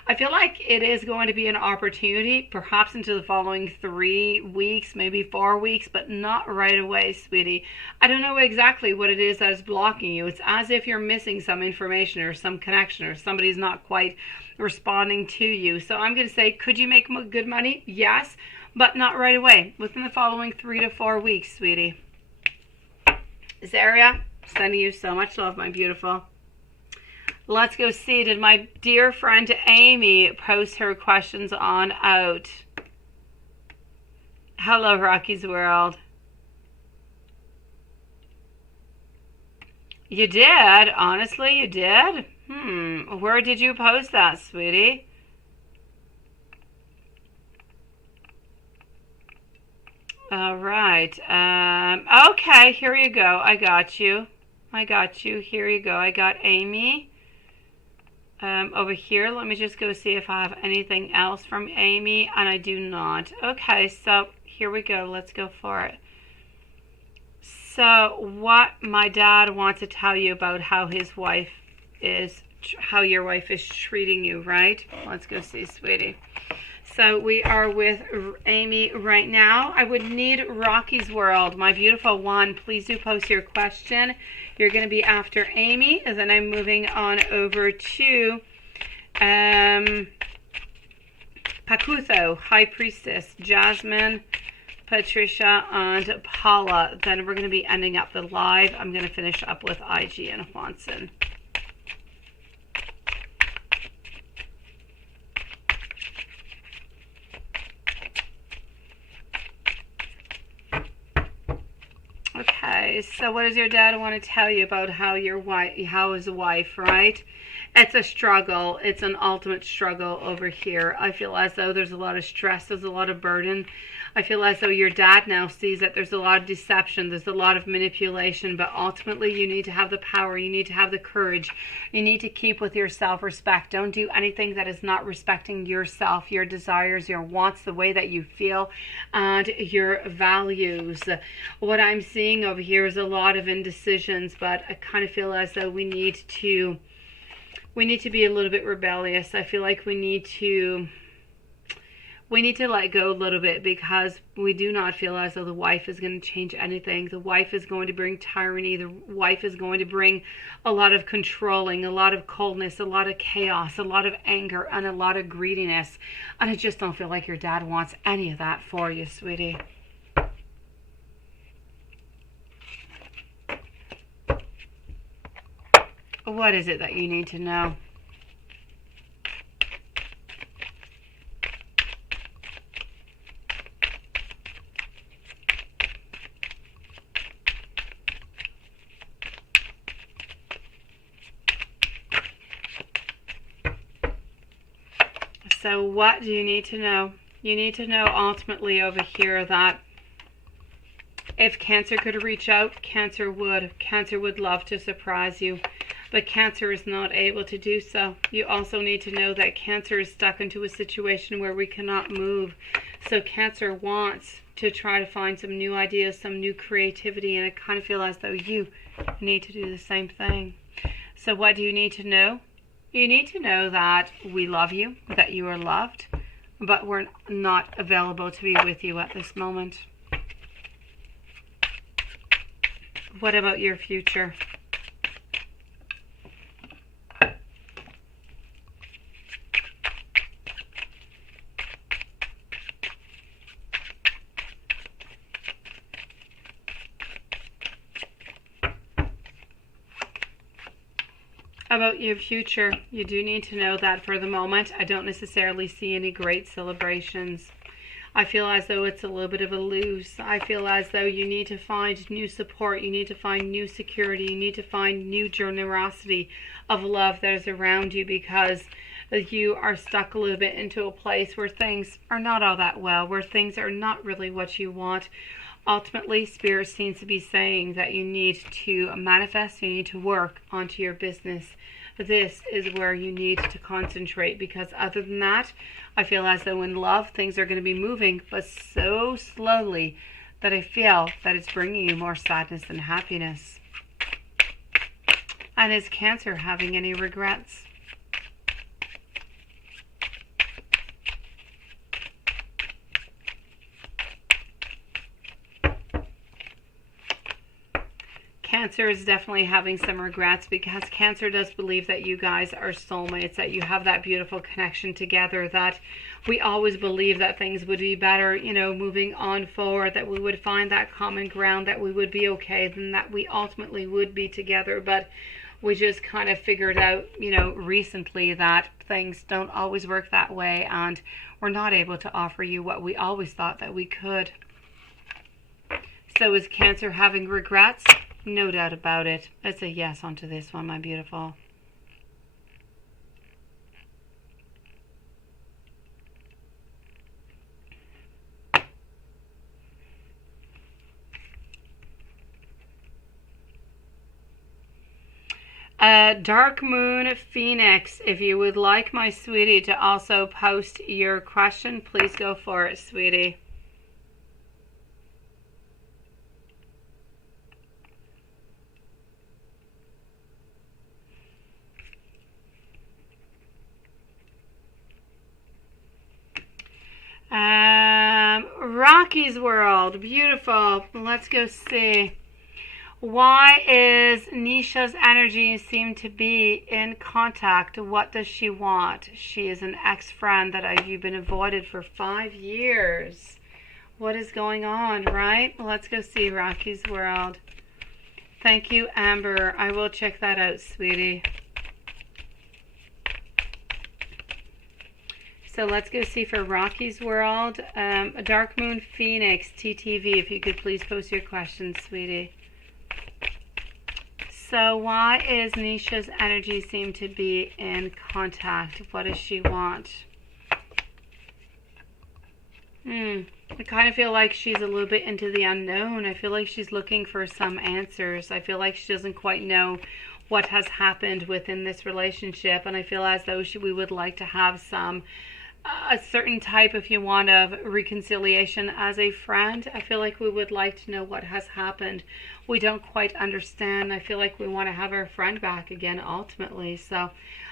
I feel like it is going to be an opportunity, perhaps into the following 3 weeks, maybe 4 weeks, but not right away, sweetie. I don't know exactly what it is that is blocking you. It's as if you're missing some information or some connection or somebody's not quite responding to you. So I'm going to say, could you make good money? Yes, but not right away. Within the following 3 to 4 weeks, sweetie. Zaria, sending you so much love, my beautiful. Let's go see. Did my dear friend Amy post her questions on out? Hello, Rocky's World. You did? Honestly, you did? Where did you post that, sweetie? All right. Okay, here you go. I got you. I got you. Here you go. I got Amy. Over here, let me just go see if I have anything else from Amy, and I do not. Okay, so here we go. Let's go for it. So what my dad wants to tell you about how his wife is, how your wife is treating you, right? Let's go see, sweetie. So we are with Amy right now. I would need Rocky's World, my beautiful one. Please do post your question. You're going to be after Amy, and then I'm moving on over to Pakutho, High Priestess, Jasmine, Patricia, and Paula. Then we're going to be ending up the live. I'm going to finish up with IG and Juanson. Okay, so what does your dad want to tell you about how his wife, right? It's a struggle. It's an ultimate struggle over here. I feel as though there's a lot of stress. There's a lot of burden. I feel as though your dad now sees that there's a lot of deception. There's a lot of manipulation. But ultimately, you need to have the power. You need to have the courage. You need to keep with your self-respect. Don't do anything that is not respecting yourself, your desires, your wants, the way that you feel, and your values. What I'm seeing over here is a lot of indecisions, but I kind of feel as though we need to be a little bit rebellious. I feel like we need to let go a little bit, because we do not feel as though the wife is going to change anything. The wife is going to bring tyranny. The wife is going to bring a lot of controlling, a lot of coldness, a lot of chaos, a lot of anger, and a lot of greediness. And I just don't feel like your dad wants any of that for you, sweetie. What is it that you need to know? So what do you need to know? You need to know ultimately over here that if Cancer could reach out, Cancer would. Cancer would love to surprise you, but Cancer is not able to do so. You also need to know that Cancer is stuck into a situation where we cannot move. So Cancer wants to try to find some new ideas, some new creativity, and I kind of feel as though you need to do the same thing. So what do you need to know? You need to know that we love you, that you are loved, but we're not available to be with you at this moment. What about your future? About your future, you do need to know that for the moment, I don't necessarily see any great celebrations. I feel as though it's a little bit of a lose. I feel as though you need to find new support. You need to find new security. You need to find new generosity of love that is around you, because you are stuck a little bit into a place where things are not all that well, where things are not really what you want. Ultimately, Spirit seems to be saying that you need to manifest, you need to work onto your business. This is where you need to concentrate, because other than that, I feel as though in love, things are going to be moving, but so slowly that I feel that it's bringing you more sadness than happiness. And is Cancer having any regrets? Cancer is definitely having some regrets, because Cancer does believe that you guys are soulmates, that you have that beautiful connection together, that we always believe that things would be better, you know, moving on forward, that we would find that common ground, that we would be okay, then that we ultimately would be together. But we just kind of figured out, you know, recently that things don't always work that way, and we're not able to offer you what we always thought that we could. So is Cancer having regrets? No doubt about it. It's a yes onto this one, my beautiful. Dark Moon Phoenix, if you would like my sweetie to also post your question, please go for it, sweetie. Rocky's World, beautiful. Let's go see. Why is Nisha's energy seem to be in contact? What does she want? She is an ex-friend that you've been avoided for 5 years. What is going on, right? Let's go see Rocky's World. Thank you, Amber. I will check that out, sweetie. So let's go see for Rocky's World. Dark Moon Phoenix, TTV, if you could please post your questions, sweetie. So why is Nisha's energy seem to be in contact? What does she want? I kind of feel like she's a little bit into the unknown. I feel like she's looking for some answers. I feel like she doesn't quite know what has happened within this relationship. And I feel as though we would like to have some a certain type, if you want, of reconciliation as a friend. I feel like we would like to know what has happened. We don't quite understand. I feel like we want to have our friend back again ultimately. So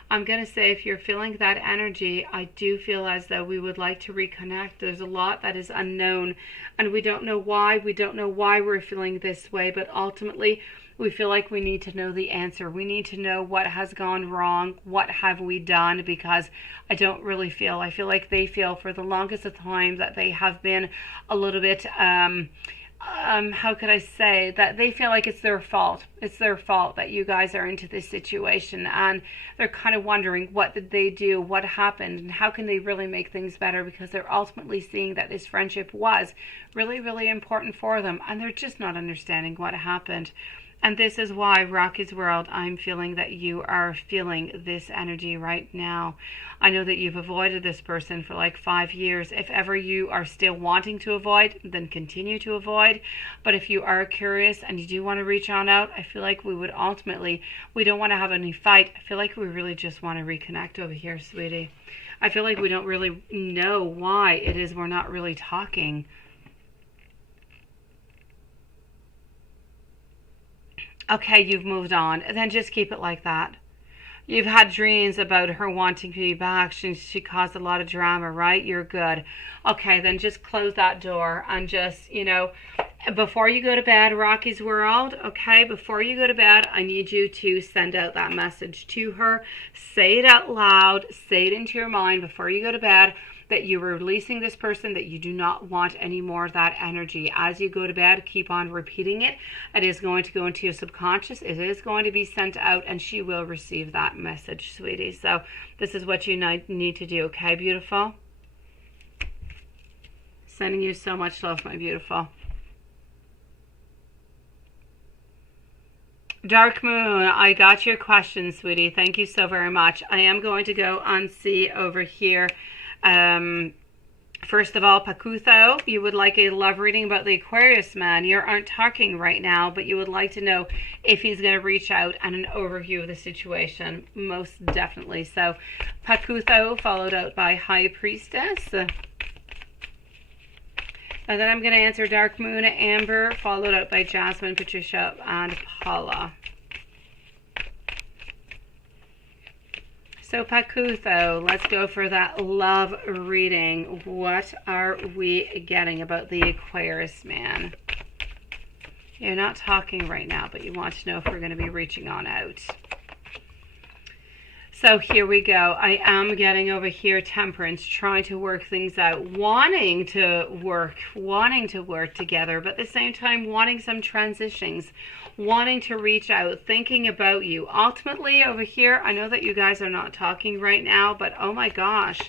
I'm going to say, if you're feeling that energy, I do feel as though we would like to reconnect. There's a lot that is unknown and we don't know why. We don't know why we're feeling this way, but ultimately we feel like we need to know the answer. We need to know what has gone wrong. What have we done? Because I don't really feel, I feel like they feel for the longest of time that they have been a little bit, how could I say, that they feel like it's their fault. It's their fault that you guys are into this situation, and they're kind of wondering, what did they do? What happened? And how can they really make things better? Because they're ultimately seeing that this friendship was really, really important for them, and they're just not understanding what happened. And this is why, Rocky's World, I'm feeling that you are feeling this energy right now. I know that you've avoided this person for like 5 years. If ever you are still wanting to avoid, then continue to avoid. But if you are curious and you do want to reach on out, I feel like we would ultimately, we don't want to have any fight. I feel like we really just want to reconnect over here, sweetie. I feel like we don't really know why it is we're not really talking. Okay, you've moved on. Then just keep it like that. You've had dreams about her wanting to be back. She caused a lot of drama, right? You're good. Okay, then just close that door and just, you know, before you go to bed, Rocky's World, okay, before you go to bed, I need you to send out that message to her. Say it out loud. Say it into your mind before you go to bed, that you are releasing this person, that you do not want any more of that energy. As you go to bed, keep on repeating it. It is going to go into your subconscious. It is going to be sent out, and she will receive that message, sweetie. So this is what you need to do, okay, beautiful? Sending you so much love, my beautiful. Dark Moon, I got your question, sweetie. Thank you so very much. I am going to go and see over here. First of all, Pakutho, you would like a love reading about the Aquarius man. You aren't talking right now, but you would like to know if he's going to reach out and an overview of the situation. Most definitely. So Pakutho, followed out by High Priestess. And then I'm going to answer Dark Moon, Amber, followed out by Jasmine, Patricia, and Paula. So Pakutho, let's go for that love reading. What are we getting about the Aquarius man? You're not talking right now, but you want to know if we're going to be reaching on out. So here we go. I am getting over here Temperance, trying to work things out, wanting to work together, but at the same time wanting some transitions, wanting to reach out, thinking about you. Ultimately over here, I know that you guys are not talking right now, but oh my gosh,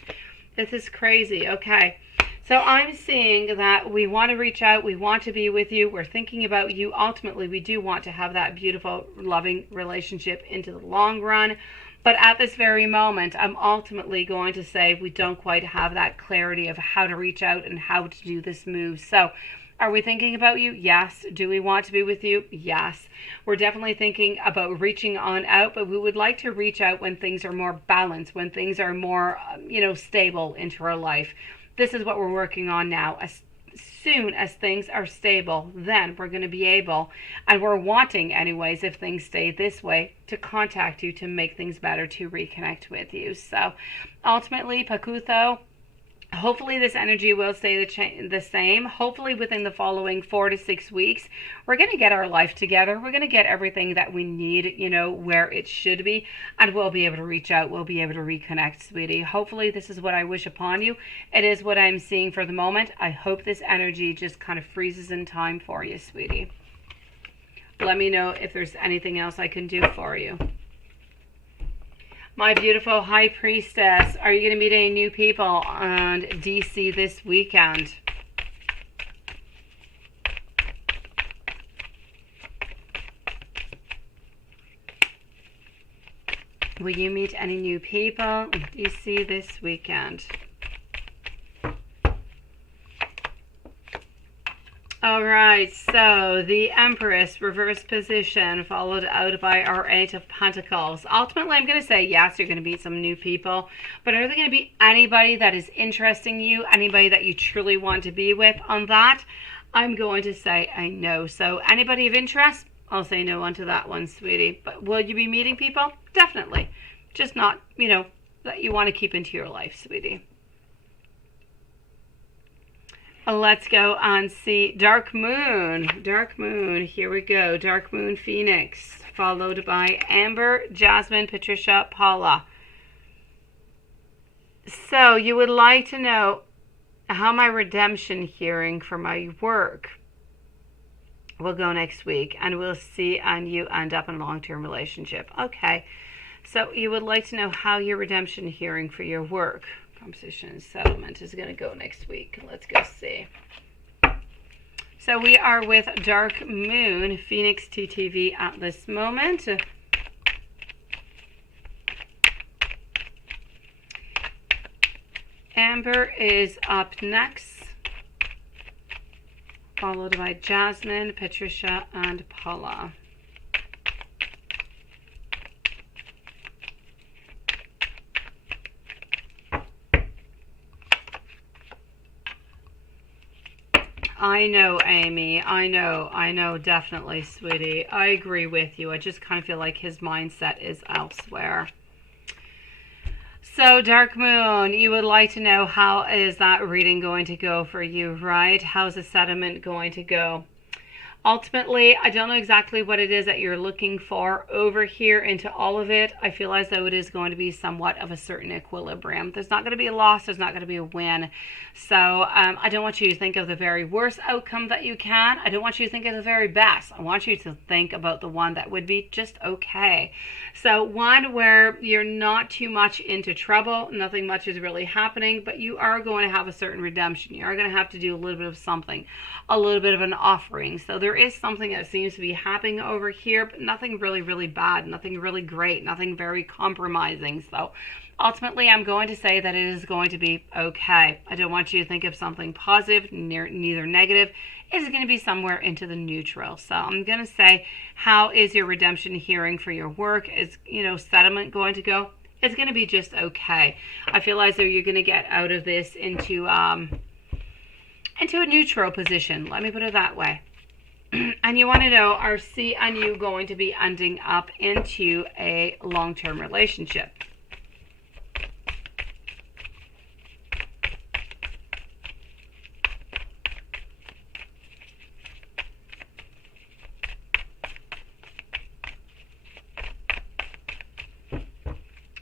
this is crazy. Okay. So I'm seeing that we want to reach out, we want to be with you, we're thinking about you. Ultimately, we do want to have that beautiful, loving relationship into the long run. But at this very moment, I'm ultimately going to say we don't quite have that clarity of how to reach out and how to do this move. So Are we thinking about you? Yes. Do we want to be with you? Yes. We're definitely thinking about reaching on out, but we would like to reach out when things are more balanced, when things are more, stable into our life. This is what we're working on now. As soon as things are stable, then we're going to be able, and we're wanting anyways, if things stay this way, to contact you to make things better, to reconnect with you. So ultimately, Pakutho, hopefully this energy will stay the same. Hopefully within the following 4 to 6 weeks, we're going to get our life together. We're going to get everything that we need, where it should be. And we'll be able to reach out. We'll be able to reconnect, sweetie. Hopefully this is what I wish upon you. It is what I'm seeing for the moment. I hope this energy just kind of freezes in time for you, sweetie. Let me know if there's anything else I can do for you. My beautiful High Priestess, are you going to meet any new people on DC this weekend? Will you meet any new people in DC this weekend? All right, so the Empress, reverse position, followed out by our Eight of Pentacles. Ultimately, I'm going to say, yes, you're going to meet some new people, but are they going to be anybody that is interesting you, anybody that you truly want to be with? On that, I'm going to say I no. So anybody of interest, I'll say no onto that one, sweetie. But will you be meeting people? Definitely. Just not, that you want to keep into your life, sweetie. Let's go and see Dark Moon. Dark Moon, here we go. Dark Moon Phoenix, followed by Amber, Jasmine, Patricia, Paula. So you would like to know how my redemption hearing for my work will go next week, and we'll see and you end up in a long-term relationship. Okay, so you would like to know how your redemption hearing for your work, composition and settlement, is going to go next week. Let's go see. So we are with Dark Moon Phoenix TTV at this moment. Amber is up next, followed by Jasmine, Patricia, and Paula. I know, Amy. I know, definitely, sweetie. I agree with you. I just kind of feel like his mindset is elsewhere. So, Dark Moon, you would like to know how is that reading going to go for you, right? How's the settlement going to go? Ultimately, I don't know exactly what it is that you're looking for over here into all of it. I feel as though it is going to be somewhat of a certain equilibrium. There's not going to be a loss. There's not going to be a win. So I don't want you to think of the very worst outcome that you can. I don't want you to think of the very best. I want you to think about the one that would be just okay. So one where you're not too much into trouble. Nothing much is really happening, but you are going to have a certain redemption. You are going to have to do a little bit of something, a little bit of an offering. So there is something that seems to be happening over here, but nothing really, really bad, nothing really great, nothing very compromising. So ultimately, I'm going to say that it is going to be okay. I don't want you to think of something positive, neither negative. It is going to be somewhere into the neutral. So I'm going to say, how is your redemption hearing for your work? Is, settlement going to go? It's going to be just okay. I feel as though you're going to get out of this into a neutral position. Let me put it that way. And you want to know, are C and you going to be ending up into a long-term relationship?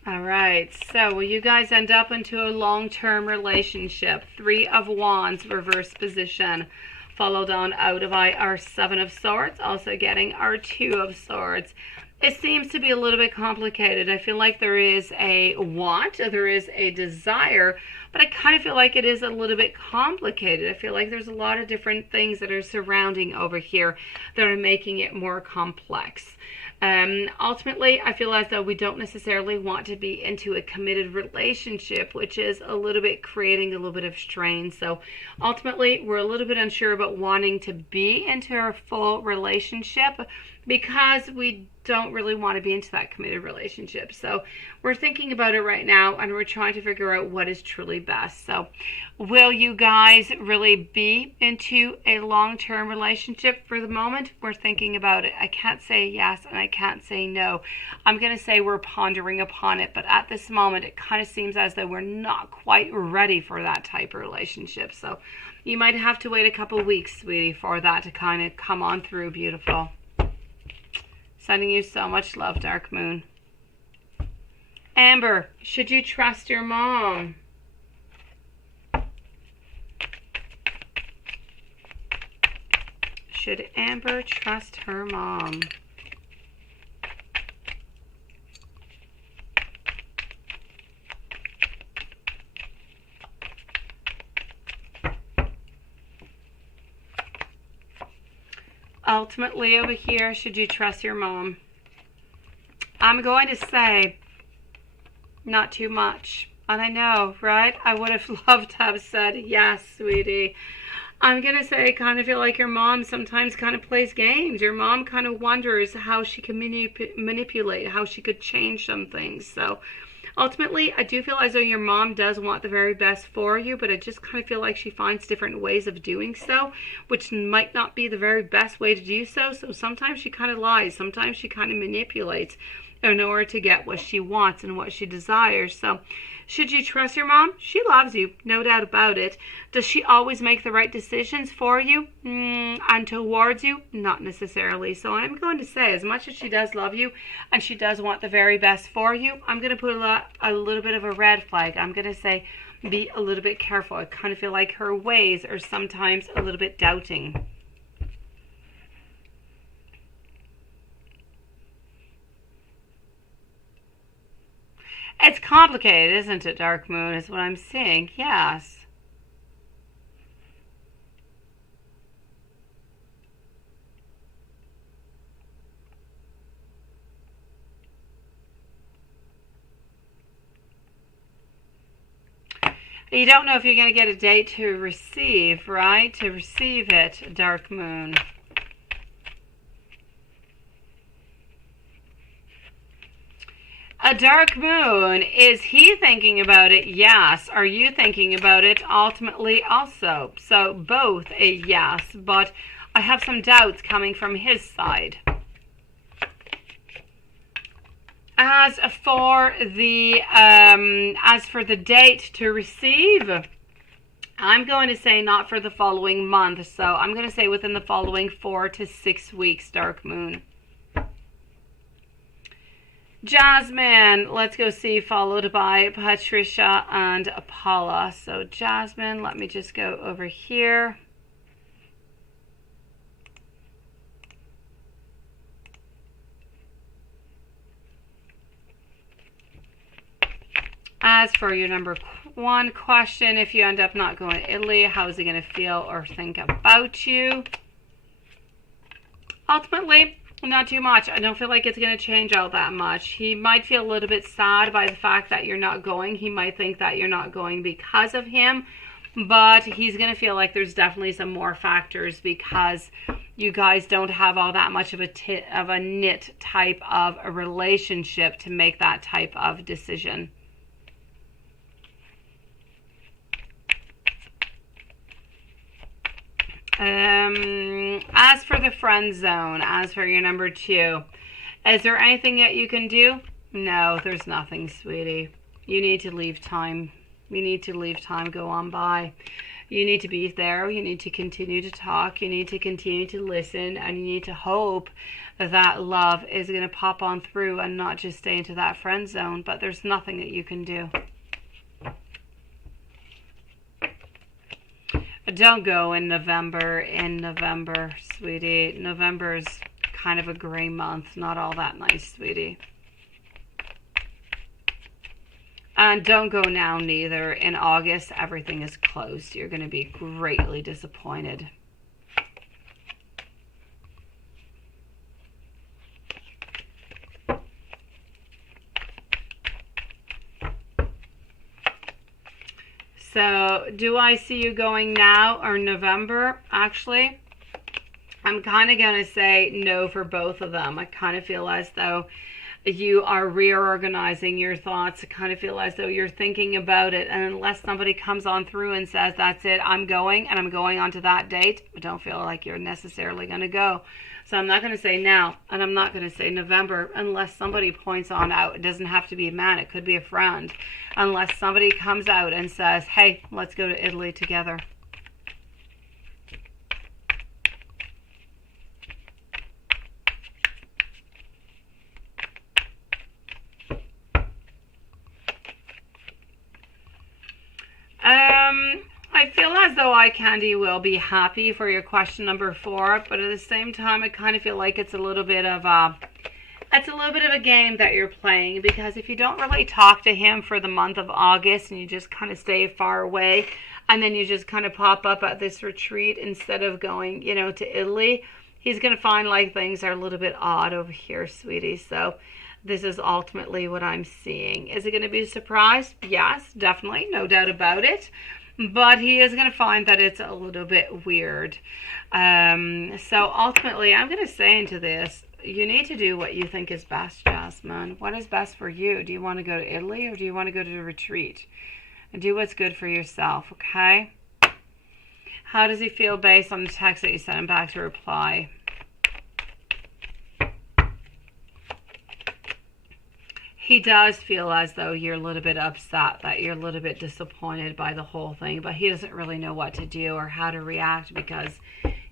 All right, so will you guys end up into a long-term relationship? Three of Wands, reverse position, followed on out of our Seven of Swords, also getting our Two of Swords. It seems to be a little bit complicated. I feel like there is a want, there is a desire, but I kind of feel like it is a little bit complicated. I feel like there's a lot of different things that are surrounding over here that are making it more complex. Ultimately, I feel as though we don't necessarily want to be into a committed relationship, which is a little bit creating a little bit of strain. So ultimately, we're a little bit unsure about wanting to be into a full relationship because we don't really want to be into that committed relationship. So we're thinking about it right now, and we're trying to figure out what is truly best. So will you guys really be into a long-term relationship? For the moment, we're thinking about it. I can't say yes and I can't say no. I'm going to say we're pondering upon it, but at this moment, it kind of seems as though we're not quite ready for that type of relationship. So you might have to wait a couple weeks, sweetie, for that to kind of come on through. Beautiful. Sending you so much love, Dark Moon. Amber, should you trust your mom? Should Amber trust her mom? Ultimately, over here, should you trust your mom? I'm going to say not too much. And I know, right? I would have loved to have said yes, sweetie. I'm going to say I kind of feel like your mom sometimes kind of plays games. Your mom kind of wonders how she can manipulate, how she could change some things. So ultimately, I do feel as though your mom does want the very best for you, but I just kind of feel like she finds different ways of doing so, which might not be the very best way to do so. So sometimes she kind of lies. Sometimes she kind of manipulates in order to get what she wants and what she desires. So should you trust your mom? She loves you, no doubt about it. Does she always make the right decisions for you and towards you? Not necessarily. So I'm going to say, as much as she does love you and she does want the very best for you, I'm going to put a little bit of a red flag. I'm going to say be a little bit careful. I kind of feel like her ways are sometimes a little bit doubting. It's complicated, isn't it, Dark Moon, is what I'm saying. Yes. You don't know if you're going to get a date to receive, right? To receive it, Dark Moon. A dark moon, is he thinking about it? Yes. Are you thinking about it? Ultimately also. So both a yes, but I have some doubts coming from his side. As for the date to receive, I'm going to say not for the following month. So I'm going to say within the following 4 to 6 weeks, Dark Moon. Jasmine, let's go see, followed by Patricia and Paula. So Jasmine, let me just go over here. As for your number 1 question, if you end up not going to Italy, how is he going to feel or think about you? Ultimately, not too much. I don't feel like it's going to change all that much. He might feel a little bit sad by the fact that you're not going. He might think that you're not going because of him, but he's going to feel like there's definitely some more factors because you guys don't have all that much of a knit type of a relationship to make that type of decision. As for the friend zone, as for your number 2, is there anything that you can do? No, there's nothing, sweetie. You need to leave time. You need to leave time go on by. You need to be there. You need to continue to talk. You need to continue to listen. And you need to hope that love is going to pop on through and not just stay into that friend zone. But there's nothing that you can do. Don't go in November, sweetie. November's kind of a gray month. Not all that nice, sweetie. And don't go now neither. In August, everything is closed. You're going to be greatly disappointed. So, do I see you going now or November? Actually, I'm kind of going to say no for both of them. I kind of feel as though you are reorganizing your thoughts. I kind of feel as though you're thinking about it. And unless somebody comes on through and says, that's it, I'm going, and I'm going on to that date, I don't feel like you're necessarily going to go. So I'm not going to say now, and I'm not going to say November, unless somebody points on out. It doesn't have to be a man. It could be a friend. Unless somebody comes out and says, hey, let's go to Italy together. I feel as though eye candy will be happy for your question number 4, but at the same time, I kind of feel like it's a little bit of a game that you're playing, because if you don't really talk to him for the month of August and you just kind of stay far away, and then you just kind of pop up at this retreat instead of going, to Italy, he's going to find like things are a little bit odd over here, sweetie. So this is ultimately what I'm seeing. Is it going to be a surprise? Yes, definitely. No doubt about it. But he is going to find that it's a little bit weird. So ultimately, I'm going to say into this, you need to do what you think is best, Jasmine. What is best for you? Do you want to go to Italy or do you want to go to the retreat? And do what's good for yourself, okay? How does he feel based on the text that you sent him back to reply? He does feel as though you're a little bit upset, that you're a little bit disappointed by the whole thing, but he doesn't really know what to do or how to react, because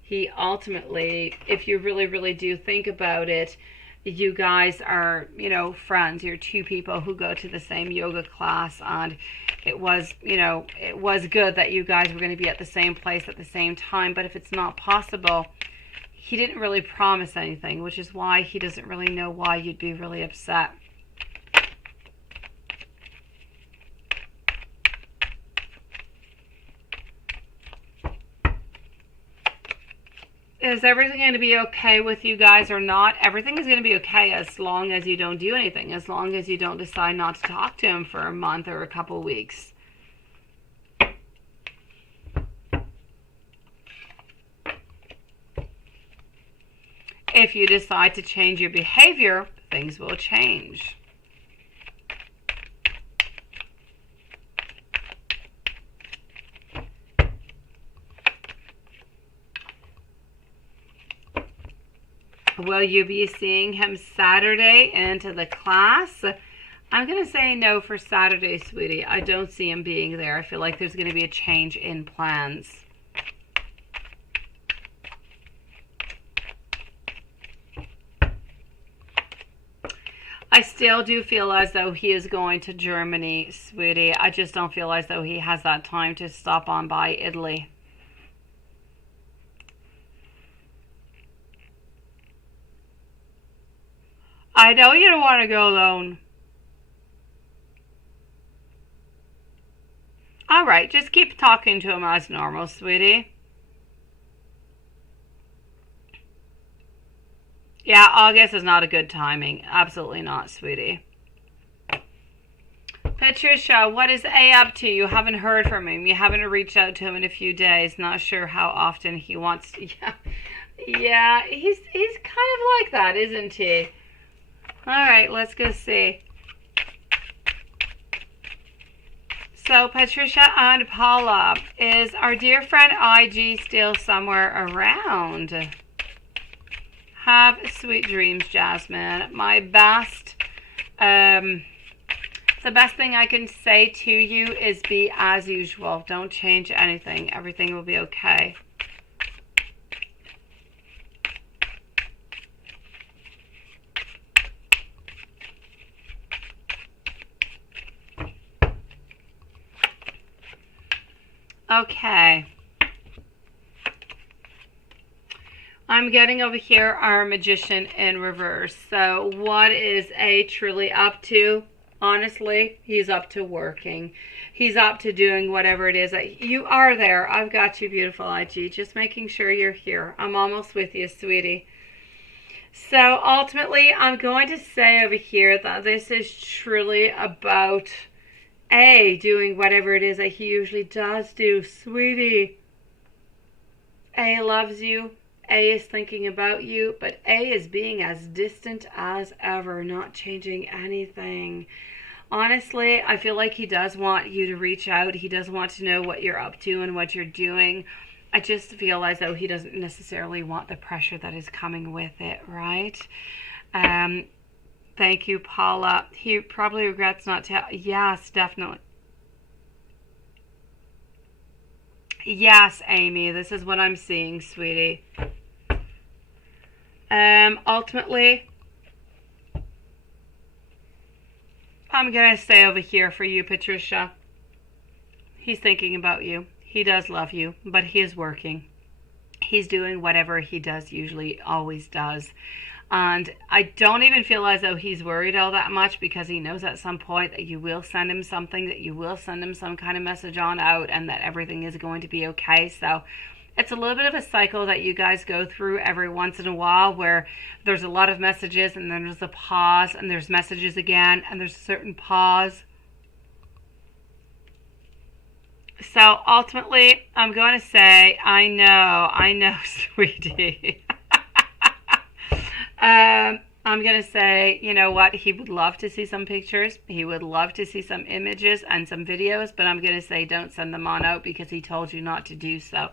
he ultimately, if you really, really do think about it, you guys are, friends. You're two people who go to the same yoga class, and it was good that you guys were going to be at the same place at the same time, but if it's not possible, he didn't really promise anything, which is why he doesn't really know why you'd be really upset. Is everything going to be okay with you guys or not? Everything is going to be okay as long as you don't do anything, as long as you don't decide not to talk to him for a month or a couple weeks. If you decide to change your behavior, things will change. Will you be seeing him Saturday into the class? I'm going to say no for Saturday, sweetie. I don't see him being there. I feel like there's going to be a change in plans. I still do feel as though he is going to Germany, sweetie. I just don't feel as though he has that time to stop on by Italy. I know you don't want to go alone. All right, just keep talking to him as normal, sweetie. Yeah, August is not a good timing. Absolutely not, sweetie. Patricia, what is A up to? You haven't heard from him. You haven't reached out to him in a few days. Not sure how often he wants to. Yeah, he's kind of like that, isn't he? All right, let's go see. So, Patricia and Paula, is our dear friend IG still somewhere around? Have sweet dreams, Jasmine. My best, the best thing I can say to you is be as usual. Don't change anything. Everything will be okay. Okay. I'm getting over here our magician in reverse. So what is A truly up to? Honestly, he's up to working. He's up to doing whatever it is that you are there. I've got you, beautiful IG. Just making sure you're here. I'm almost with you, sweetie. So ultimately, I'm going to say over here that this is truly about A, doing whatever it is that he usually does do. Sweetie, A loves you. A is thinking about you, but A is being as distant as ever, not changing anything. Honestly, I feel like he does want you to reach out. He does want to know what you're up to and what you're doing. I just feel as though he doesn't necessarily want the pressure that is coming with it, right? Thank you, Paula. He probably regrets not to. Yes, definitely. Yes, Amy, this is what I'm seeing, sweetie. Ultimately, I'm going to stay over here for you, Patricia. He's thinking about you. He does love you, but he is working. He's doing whatever he does, usually always does. And I don't even feel as though he's worried all that much, because he knows at some point that you will send him something, that you will send him some kind of message on out, and that everything is going to be okay. So it's a little bit of a cycle that you guys go through every once in a while, where there's a lot of messages and then there's a pause and there's messages again and there's a certain pause. So ultimately, I'm going to say, I know, sweetie. I'm going to say, you know what? He would love to see some pictures. He would love to see some images and some videos, but I'm going to say don't send them on out because he told you not to do so.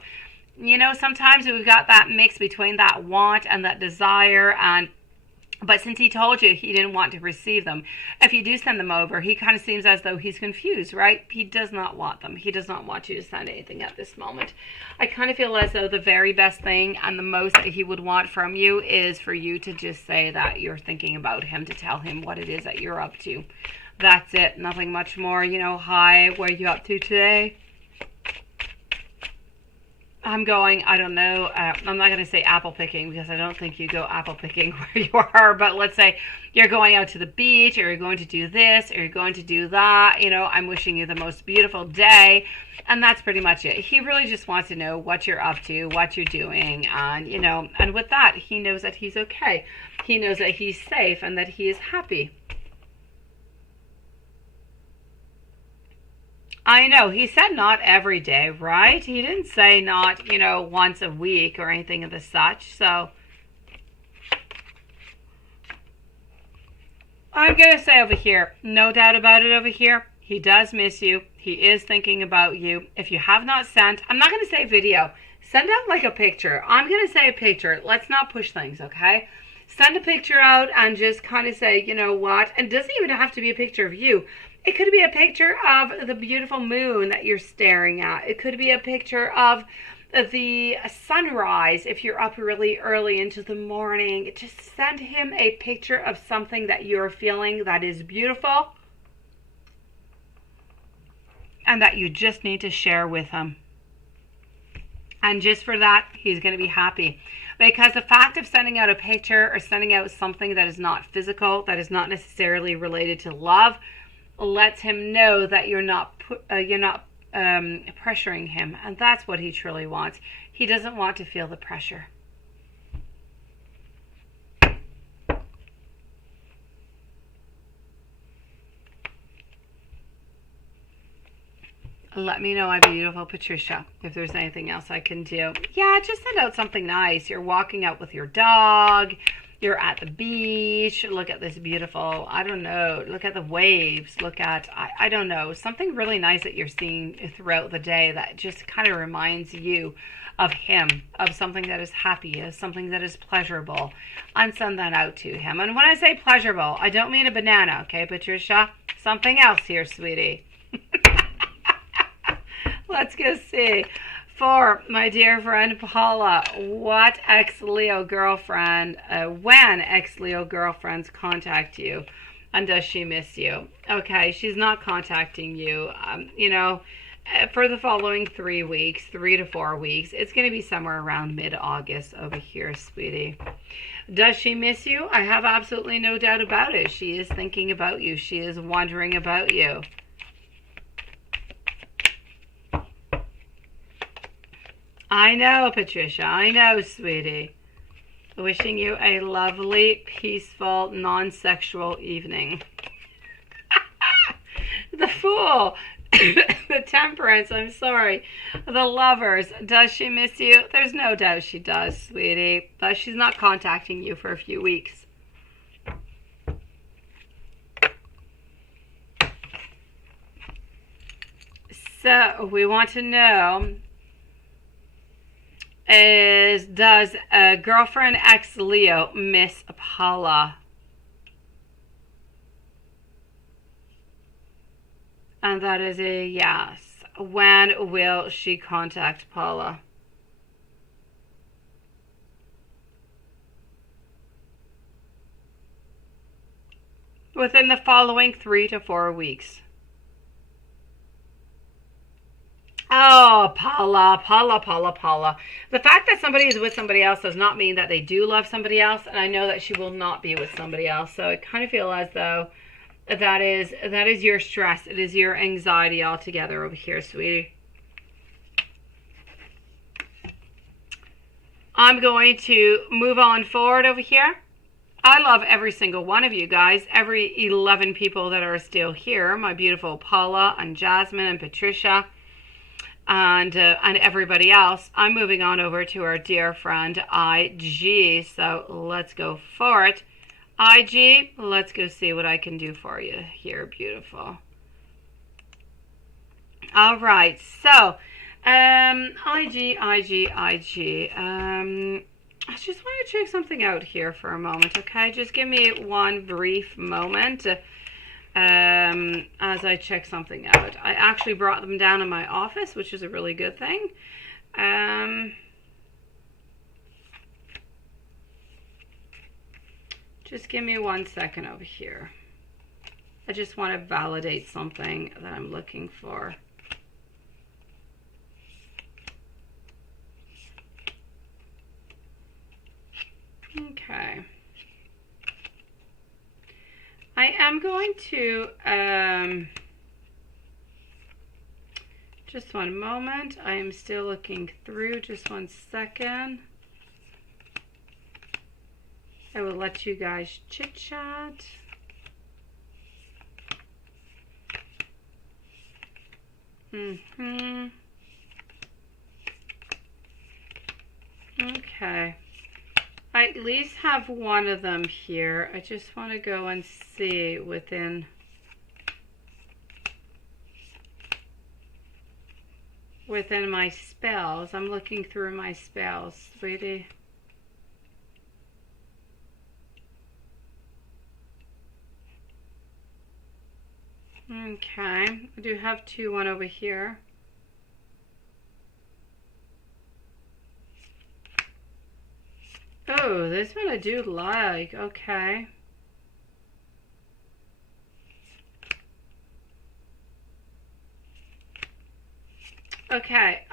You know, sometimes we've got that mix between that want and that desire, but since he told you he didn't want to receive them, if you do send them over, he kind of seems as though he's confused, right? He does not want them. He does not want you to send anything at this moment. I kind of feel as though the very best thing and the most that he would want from you is for you to just say that you're thinking about him, to tell him what it is that you're up to. That's it. Nothing much more. You know, hi, what are you up to today? I'm going, I don't know, I'm not going to say apple picking because I don't think you go apple picking where you are, but let's say you're going out to the beach, or you're going to do this, or you're going to do that. You know, I'm wishing you the most beautiful day, and that's pretty much it. He really just wants to know what you're up to, what you're doing, and, you know, and with that, he knows that he's okay. He knows that he's safe and that he is happy. I know, he said not every day, right? He didn't say not, you know, once a week or anything of the such, so I'm going to say over here, no doubt about it over here, he does miss you. He is thinking about you. If you have not sent, I'm not going to say video, send out like a picture. I'm going to say a picture. Let's not push things, okay? Send a picture out and just kind of say, you know what, and it doesn't even have to be a picture of you. It could be a picture of the beautiful moon that you're staring at. It could be a picture of the sunrise if you're up really early into the morning. Just send him a picture of something that you're feeling that is beautiful and that you just need to share with him. And just for that, he's going to be happy. Because the fact of sending out a picture or sending out something that is not physical, that is not necessarily related to love, lets him know that you're not pressuring him, and that's what he truly wants. He doesn't want to feel the pressure. Let me know, my beautiful Patricia, if there's anything else I can do. Yeah, just send out something nice. You're walking out with your dog. You're at the beach. Look at this beautiful, I don't know, look at the waves. Look at, I don't know, something really nice that you're seeing throughout the day that just kind of reminds you of him, of something that is happy, of something that is pleasurable. And send that out to him. And when I say pleasurable, I don't mean a banana, okay, Patricia? Something else here, sweetie. Let's go see. For my dear friend Paula, what ex-Leo girlfriend, when ex-Leo girlfriends contact you, and does she miss you? Okay, she's not contacting you. You know, for the following 3 weeks, 3 to 4 weeks. It's going to be somewhere around mid-August over here, sweetie. Does she miss you? I have absolutely no doubt about it. She is thinking about you. She is wondering about you. I know, Patricia. I know, sweetie. Wishing you a lovely, peaceful, non-sexual evening. The Fool. The Temperance. I'm sorry. The Lovers. Does she miss you? There's no doubt she does, sweetie. But she's not contacting you for a few weeks. So, we want to know... does a girlfriend ex-Leo miss Paula? And that is a yes. When will she contact Paula? Within the following 3 to 4 weeks. Oh, Paula. The fact that somebody is with somebody else does not mean that they do love somebody else, and I know that she will not be with somebody else. So I kind of feel as though that is your stress. It is your anxiety altogether over here, sweetie. I'm going to move on forward over here. I love every single one of you guys, every 11 people that are still here. My beautiful Paula and Jasmine and Patricia. And everybody else. I'm moving on over to our dear friend IG. So let's go for it. IG, let's go see what I can do for you here. Beautiful. All right. So, IG. I just want to check something out here for a moment. Okay, just give me one brief moment. As I check something out. I actually brought them down in my office, which is a really good thing. Just give me 1 second over here. I just want to validate something that I'm looking for. Okay. I am going to, just one moment. I am still looking through. Just 1 second. I will let you guys chit chat. Okay. I at least have one of them here. I just want to go and see within my spells. I'm looking through my spells, sweetie. Okay, I do have one over here. Oh, this one I do like. Okay. Okay,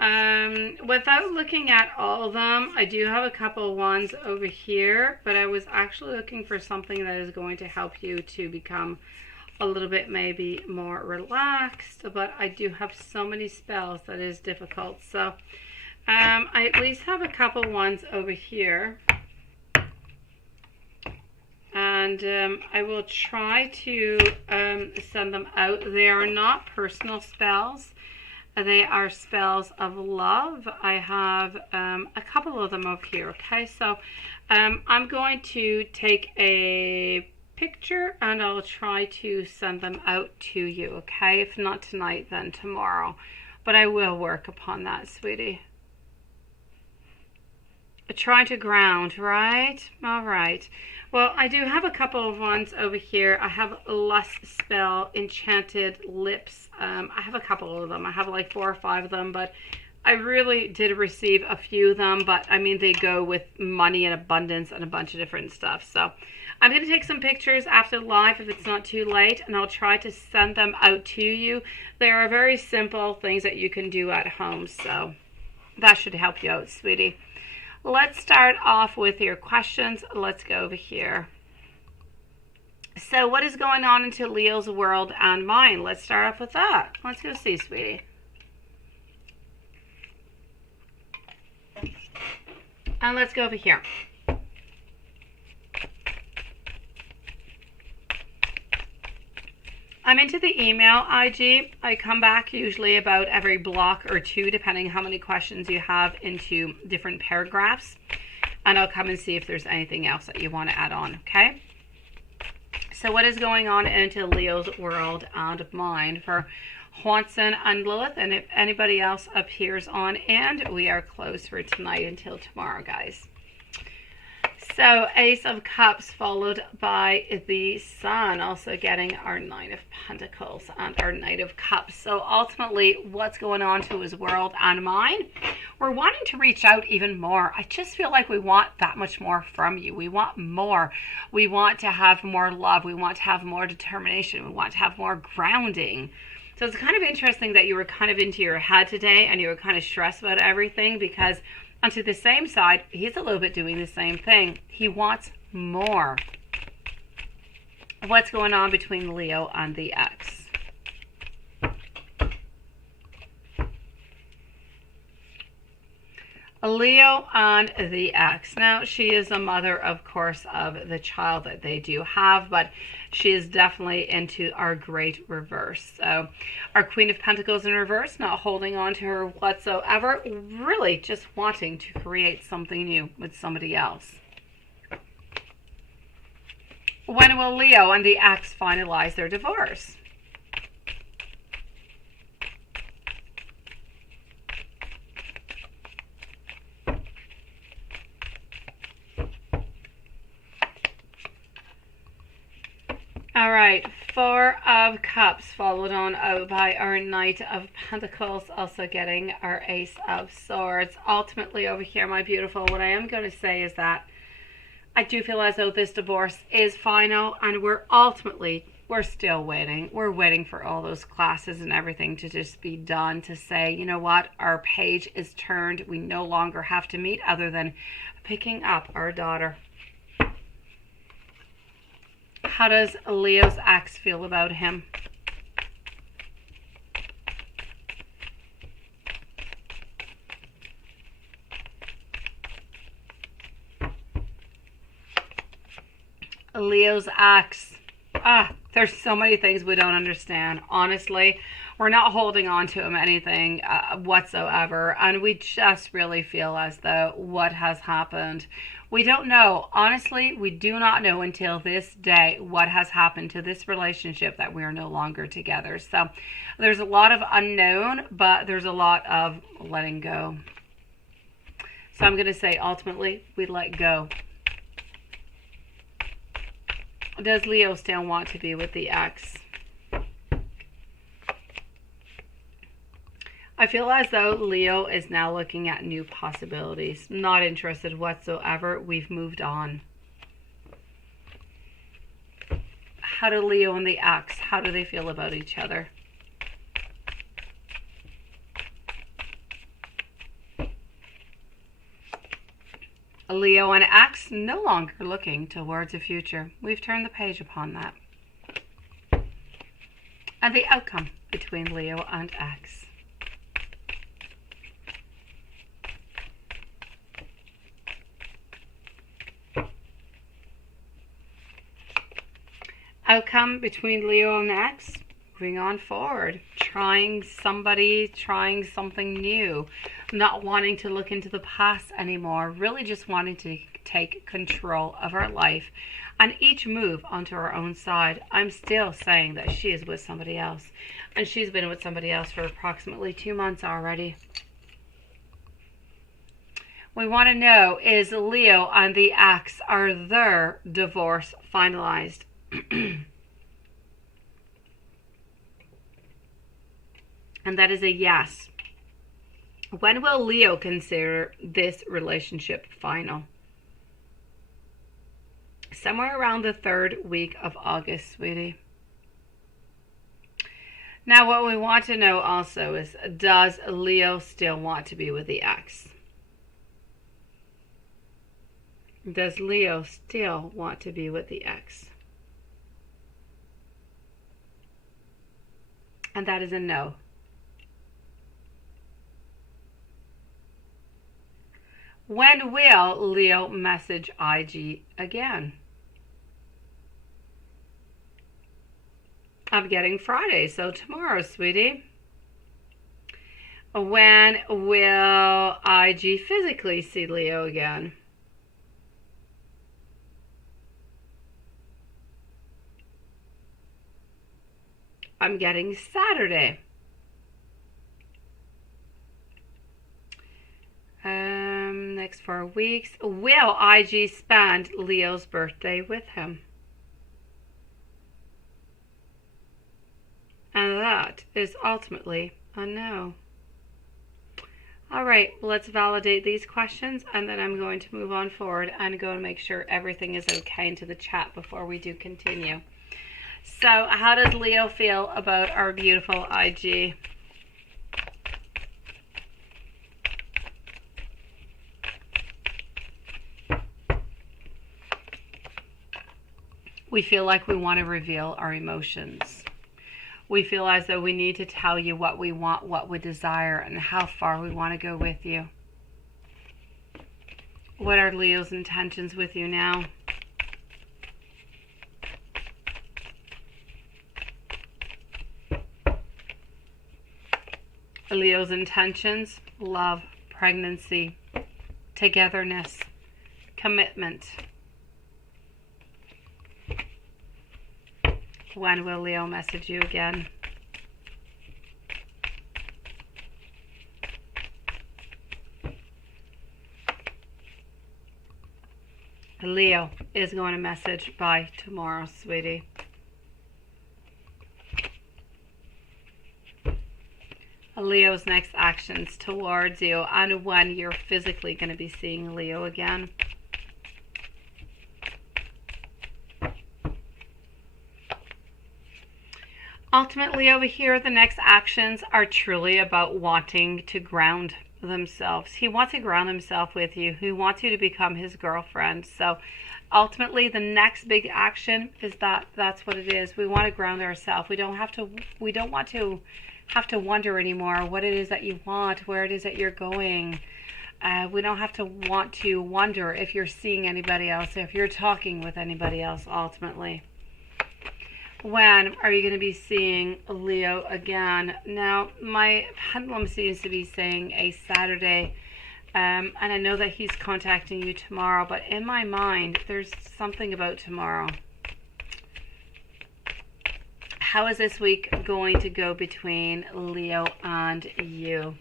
without looking at all of them, I do have a couple ones over here, but I was actually looking for something that is going to help you to become a little bit maybe more relaxed, but I do have so many spells that is difficult. So I at least have a couple ones over here. And I will try to send them out. They are not personal spells. They are spells of love. I have a couple of them over here. Okay, so I'm going to take a picture and I'll try to send them out to you. Okay, if not tonight, then tomorrow. But I will work upon that, sweetie. Trying to ground, right? All right. Well, I do have a couple of ones over here. I have Lust Spell, Enchanted Lips. I have a couple of them. I have like 4 or 5 of them, but I really did receive a few of them, but I mean, they go with money and abundance and a bunch of different stuff. So I'm going to take some pictures after live if it's not too late, and I'll try to send them out to you. They are very simple things that you can do at home, so that should help you out, sweetie. Let's start off with your questions. Let's go over here. So what is going on into Leo's world and mine? Let's start off with that. Let's go see, sweetie. And let's go over here. I'm into the email IG. I come back usually about every block or two, depending how many questions you have into different paragraphs. And I'll come and see if there's anything else that you want to add on, okay? So what is going on into Leo's world and mine for Juanson and Lilith? And if anybody else appears on, and we are closed for tonight until tomorrow, guys. So Ace of Cups followed by the Sun, also getting our Nine of Pentacles and our Knight of Cups. So ultimately, what's going on to his world and mine? We're wanting to reach out even more. I just feel like we want that much more from you. We want more. We want to have more love. We want to have more determination. We want to have more grounding. So it's kind of interesting that you were kind of into your head today and you were kind of stressed about everything, because on to the same side, he's a little bit doing the same thing. He wants more. What's going on between Leo and the ex? Leo and the ex. Now, she is a mother, of course, of the child that they do have, but she is definitely into our great reverse. So our Queen of Pentacles in reverse, not holding on to her whatsoever, really just wanting to create something new with somebody else. When will Leo and the ex finalize their divorce? All right, Four of Cups followed on by our Knight of Pentacles, also getting our Ace of Swords. Ultimately over here, my beautiful, what I am going to say is that I do feel as though this divorce is final, and we're still waiting. We're waiting for all those classes and everything to just be done, to say, you know what, our page is turned. We no longer have to meet other than picking up our daughter. How does Leo's ex feel about him? Leo's ex. There's so many things we don't understand. Honestly, we're not holding on to him anything whatsoever. And we just really feel as though what has happened, we don't know. Honestly, we do not know until this day what has happened to this relationship that we are no longer together. So there's a lot of unknown, but there's a lot of letting go. So I'm going to say ultimately we let go. Does Leo still want to be with the ex? I feel as though Leo is now looking at new possibilities. Not interested whatsoever. We've moved on. How do Leo and the ex, how do they feel about each other? Leo and ex no longer looking towards the future. We've turned the page upon that. And the outcome between Leo and ex. Outcome between Leo and ex, moving on forward, trying something new, not wanting to look into the past anymore, really just wanting to take control of our life and each move onto our own side. I'm still saying that she is with somebody else, and she's been with somebody else for approximately 2 months already. We want to know, is Leo and the ex, are their divorce finalized? And that is a yes. When will Leo consider this relationship final? Somewhere around the 3rd week of August, sweetie. Now, what we want to know also is, does Leo still want to be with the ex? Does Leo still want to be with the ex? And that is a no. When will Leo message IG again? I'm getting Friday, so tomorrow, sweetie. When will IG physically see Leo again? I'm getting Saturday. Next 4 weeks. Will IG spend Leo's birthday with him? And that is ultimately a no. All right, let's validate these questions, and then I'm going to move on forward and go and make sure everything is okay into the chat before we do continue. So, how does Leo feel about our beautiful IG? We feel like we want to reveal our emotions. We feel as though we need to tell you what we want, what we desire, and how far we want to go with you. What are Leo's intentions with you now? Leo's intentions: love, pregnancy, togetherness, commitment. When will Leo message you again? Leo is going to message by tomorrow, sweetie. Leo's next actions towards you, and when you're physically going to be seeing Leo again. Ultimately, over here, the next actions are truly about wanting to ground themselves. He wants to ground himself with you. He wants you to become his girlfriend. So ultimately, the next big action is that's what it is. We want to ground ourselves. We don't want to have to wonder anymore what it is that you want, where it is that you're going. We don't have to want to wonder if you're seeing anybody else, if you're talking with anybody else, ultimately. When are you going to be seeing Leo again? Now, my pendulum seems to be saying a Saturday, and I know that he's contacting you tomorrow, but in my mind, there's something about tomorrow. How is this week going to go between Leo and you?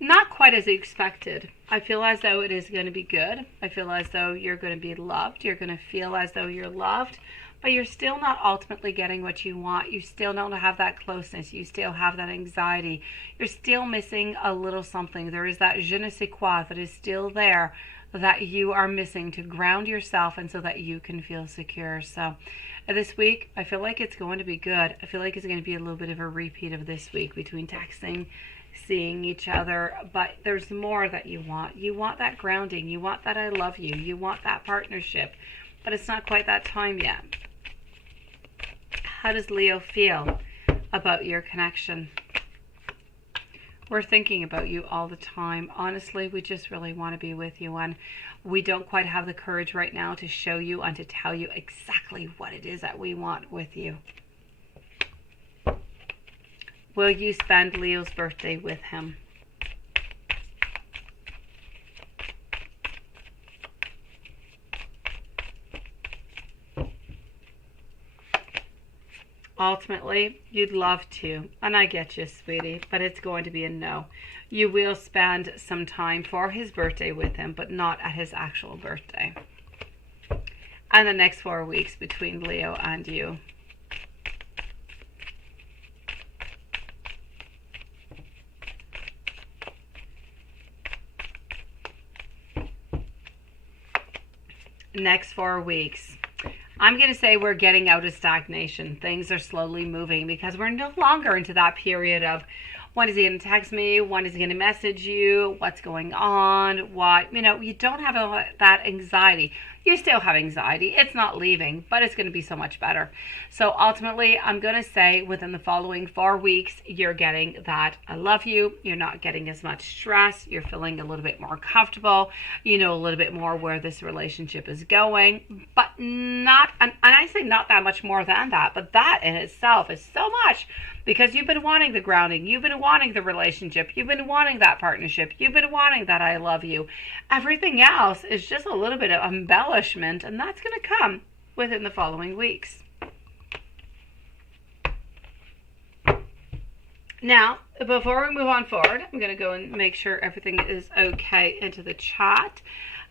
Not quite as expected. I feel as though it is going to be good. I feel as though you're going to be loved. You're going to feel as though you're loved. But you're still not ultimately getting what you want. You still don't have that closeness. You still have that anxiety. You're still missing a little something. There is that je ne sais quoi that is still there that you are missing to ground yourself and so that you can feel secure. So this week, I feel like it's going to be good. I feel like it's going to be a little bit of a repeat of this week between texting, seeing each other. But there's more that you want. You want that grounding. You want that I love you. You want that partnership. But it's not quite that time yet. How does Leo feel about your connection? We're thinking about you all the time. Honestly, we just really want to be with you, and we don't quite have the courage right now to show you and to tell you exactly what it is that we want with you. Will you spend Leo's birthday with him? Ultimately, you'd love to, and I get you, sweetie, but it's going to be a no. You will spend some time for his birthday with him, but not at his actual birthday. And the next 4 weeks between Leo and you. next 4 weeks, I'm going to say we're getting out of stagnation. Things are slowly moving because we're no longer into that period of when is he going to text me? When is he going to message you? What's going on? What? You don't have that anxiety. You still have anxiety. It's not leaving, but it's going to be so much better. So ultimately, I'm going to say within the following 4 weeks, you're getting that I love you. You're not getting as much stress. You're feeling a little bit more comfortable. You know a little bit more where this relationship is going, but not, and I say not that much more than that, but that in itself is so much because you've been wanting the grounding. You've been wanting the relationship. You've been wanting that partnership. You've been wanting that I love you. Everything else is just a little bit of embellishment, and that's going to come within the following weeks. Now, before we move on forward, I'm going to go and make sure everything is okay into the chat,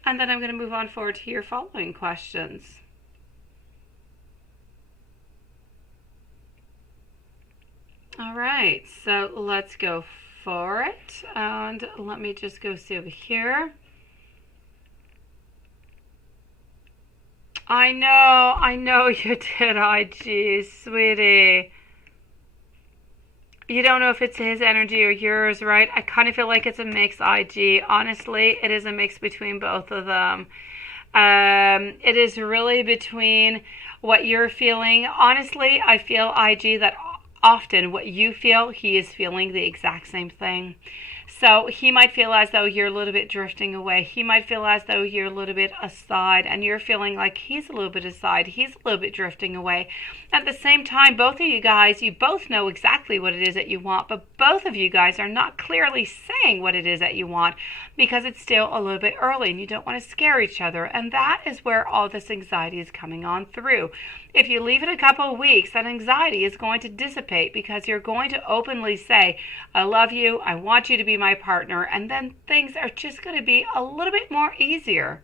and then I'm going to move on forward to your following questions. All right, so let's go for it, and let me just go see over here. I know you did, IG, sweetie. You don't know if it's his energy or yours, right? I kind of feel like it's a mix, IG. Honestly, it is a mix between both of them. It is really between what you're feeling. Honestly, I feel, IG, that often what you feel, he is feeling the exact same thing. So he might feel as though you're a little bit drifting away. He might feel as though you're a little bit aside, and you're feeling like he's a little bit aside. He's a little bit drifting away. At the same time, both of you guys, you both know exactly what it is that you want, but both of you guys are not clearly saying what it is that you want because it's still a little bit early and you don't want to scare each other. And that is where all this anxiety is coming on through. If you leave it a couple of weeks, that anxiety is going to dissipate because you're going to openly say, I love you, I want you to be my partner, and then things are just going to be a little bit more easier.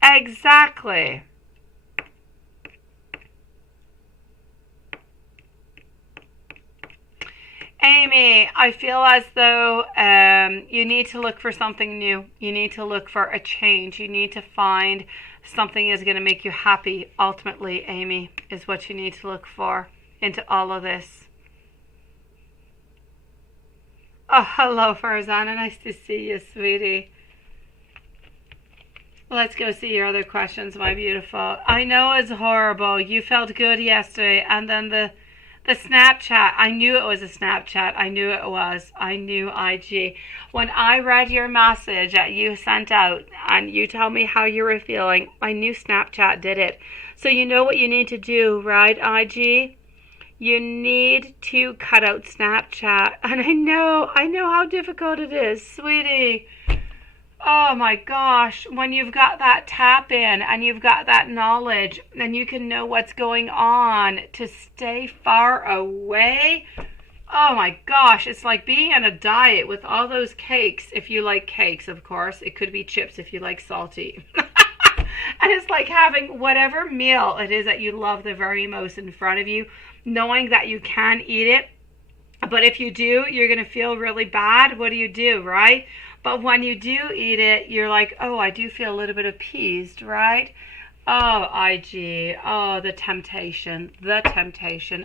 Exactly. Amy, I feel as though you need to look for something new. You need to look for a change. You need to find something is going to make you happy. Ultimately, Amy, is what you need to look for into all of this. Oh, hello, Farzana. Nice to see you, sweetie. Let's go see your other questions, my beautiful. I know it's horrible. You felt good yesterday, and then the Snapchat, I knew it was a Snapchat. I knew it was. I knew, IG. When I read your message that you sent out and you told me how you were feeling, I knew Snapchat did it. So you know what you need to do, right, IG? You need to cut out Snapchat. And I know how difficult it is, sweetie. Oh my gosh, when you've got that tap in and you've got that knowledge and you can know what's going on, to stay far away. Oh my gosh, it's like being on a diet with all those cakes. If you like cakes, of course. It could be chips if you like salty. And it's like having whatever meal it is that you love the very most in front of you, knowing that you can eat it. But if you do, you're going to feel really bad. What do, right? But when you do eat it, you're like, oh, I do feel a little bit appeased, right? Oh, IG, oh, the temptation,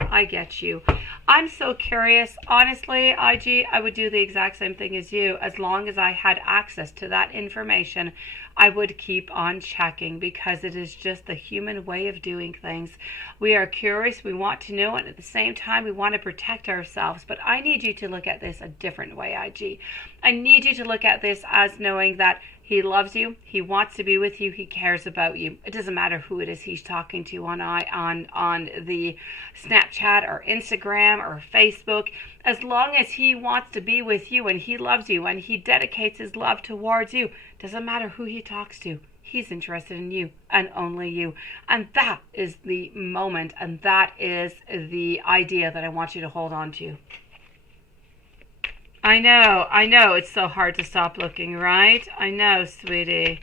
I get you. I'm so curious. Honestly, IG, I would do the exact same thing as you. As long as I had access to that information, I would keep on checking because it is just the human way of doing things. We are curious, we want to know, and at the same time, we want to protect ourselves. But I need you to look at this a different way, IG. I need you to look at this as knowing that he loves you. He wants to be with you. He cares about you. It doesn't matter who it is he's talking to on the Snapchat or Instagram or Facebook. As long as he wants to be with you and he loves you and he dedicates his love towards you, doesn't matter who he talks to. He's interested in you and only you. And that is the moment, and that is the idea that I want you to hold on to. I know, it's so hard to stop looking, right? I know, sweetie.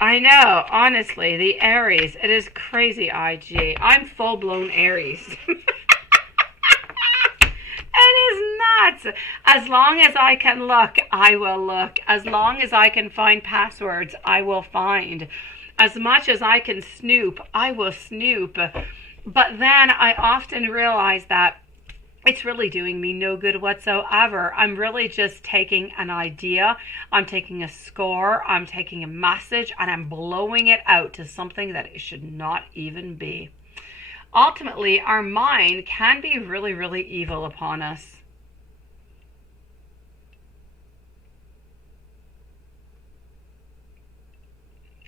I know, honestly, the Aries, it is crazy, IG. I'm full-blown Aries. nuts. As long as I can look, I will look. As long as I can find passwords, I will find. As much as I can snoop, I will snoop. But then I often realize that it's really doing me no good whatsoever. I'm really just taking an idea, I'm taking a score, I'm taking a message, and I'm blowing it out to something that it should not even be. Ultimately, our mind can be really, really evil upon us.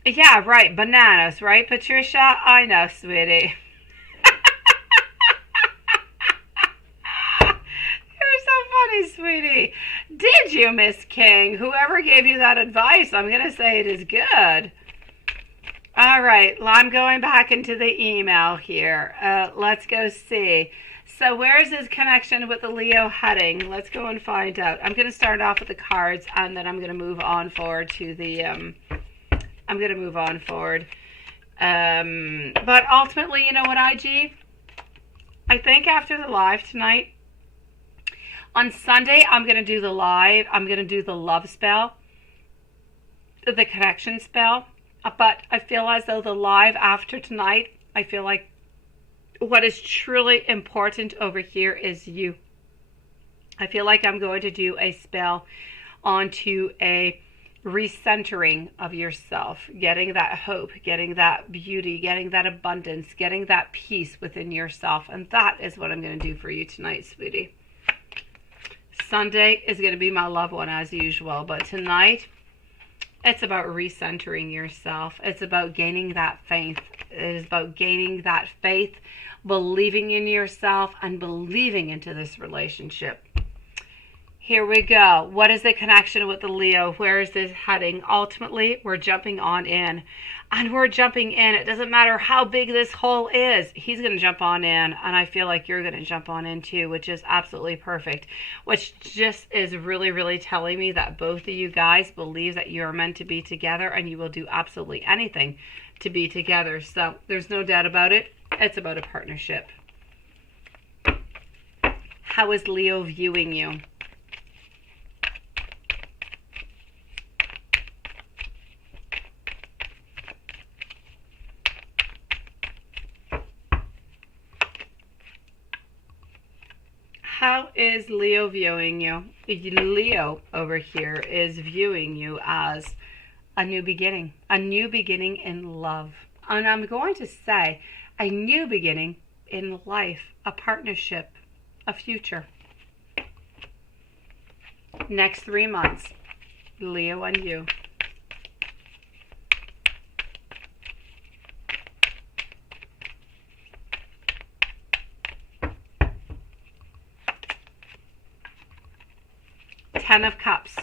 Yeah, right, bananas, right, Patricia? I know, sweetie. Sweetie, did you, Miss King? Whoever gave you that advice, I'm going to say it is good. All right, I'm going back into the email here. Let's go see. So where's his connection with the Leo heading? Let's go and find out. I'm going to start off with the cards, and then I'm going to move on forward to the... I'm going to move on forward. But ultimately, you know what, IG? I think after the live tonight, on Sunday, I'm going to do the live. I'm going to do the love spell, the connection spell. But I feel as though the live after tonight, I feel like what is truly important over here is you. I feel like I'm going to do a spell onto a recentering of yourself, getting that hope, getting that beauty, getting that abundance, getting that peace within yourself. And that is what I'm going to do for you tonight, sweetie. Sunday is going to be my love one as usual, but tonight it's about recentering yourself. It's about gaining that faith. It is about gaining that faith, believing in yourself, and believing into this relationship. Here we go. What is the connection with the Leo? Where is this heading? Ultimately, we're jumping on in. And we're jumping in. It doesn't matter how big this hole is. He's going to jump on in. And I feel like you're going to jump on in too, which is absolutely perfect. Which just is really, really telling me that both of you guys believe that you are meant to be together and you will do absolutely anything to be together. So there's no doubt about it. It's about a partnership. How is Leo viewing you? How is Leo viewing you? Leo over here is viewing you as a new beginning in love. And I'm going to say a new beginning in life, a partnership, a future. Next 3 months, Leo and you. Ten of Cups,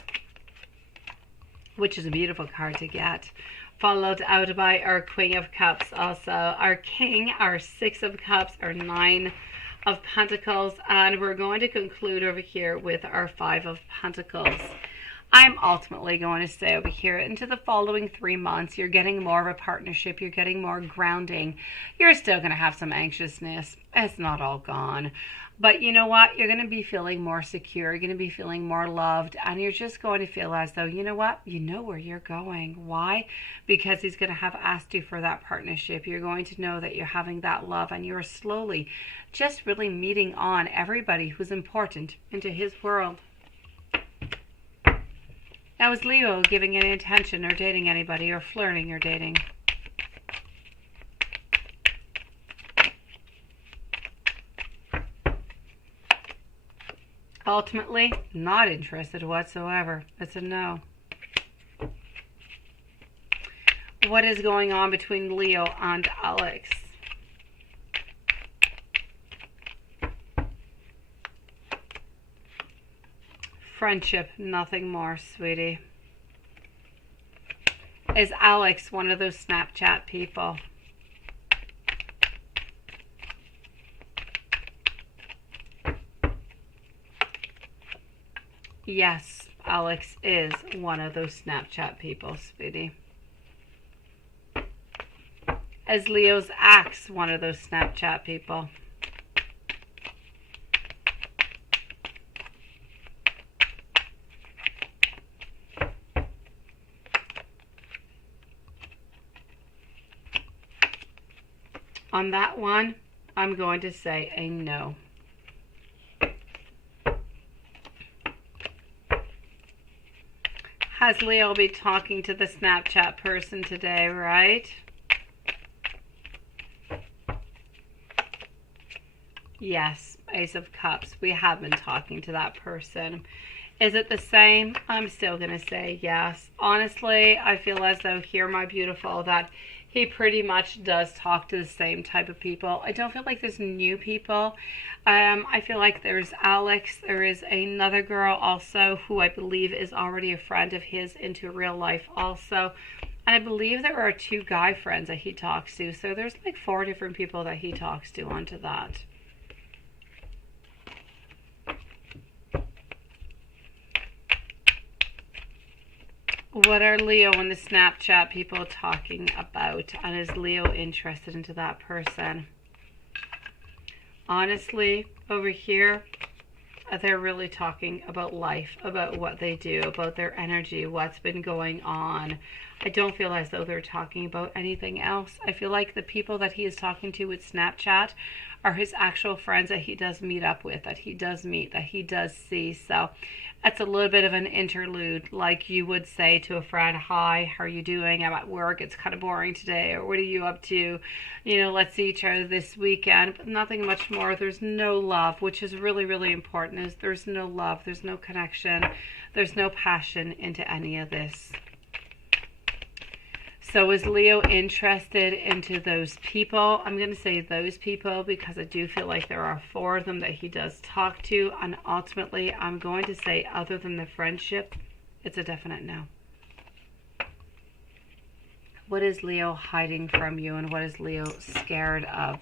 which is a beautiful card to get, followed out by our Queen of Cups, also our King, our Six of Cups, our Nine of Pentacles, and we're going to conclude over here with our Five of Pentacles. I'm ultimately going to stay over here into the following 3 months. You're getting more of a partnership. You're getting more grounding. You're still going to have some anxiousness. It's not all gone. But you know what? You're going to be feeling more secure. You're going to be feeling more loved. And you're just going to feel as though, you know what? You know where you're going. Why? Because he's going to have asked you for that partnership. You're going to know that you're having that love. And you're slowly just really meeting on everybody who's important into his world. Now, is Leo giving any attention or dating anybody or flirting or dating? Ultimately, not interested whatsoever. It's a no. What is going on between Leo and Alex? Friendship, nothing more, sweetie. Is Alex one of those Snapchat people? Yes, Alex is one of those Snapchat people, sweetie. Is Leo's ex one of those Snapchat people? On that one, I'm going to say a no. Has Leo be talking to the Snapchat person today, right? Yes, Ace of Cups. We have been talking to that person. Is it the same? I'm still going to say yes. Honestly, I feel as though here, my beautiful, that he pretty much does talk to the same type of people. I don't feel like there's new people. I feel like there's Alex. There is another girl also who I believe is already a friend of his into real life also. And I believe there are 2 guy friends that he talks to. So there's like 4 different people that he talks to onto that. What are Leo and the Snapchat people talking about? And is Leo interested into that person? Honestly, over here, they're really talking about life, about what they do, about their energy, what's been going on. I don't feel as though they're talking about anything else. I feel like the people that he is talking to with Snapchat are his actual friends that he does meet up with, that he does meet, that he does see. So that's a little bit of an interlude, like you would say to a friend, hi, how are you doing? I'm at work, it's kind of boring today, or what are you up to? You know, let's see each other this weekend, but nothing much more. There's no love, which is really, really important, is there's no love, there's no connection, there's no passion into any of this. So is Leo interested into those people? I'm going to say those people because I do feel like there are 4 of them that he does talk to. And ultimately, I'm going to say other than the friendship, it's a definite no. What is Leo hiding from you and what is Leo scared of?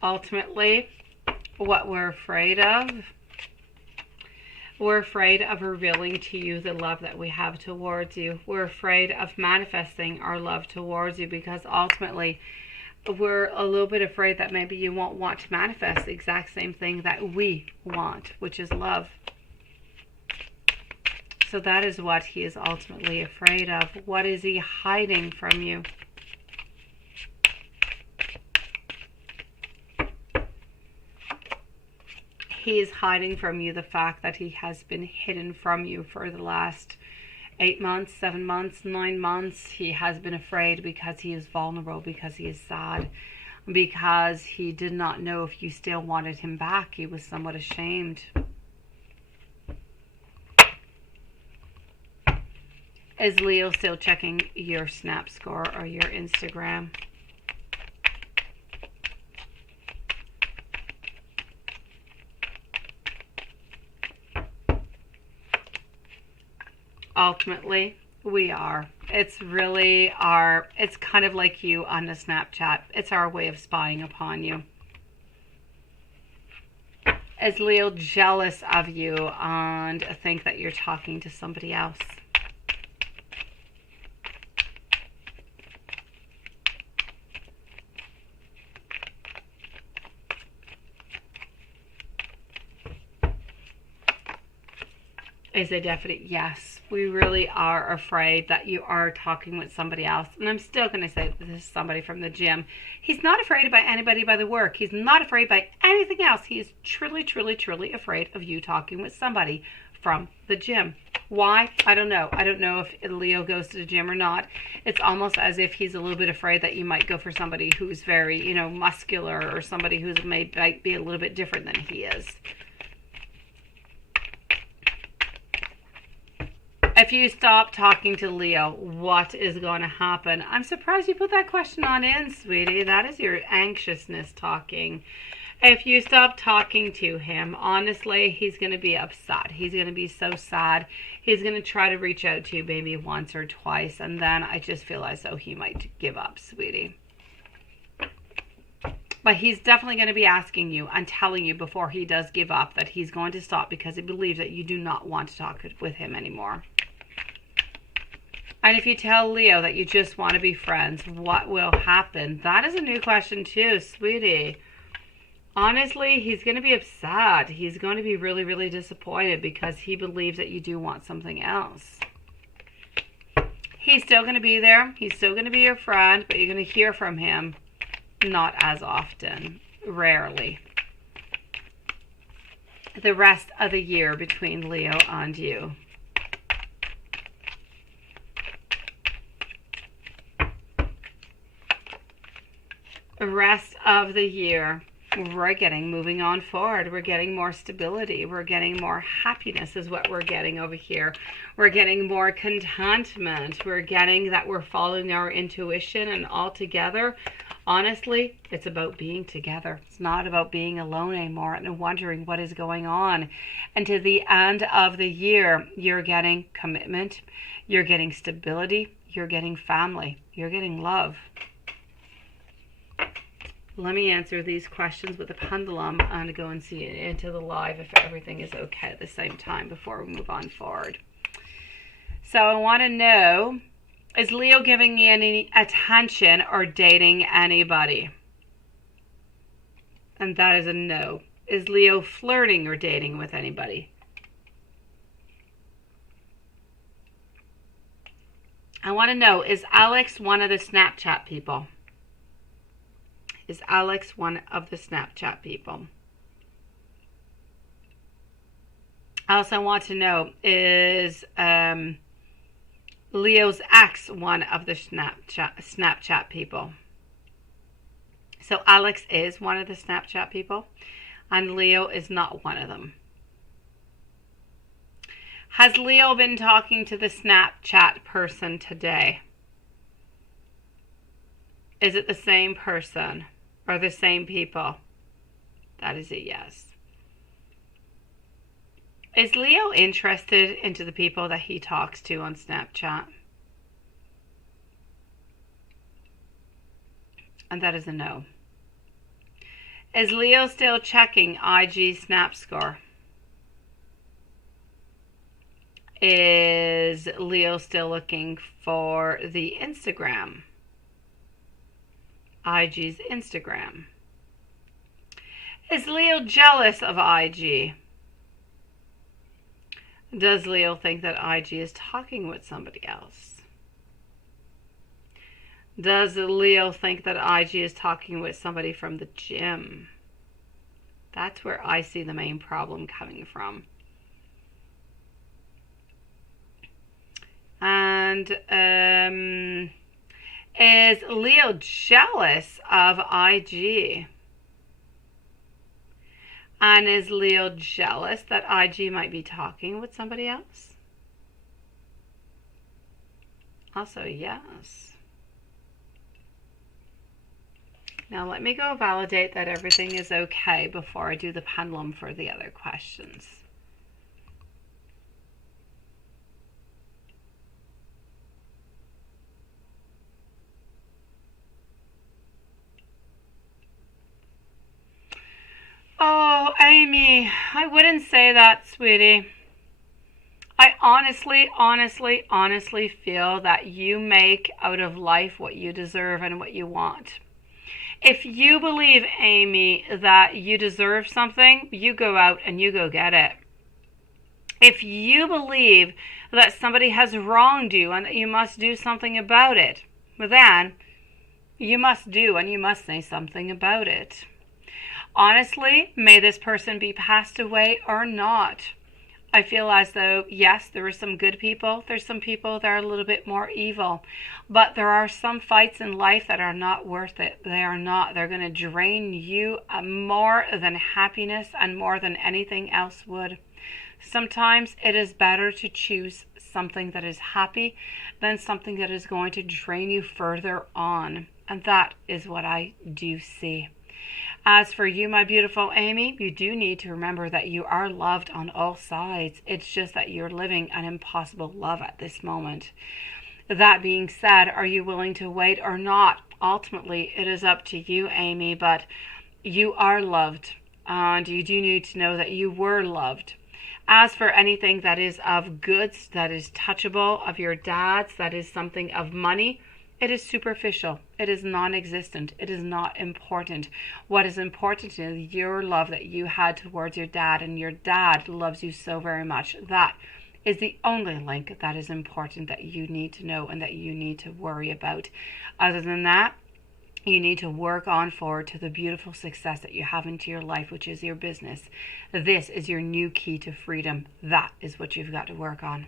Ultimately, what we're afraid of, we're afraid of revealing to you the love that we have towards you. We're afraid of manifesting our love towards you because ultimately we're a little bit afraid that maybe you won't want to manifest the exact same thing that we want, which is love. So that is what he is ultimately afraid of. What is he hiding from you? He is hiding from you the fact that he has been hidden from you for the last 8 months, 7 months, 9 months. He has been afraid because he is vulnerable, because he is sad, because he did not know if you still wanted him back. He was somewhat ashamed. Is Leo still checking your Snap score or your Instagram? Ultimately, we are. It's really our, it's kind of like you on the Snapchat. It's our way of spying upon you. Is Leo jealous of you and think that you're talking to somebody else? Is a definite yes. We really are afraid that you are talking with somebody else. And I'm still going to say that this is somebody from the gym. He's not afraid by anybody by the work. He's not afraid by anything else. He is truly, truly, truly afraid of you talking with somebody from the gym. Why? I don't know. I don't know if Leo goes to the gym or not. It's almost as if he's a little bit afraid that you might go for somebody who's very, you know, muscular, or somebody who's might be a little bit different than he is. If you stop talking to Leo, what is going to happen? I'm surprised you put that question on in, sweetie. That is your anxiousness talking. If you stop talking to him, honestly, he's going to be upset. He's going to be so sad. He's going to try to reach out to you maybe once or twice, and then I just feel as though he might give up, sweetie. But he's definitely going to be asking you and telling you before he does give up that he's going to stop because he believes that you do not want to talk with him anymore. And if you tell Leo that you just want to be friends, what will happen? That is a new question too, sweetie. Honestly, he's going to be upset. He's going to be really, really disappointed because he believes that you do want something else. He's still going to be there. He's still going to be your friend, but you're going to hear from him not as often, rarely. The rest of the year between Leo and you. The rest of the year, we're getting moving on forward. We're getting more stability. We're getting more happiness is what we're getting over here. We're getting more contentment. We're getting that we're following our intuition, and all together, honestly, it's about being together. It's not about being alone anymore and wondering what is going on. And to the end of the year, you're getting commitment. You're getting stability. You're getting family. You're getting love. Let me answer these questions with a pendulum and go and see into the live if everything is okay at the same time before we move on forward. So I want to know, is Leo giving you any attention or dating anybody? And that is a no. Is Leo flirting or dating with anybody? I want to know, is Alex one of the Snapchat people? Is Alex one of the Snapchat people? I also want to know, is Leo's ex one of the Snapchat people? So Alex is one of the Snapchat people, and Leo is not one of them. Has Leo been talking to the Snapchat person today? Is it the same person? Or the same people? That is a yes. Is Leo interested into the people that he talks to on Snapchat? And that is a no. Is Leo still checking IG Snap score? Is Leo still looking for the Instagram? IG's Instagram. Is Leo jealous of IG? Does Leo think that IG is talking with somebody else? Does Leo think that IG is talking with somebody from the gym? That's where I see the main problem coming from. And is Leo jealous of IG? And is Leo jealous that IG might be talking with somebody else? Also, yes. Now let me go validate that everything is okay before I do the pendulum for the other questions. Oh, Amy, I wouldn't say that, sweetie. I honestly feel that you make out of life what you deserve and what you want. If you believe, Amy, that you deserve something, you go out and you go get it. If you believe that somebody has wronged you and that you must do something about it, well then, you must do and you must say something about it. Honestly, may this person be passed away or not. I feel as though, yes, there are some good people. There's some people that are a little bit more evil. But there are some fights in life that are not worth it. They are not. They're going to drain you more than happiness and more than anything else would. Sometimes it is better to choose something that is happy than something that is going to drain you further on. And that is what I do see. As for you, my beautiful Amy, you do need to remember that you are loved on all sides. It's just that you're living an impossible love at this moment. That being said, are you willing to wait or not? Ultimately, it is up to you, Amy, but you are loved. And you do need to know that you were loved. As for anything that is of goods, that is touchable, of your dad's, that is something of money, it is superficial. It is non-existent. It is not important. What is important is your love that you had towards your dad, and your dad loves you so very much. That is the only link that is important, that you need to know and that you need to worry about. Other than that, you need to work on forward to the beautiful success that you have into your life, which is your business. This is your new key to freedom. That is what you've got to work on.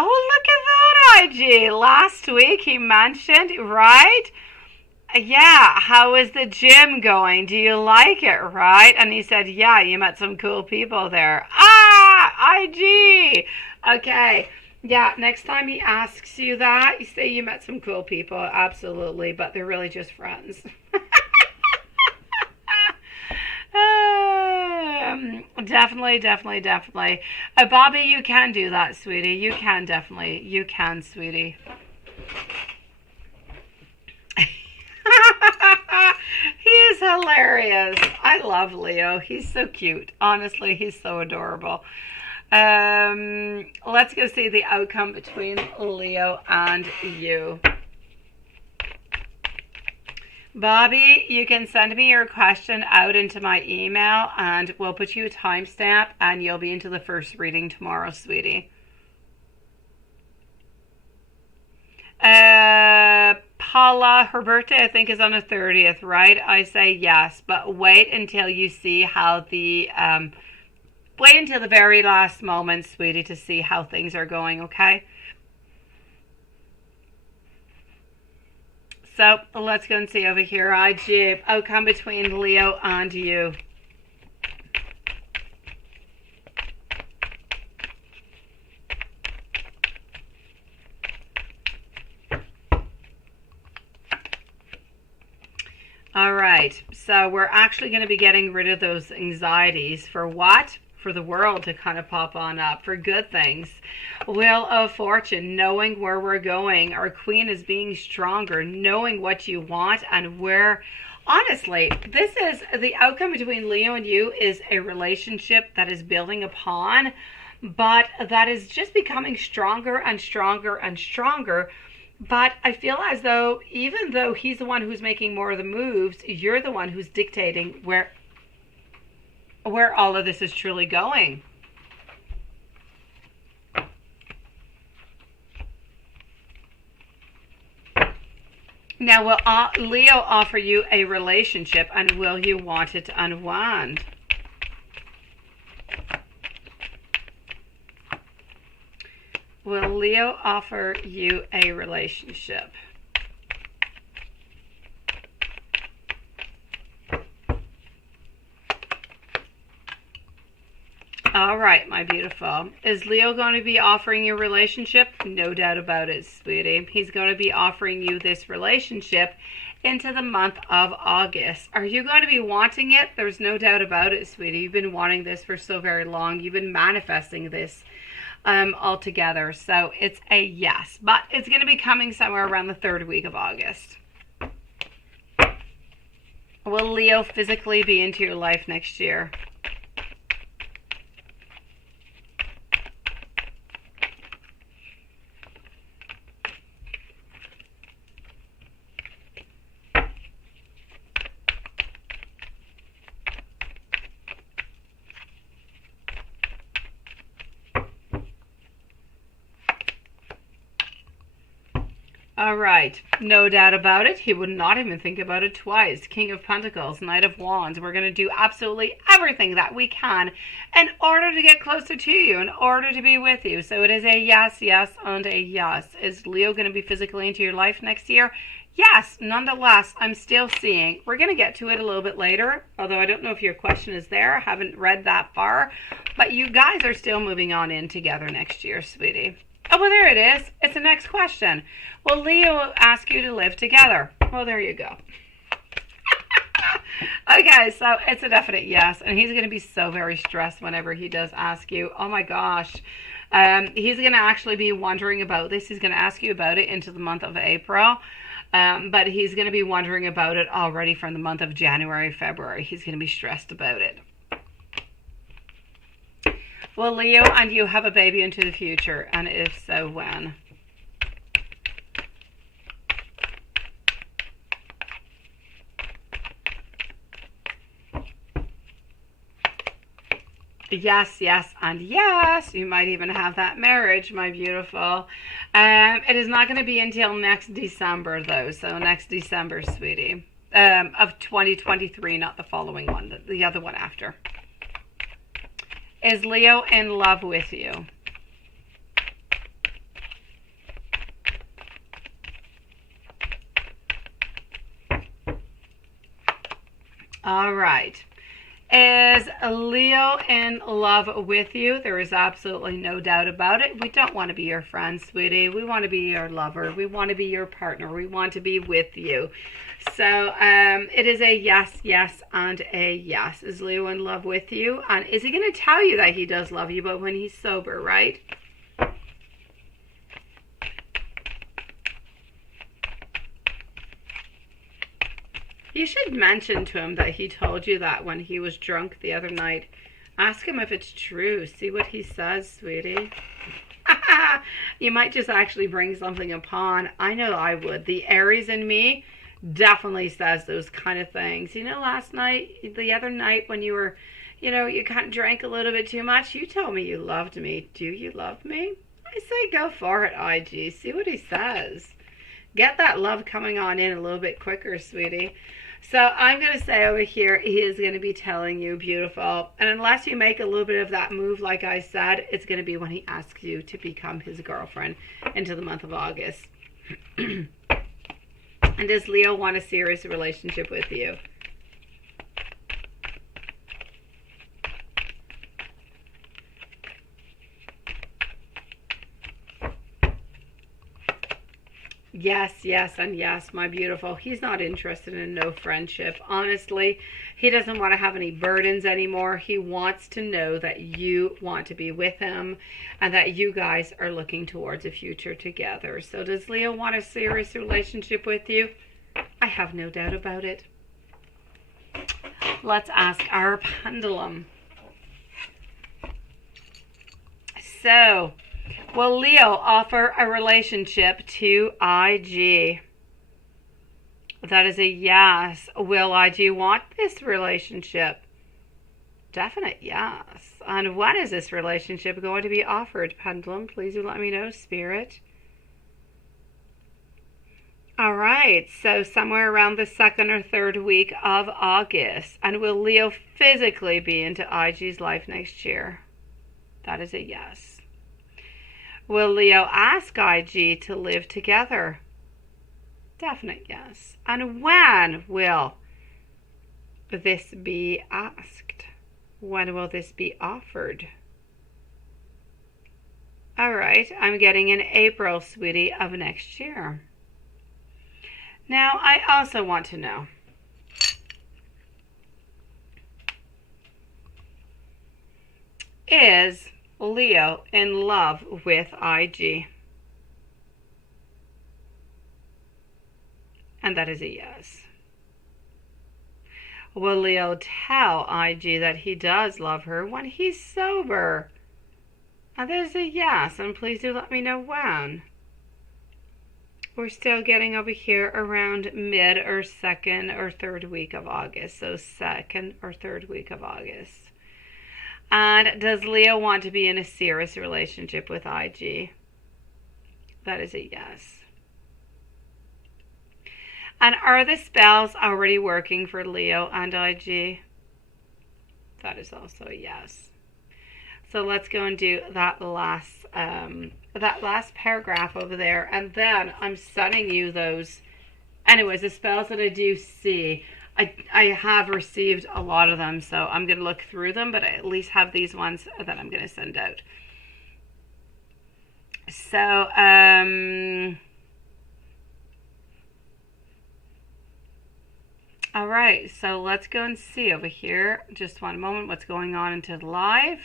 Oh, look at that, IG. Last week he mentioned, right? Yeah, how is the gym going? Do you like it, right? And he said, yeah, you met some cool people there. Ah, IG. Okay. Yeah, next time he asks you that, you say you met some cool people. Absolutely, but they're really just friends. Definitely. Bobby, you can do that, sweetie. You can definitely. You can, sweetie. He is hilarious. I love Leo. He's so cute. Honestly, he's so adorable. Let's go see the outcome between Leo and you. Bobby, you can send me your question out into my email and we'll put you a timestamp and you'll be into the first reading tomorrow, sweetie. Paula, her birthday I think is on the 30th, right? I say yes, but wait until you see how the wait until the very last moment, sweetie, to see how things are going, okay? So let's go and see over here. IG, outcome between Leo and you. All right, so we're actually going to be getting rid of those anxieties. For what? For the world to kind of pop on up, for good things. Wheel of Fortune, knowing where we're going. Our queen is being stronger, knowing what you want and where. Honestly, this is the outcome between Leo and you is a relationship that is building upon, but that is just becoming stronger and stronger and stronger. But I feel as though even though he's the one who's making more of the moves, you're the one who's dictating where all of this is truly going. Now, will Leo offer you a relationship, and will you want it to unwind? Will Leo offer you a relationship? All right, my beautiful. Is Leo going to be offering you a relationship? No doubt about it, sweetie. He's going to be offering you this relationship into the month of August. Are you going to be wanting it? There's no doubt about it, sweetie. You've been wanting this for so very long. You've been manifesting this altogether. So it's a yes. But it's going to be coming somewhere around the 3rd week of August. Will Leo physically be into your life next year? All right, no doubt about it. He would not even think about it twice. King of Pentacles, Knight of Wands. We're going to do absolutely everything that we can in order to get closer to you, in order to be with you. So it is a yes, yes, and a yes. Is Leo going to be physically into your life next year? Yes, nonetheless, I'm still seeing. We're going to get to it a little bit later, although I don't know if your question is there. I haven't read that far. But you guys are still moving on in together next year, sweetie. Oh, well, there it is. It's the next question. Will Leo ask you to live together? Well, there you go. Okay, so it's a definite yes, and he's going to be so very stressed whenever he does ask you. Oh my gosh. He's going to actually be wondering about this. He's going to ask you about it into the month of April. But he's going to be wondering about it already from the month of January, February. He's going to be stressed about it. Will Leo and you have a baby into the future? And if so, when? Yes, yes, and yes. You might even have that marriage, my beautiful. It is not going to be until next December, though. So next December, sweetie. Of 2023, not the following one, the other one after. Is Leo in love with you? All right. Is Leo in love with you? There is absolutely no doubt about it. We don't want to be your friend, sweetie. We want to be your lover. We want to be your partner. We want to be with you. So it is a yes, yes, and a yes. Is Leo in love with you? And is he going to tell you that he does love you, but when he's sober, right? You should mention to him that he told you that when he was drunk the other night. Ask him if it's true. See what he says, sweetie. You might just actually bring something upon. I know I would. The Aries in me definitely says those kind of things. You know, the other night when you were, you kind of drank a little bit too much, you told me you loved me. Do you love me? I say go for it, IG. See what he says. Get that love coming on in a little bit quicker, sweetie. So I'm going to say over here, he is going to be telling you, beautiful. And unless you make a little bit of that move, like I said, it's going to be when he asks you to become his girlfriend into the month of August. And does Leo want a serious relationship with you? Yes, yes, and yes, my beautiful. He's not interested in no friendship. Honestly, he doesn't want to have any burdens anymore. He wants to know that you want to be with him and that you guys are looking towards a future together. So does Leo want a serious relationship with you? I have no doubt about it. Let's ask our pendulum. So, will Leo offer a relationship to IG? That is a yes. Will IG want this relationship? Definite yes. And when is this relationship going to be offered, Pendulum? Please do let me know, Spirit. All right, so somewhere around the 2nd or 3rd week of August. And will Leo physically be into IG's life next year? That is a yes. Will Leo ask IG to live together? Definite yes. And when will this be asked? When will this be offered? All right, I'm getting in April, sweetie, of next year. Now, I also want to know, is Leo in love with IG? And that is a yes. Will Leo tell IG that he does love her when he's sober? And that is a yes, and please do let me know when. We're still getting over here around mid or 2nd or 3rd week of August. So 2nd or 3rd week of August. And does Leo want to be in a serious relationship with IG? That is a yes. And are the spells already working for Leo and IG? That is also a yes. So let's go and do that last paragraph over there, and then I'm sending you those. Anyways, the spells that I do see, I have received a lot of them, so I'm going to look through them, but I at least have these ones that I'm going to send out. So, All right, so let's go and see over here. Just one moment, what's going on into the live.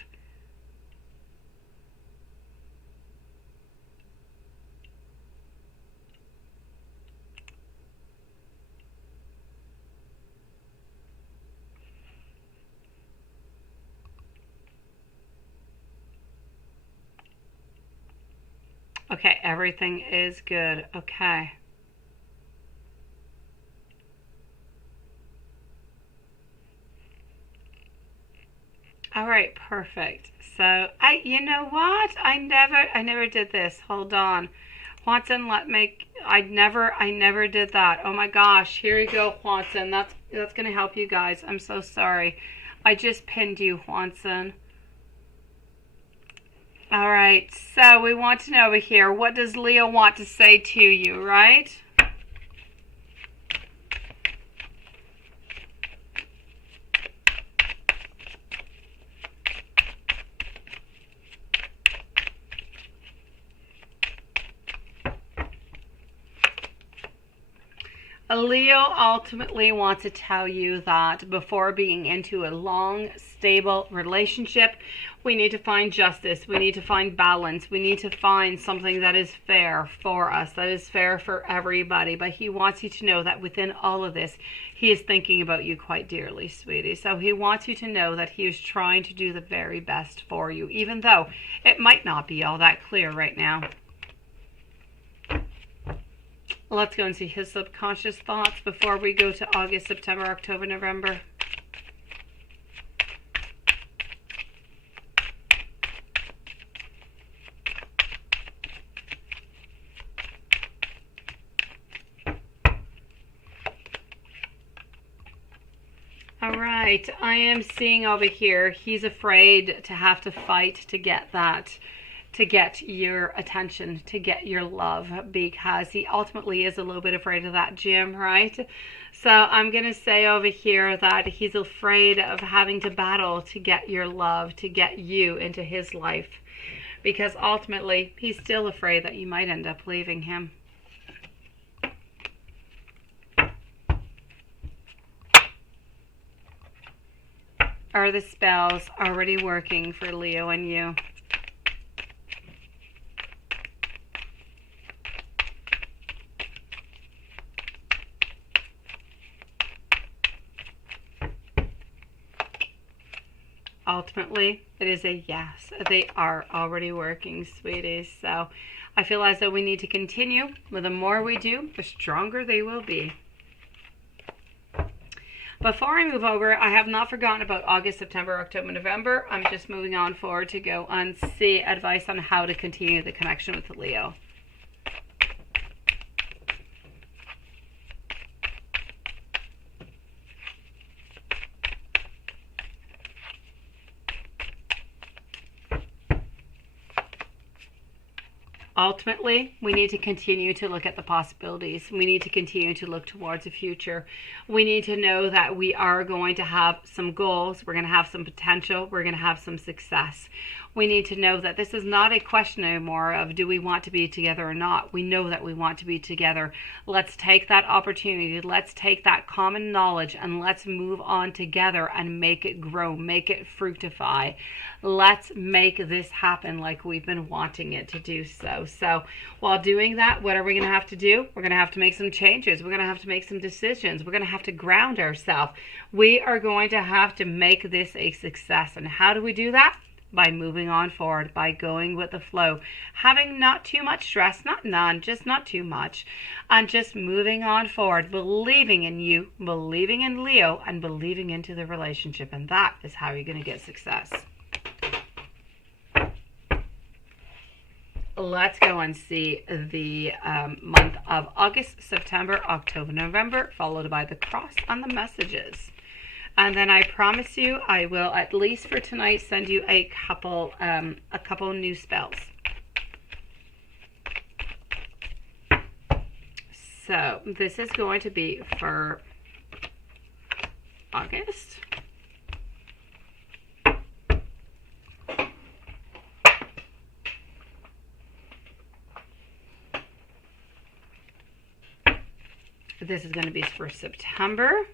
Okay, everything is good. Okay. All right, perfect. So you know what? I never did this. Hold on. Watson, I never did that. Oh my gosh, here you go, Watson. That's gonna help you guys. I'm so sorry. I just pinned you, Watson. All right, so we want to know over here, what does Leo want to say to you, right? Leo ultimately wants to tell you that before being into a long, stable relationship, we need to find justice. We need to find balance. We need to find something that is fair for us, that is fair for everybody. But he wants you to know that within all of this, he is thinking about you quite dearly, sweetie. So he wants you to know that he is trying to do the very best for you, even though it might not be all that clear right now. Let's go and see his subconscious thoughts before we go to August, September, October, November. All right, I am seeing over here, he's afraid to have to fight to get that, to get your attention, to get your love, because he ultimately is a little bit afraid of that, Jim, right? So I'm going to say over here that he's afraid of having to battle to get your love, to get you into his life, because ultimately he's still afraid that you might end up leaving him. Are the spells already working for Leo and you? Ultimately, it is a yes. They are already working, sweeties. So I feel as though we need to continue. The more we do, the stronger they will be. Before I move over, I have not forgotten about August, September, October, November. I'm just moving on forward to go and see advice on how to continue the connection with Leo. Ultimately, we need to continue to look at the possibilities. We need to continue to look towards the future. We need to know that we are going to have some goals. We're going to have some potential. We're going to have some success. We need to know that this is not a question anymore of do we want to be together or not. We know that we want to be together. Let's take that opportunity. Let's take that common knowledge and let's move on together and make it grow, make it fructify. Let's make this happen like we've been wanting it to do so. So while doing that, what are we going to have to do? We're going to have to make some changes. We're going to have to make some decisions. We're going to have to ground ourselves. We are going to have to make this a success. And how do we do that? By moving on forward, by going with the flow, having not too much stress, not none, just not too much, and just moving on forward, believing in you, believing in Leo, and believing into the relationship. And that is how you're going to get success. Let's go and see the month of August, September, October, November, followed by the cross and the messages. And then I promise you, I will, at least for tonight, send you a couple new spells. So this is going to be for August. This is going to be for September.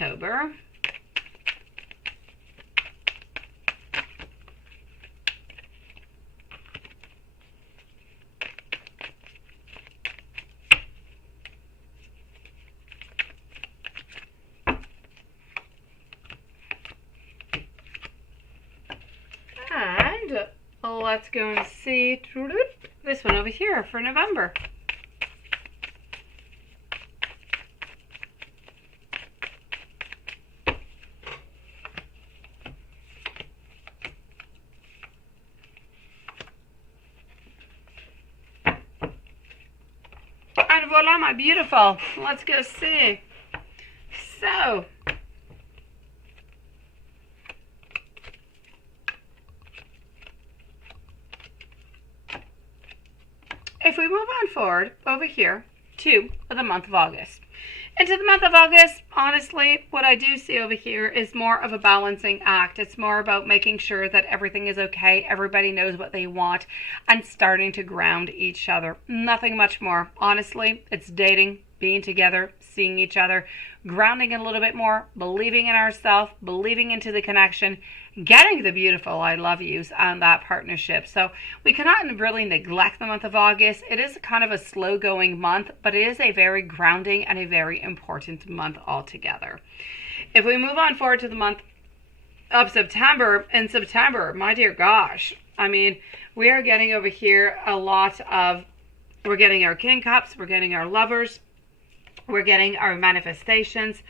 October. And let's go and see this one over here for November. And voila, my beautiful. Let's go see. So, if we move on forward over here to the month of August. Into the month of August, honestly, what I do see over here is more of a balancing act. It's more about making sure that everything is okay, everybody knows what they want, and starting to ground each other. Nothing much more. Honestly, it's dating, being together, seeing each other, grounding a little bit more, believing in ourselves, believing into the connection, getting the beautiful I love yous and that partnership. So we cannot really neglect the month of August. It is kind of a slow going month, but it is a very grounding and a very important month altogether. If we move on forward to the month of September, in September, my dear gosh, I mean, we are getting over here a lot of, we're getting our King Cups, we're getting our Lovers, we're getting our manifestations.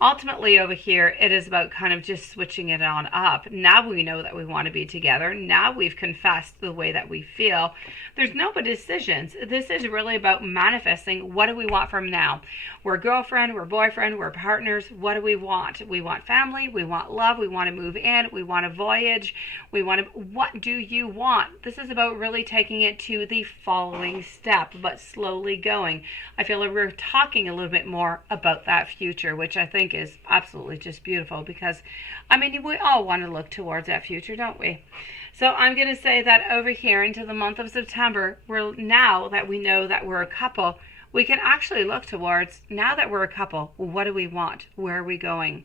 Ultimately over here, it is about kind of just switching it on up. Now we know that we want to be together. Now we've confessed the way that we feel. There's no decisions. This is really about manifesting. What do we want from now? We're girlfriend, we're boyfriend, we're partners. What do we want? We want family, we want love, we want to move in, we want to voyage, we want to, what do you want? This is about really taking it to the following step, but slowly going. I feel like we're talking a little bit more about that future, which I think is absolutely just beautiful, because I mean, we all want to look towards that future, don't we? So I'm going to say that over here into the month of September, we're, now that we know that we're a couple, we can actually look towards, now that we're a couple, what do we want? Where are we going?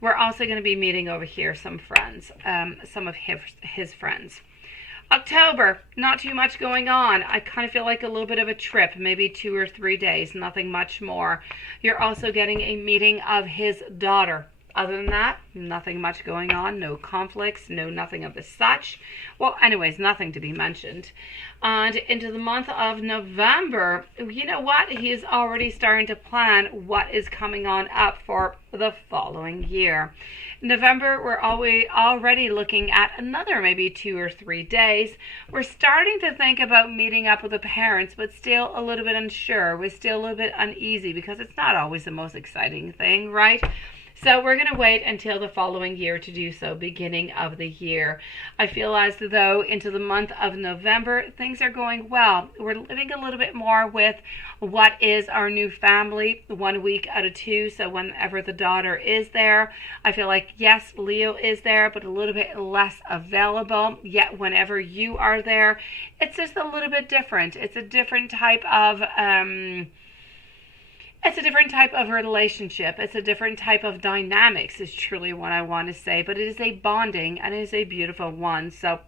We're also going to be meeting over here some friends, some of his friends. October, not too much going on. I kind of feel like a little bit of a trip, maybe 2 or 3 days, nothing much more. You're also getting a meeting of his daughter. Other than that, nothing much going on, no conflicts, no nothing of the such. Well, anyways, nothing to be mentioned. And into the month of November, you know what? He is already starting to plan what is coming on up for the following year. November, we're already looking at another maybe 2 or 3 days. We're starting to think about meeting up with the parents, but still a little bit unsure. We're still a little bit uneasy because it's not always the most exciting thing, right? So we're going to wait until the following year to do so, beginning of the year. I feel as though into the month of November, things are going well. We're living a little bit more with what is our new family, 1 week out of 2. So whenever the daughter is there, I feel like, yes, Leo is there, but a little bit less available. Yet whenever you are there, it's just a little bit different. It's a different type of it's a different type of relationship. It's a different type of dynamics is truly what I want to say. But it is a bonding and it is a beautiful one. So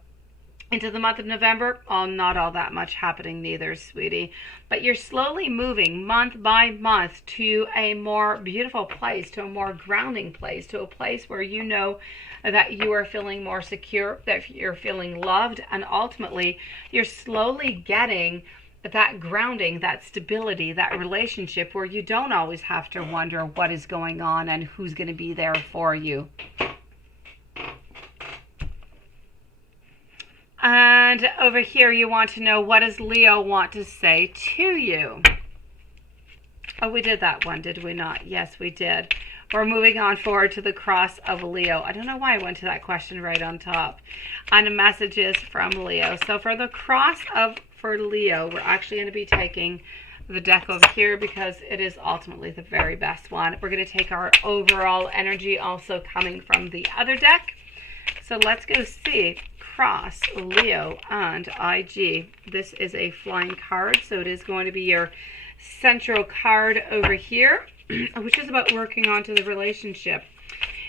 into the month of November, not all that much happening neither, sweetie. But you're slowly moving month by month to a more beautiful place, to a more grounding place, to a place where you know that you are feeling more secure, that you're feeling loved. And ultimately, you're slowly getting that grounding, that stability, that relationship where you don't always have to wonder what is going on and who's going to be there for you. And over here, you want to know, what does Leo want to say to you? Oh, we did that one, did we not? Yes, we did. We're moving on forward to the cross of Leo. I don't know why I went to that question right on top. And messages from Leo. So for the cross for Leo, we're actually going to be taking the deck over here because it is ultimately the very best one. We're going to take our overall energy also coming from the other deck. So let's go see cross, Leo, and IG. This is a flying card, so it is going to be your central card over here. which is about working onto the relationship.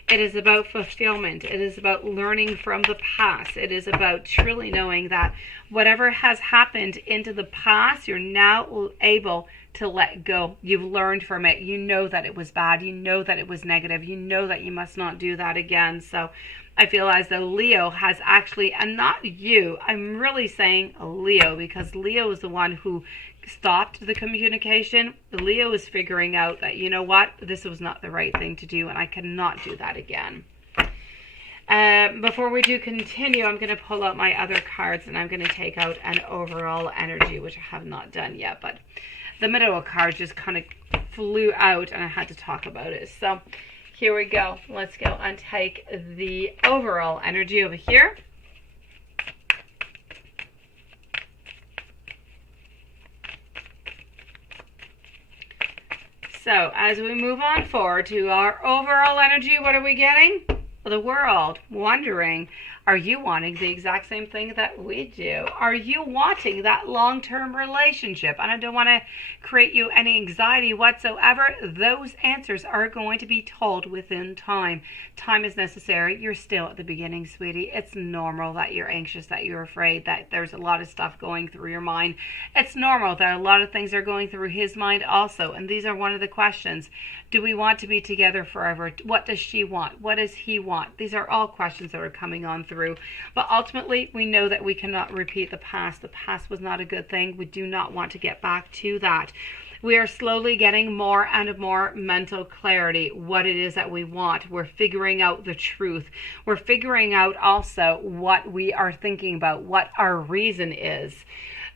It is about fulfillment. It is about learning from the past. It is about truly knowing that whatever has happened into the past, you're now able to let go. You've learned from it. You know that it was bad. You know that it was negative. You know that you must not do that again. So I feel as though Leo has actually, and not you, I'm really saying Leo, because Leo is the one who stopped the communication. Leo is figuring out that, you know what, this was not the right thing to do, and I cannot do that again. Before we do continue, I'm going to pull out my other cards, and I'm going to take out an overall energy, which I have not done yet, but the middle card just kind of flew out, and I had to talk about it. So here we go. Let's go and take the overall energy over here. So as we move on forward to our overall energy, what are we getting? The world wondering, are you wanting the exact same thing that we do? Are you wanting that long-term relationship? And I don't want to create you any anxiety whatsoever. Those answers are going to be told within time. Time is necessary. You're still at the beginning, sweetie. It's normal that you're anxious, that you're afraid, that there's a lot of stuff going through your mind. It's normal that a lot of things are going through his mind also. And these are one of the questions. Do we want to be together forever? What does she want? What does he want? These are all questions that are coming on through. But ultimately, we know that we cannot repeat the past. The past was not a good thing. We do not want to get back to that. We are slowly getting more and more mental clarity, what it is that we want. We're figuring out the truth. We're figuring out also what we are thinking about, what our reason is.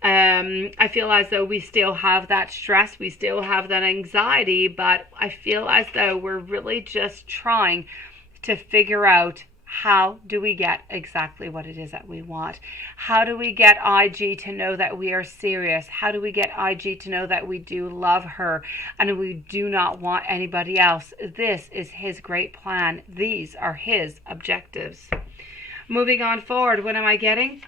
I feel as though we still have that stress, we still have that anxiety, but I feel as though we're really just trying to figure out, how do we get exactly what it is that we want? How do we get IG to know that we are serious? How do we get IG to know that we do love her and we do not want anybody else? This is his great plan. These are his objectives. Moving on forward, what am I getting?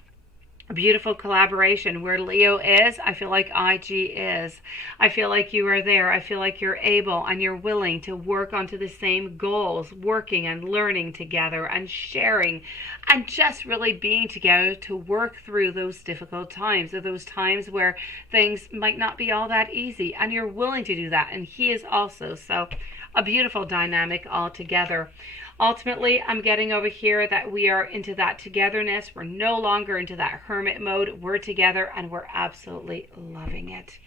A beautiful collaboration. Where Leo is, I feel like IG is. I feel like you are there. I feel like you're able and you're willing to work onto the same goals, working and learning together and sharing and just really being together to work through those difficult times, or those times where things might not be all that easy, and you're willing to do that, and he is also. So a beautiful dynamic altogether. Ultimately, I'm getting over here that we are into that togetherness. We're no longer into that hermit mode. We're together and we're absolutely loving it.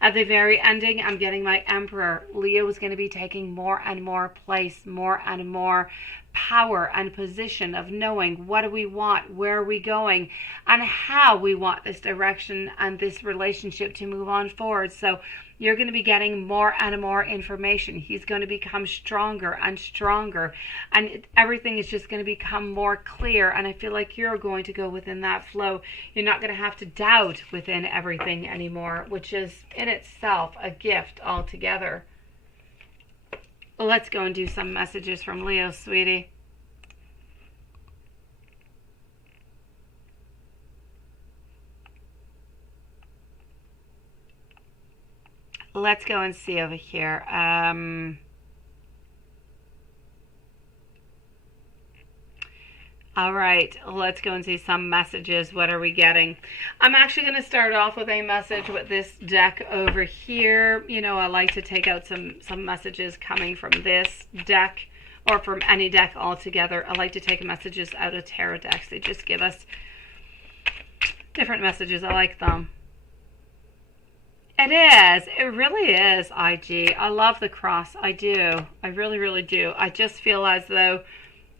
At the very ending, I'm getting my Emperor. Leo is going to be taking more and more place, more and more power and position of knowing what do we want, where are we going, and how we want this direction and this relationship to move on forward. So you're going to be getting more and more information. He's going to become stronger and stronger, and everything is just going to become more clear. And I feel like you're going to go within that flow. You're not going to have to doubt within everything anymore, which is in itself a gift altogether. Let's go and do some messages from Leo, sweetie. Let's go and see over here. All right, let's go and see some messages. What are we getting? I'm actually going to start off with a message with this deck over here. You know, I like to take out some messages coming from this deck or from any deck altogether. I like to take messages out of tarot decks. They just give us different messages. I like them. It is. It really is, IG. I love the cross. I do. I really, really do. I just feel as though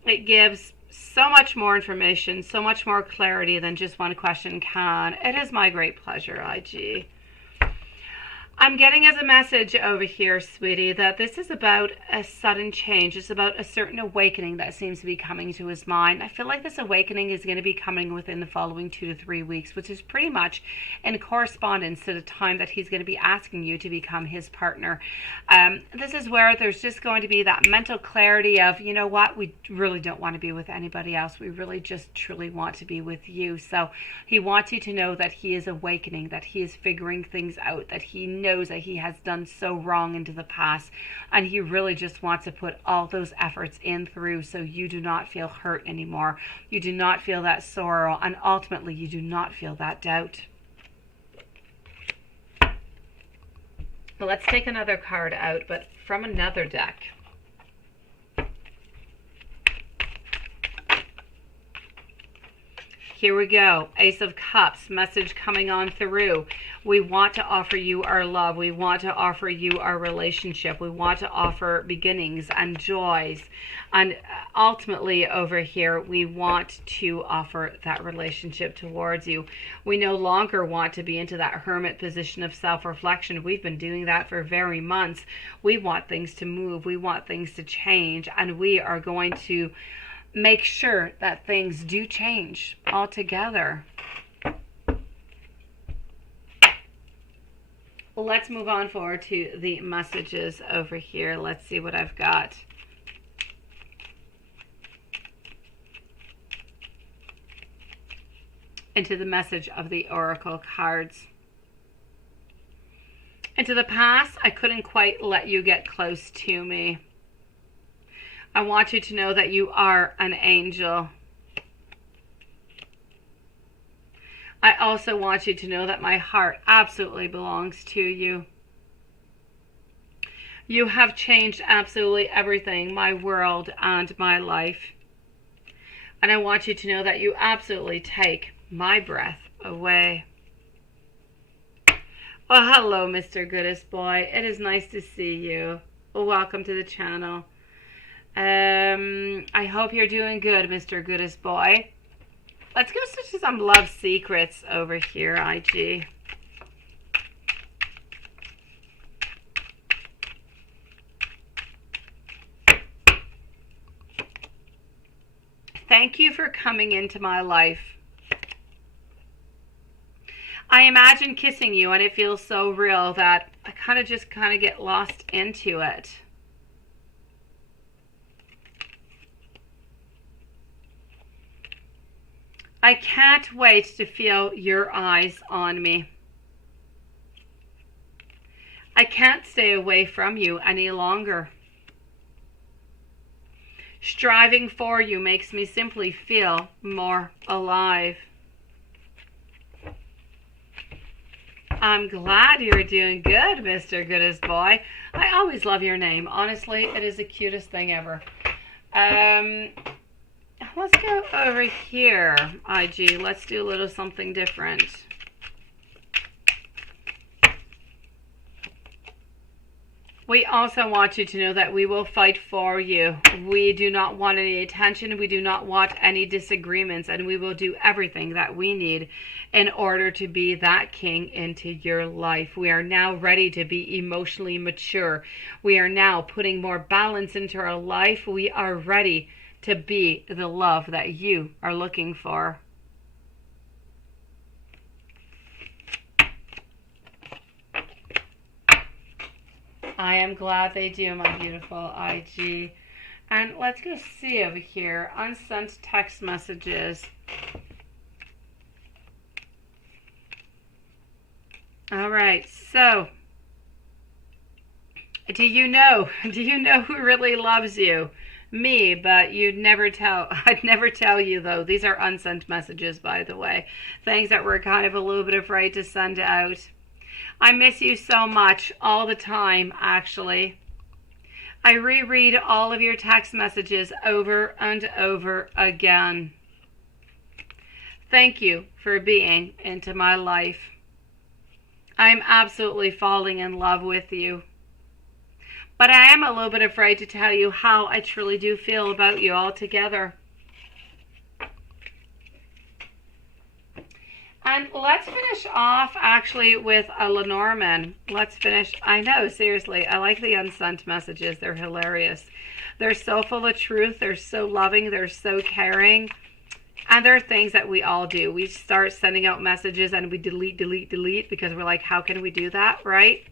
it gives so much more information, so much more clarity than just one question can. It is my great pleasure, IG. I'm getting as a message over here, sweetie, that this is about a sudden change. It's about a certain awakening that seems to be coming to his mind. I feel like this awakening is going to be coming within the following 2 to 3 weeks, which is pretty much in correspondence to the time that he's going to be asking you to become his partner. This is where there's just going to be that mental clarity of, you know what, we really don't want to be with anybody else. We really just truly want to be with you. So he wants you to know that he is awakening, that he is figuring things out, that he knows knows that he has done so wrong into the past, and he really just wants to put all those efforts in through so you do not feel hurt anymore. You do not feel that sorrow, and ultimately you do not feel that doubt. Well, let's take another card out, but from another deck. Here we go. Ace of Cups, message coming on through. We want to offer you our love. We want to offer you our relationship. We want to offer beginnings and joys. And ultimately over here, we want to offer that relationship towards you. We no longer want to be into that hermit position of self-reflection. We've been doing that for very months. We want things to move. We want things to change. And we are going to make sure that things do change altogether. Well, let's move on forward to the messages over here. Let's see what I've got. Into the message of the Oracle cards. Into the past, I couldn't quite let you get close to me. I want you to know that you are an angel. I also want you to know that my heart absolutely belongs to you. You have changed absolutely everything, my world and my life. And I want you to know that you absolutely take my breath away. Oh, hello, Mr. Goodest Boy. It is nice to see you. Welcome to the channel. I hope you're doing good, Mr. Goodest Boy. Let's go to some love secrets over here, IG. Thank you for coming into my life. I imagine kissing you, and it feels so real that I kind of get lost into it. I can't wait to feel your eyes on me. I can't stay away from you any longer. Striving for you makes me simply feel more alive. I'm glad you're doing good, Mr. Goodest Boy. I always love your name. Honestly, it is the cutest thing ever. Let's go over here, IG. Let's do a little something different. We also want you to know that we will fight for you. We do not want any attention. We do not want any disagreements. And we will do everything that we need in order to be that king into your life. We are now ready to be emotionally mature. We are now putting more balance into our life. We are ready to be the love that you are looking for. I am glad they do, my beautiful IG. And let's go see over here. Unsent text messages. All right, so do you know who really loves you? Me, but you'd never tell. I'd never tell you, though. These are unsent messages, by the way. Things that we're kind of a little bit afraid to send out. I miss you so much all the time, actually. I reread all of your text messages over and over again. Thank you for being into my life. I'm absolutely falling in love with you. But I am a little bit afraid to tell you how I truly do feel about you altogether. And let's finish off actually with a Lenormand. Let's finish. I know, seriously, I like the unsent messages. They're hilarious. They're so full of truth. They're so loving. They're so caring. And there are things that we all do. We start sending out messages and we delete because we're like, how can we do that, right?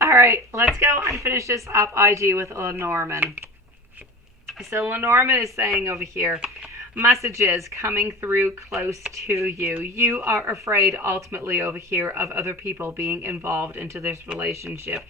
All right, let's go and finish this up, IG, with Lenormand. So Lenormand is saying over here, messages coming through close to you. You are afraid ultimately over here of other people being involved into this relationship.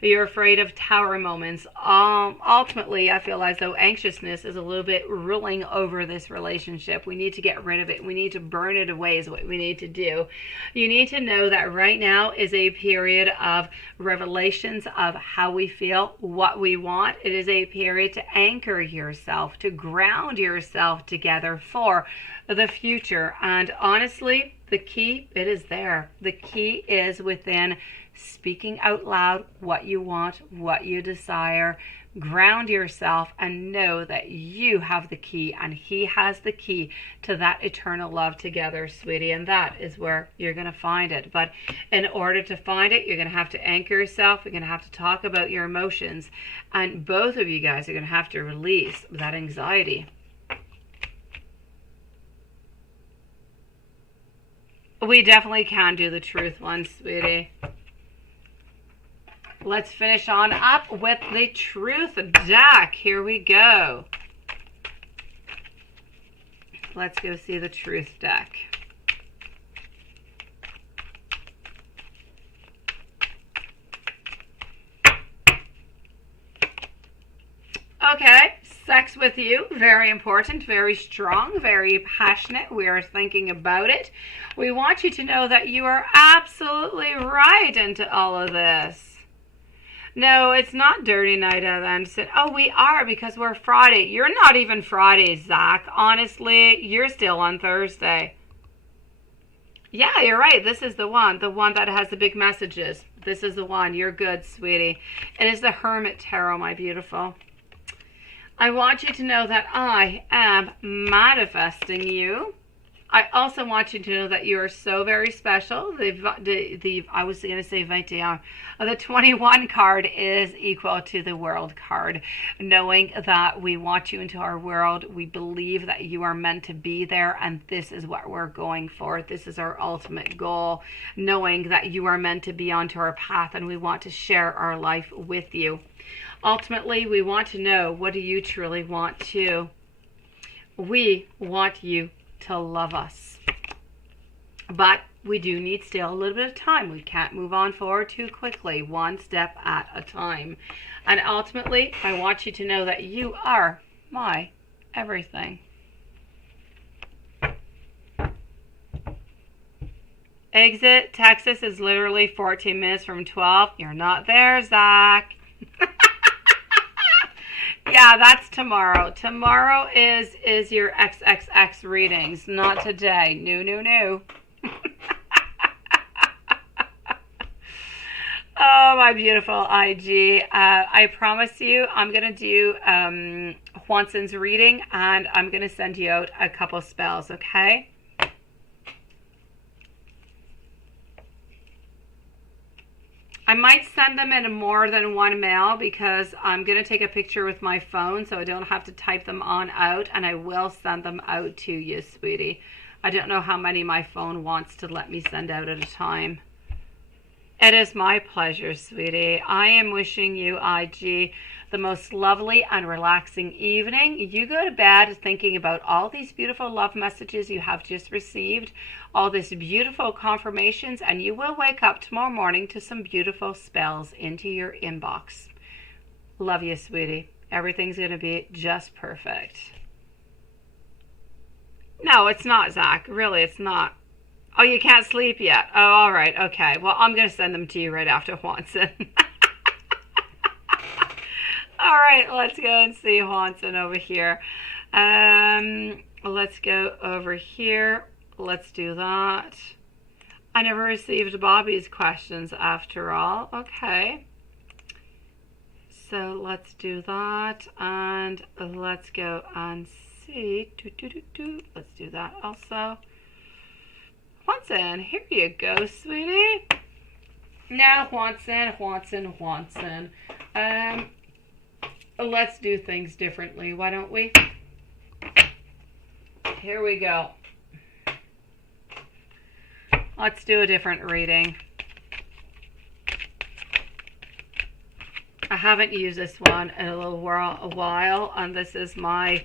You're afraid of tower moments. Ultimately, I feel as though anxiousness is a little bit ruling over this relationship. We need to get rid of it. We need to burn it away is what we need to do. You need to know that right now is a period of revelations of how we feel, what we want. It is a period to anchor yourself, to ground yourself together for the future. And honestly, the key, it is there. The key is within speaking out loud what you want, what you desire. Ground yourself and know that you have the key and he has the key to that eternal love together, sweetie. And that is where you're going to find it. But in order to find it, you're going to have to anchor yourself. You're going to have to talk about your emotions. And both of you guys are going to have to release that anxiety. We definitely can do the truth one, sweetie. Let's finish on up with the truth deck. Here we go. Let's go see the truth deck. Okay, sex with you, very important, very strong, very passionate. We are thinking about it. We want you to know that you are absolutely right into all of this. No, it's not dirty night at Anderson. Oh, we are because we're Friday. You're not even Friday, Zach. Honestly, you're still on Thursday. Yeah, you're right. This is the one that has the big messages. This is the one. You're good, sweetie. It is the Hermit Tarot, my beautiful. I want you to know that I am manifesting you. I also want you to know that you are so very special. I was going to say 21. The 21 card is equal to the world card. Knowing that we want you into our world, we believe that you are meant to be there, and this is what we're going for. This is our ultimate goal. Knowing that you are meant to be onto our path, and we want to share our life with you. Ultimately, we want to know, what do you truly want to? We want you to love us, but we do need still a little bit of time. We can't move on forward too quickly, one step at a time. And ultimately, I want you to know that you are my everything. Exit Texas is literally 14 minutes from 12. You're not there, Zach. Yeah, that's tomorrow. Tomorrow is your XXX readings, not today. No. Oh, my beautiful IG. I promise you, I'm going to do Juanson's reading, and I'm going to send you out a couple spells, okay? I might send them in more than one mail because I'm going to take a picture with my phone so I don't have to type them on out, and I will send them out to you, sweetie. I don't know how many my phone wants to let me send out at a time. It is my pleasure, sweetie. I am wishing you, IG, the most lovely and relaxing evening. You go to bed thinking about all these beautiful love messages you have just received, all these beautiful confirmations, and you will wake up tomorrow morning to some beautiful spells into your inbox. Love you, sweetie. Everything's going to be just perfect. No, it's not, Zach. Really, it's not. Oh, you can't sleep yet? Oh, all right. Okay. Well, I'm going to send them to you right after Juanson. All right. Let's go and see Juanson over here. Let's go over here. Let's do that. I never received Bobby's questions after all. Okay. So let's do that. And let's go and see. Let's do that also. Juanson, here you go, sweetie. Now, Juanson. Let's do things differently. Why don't we? Here we go. Let's do a different reading. I haven't used this one in a while, and this is my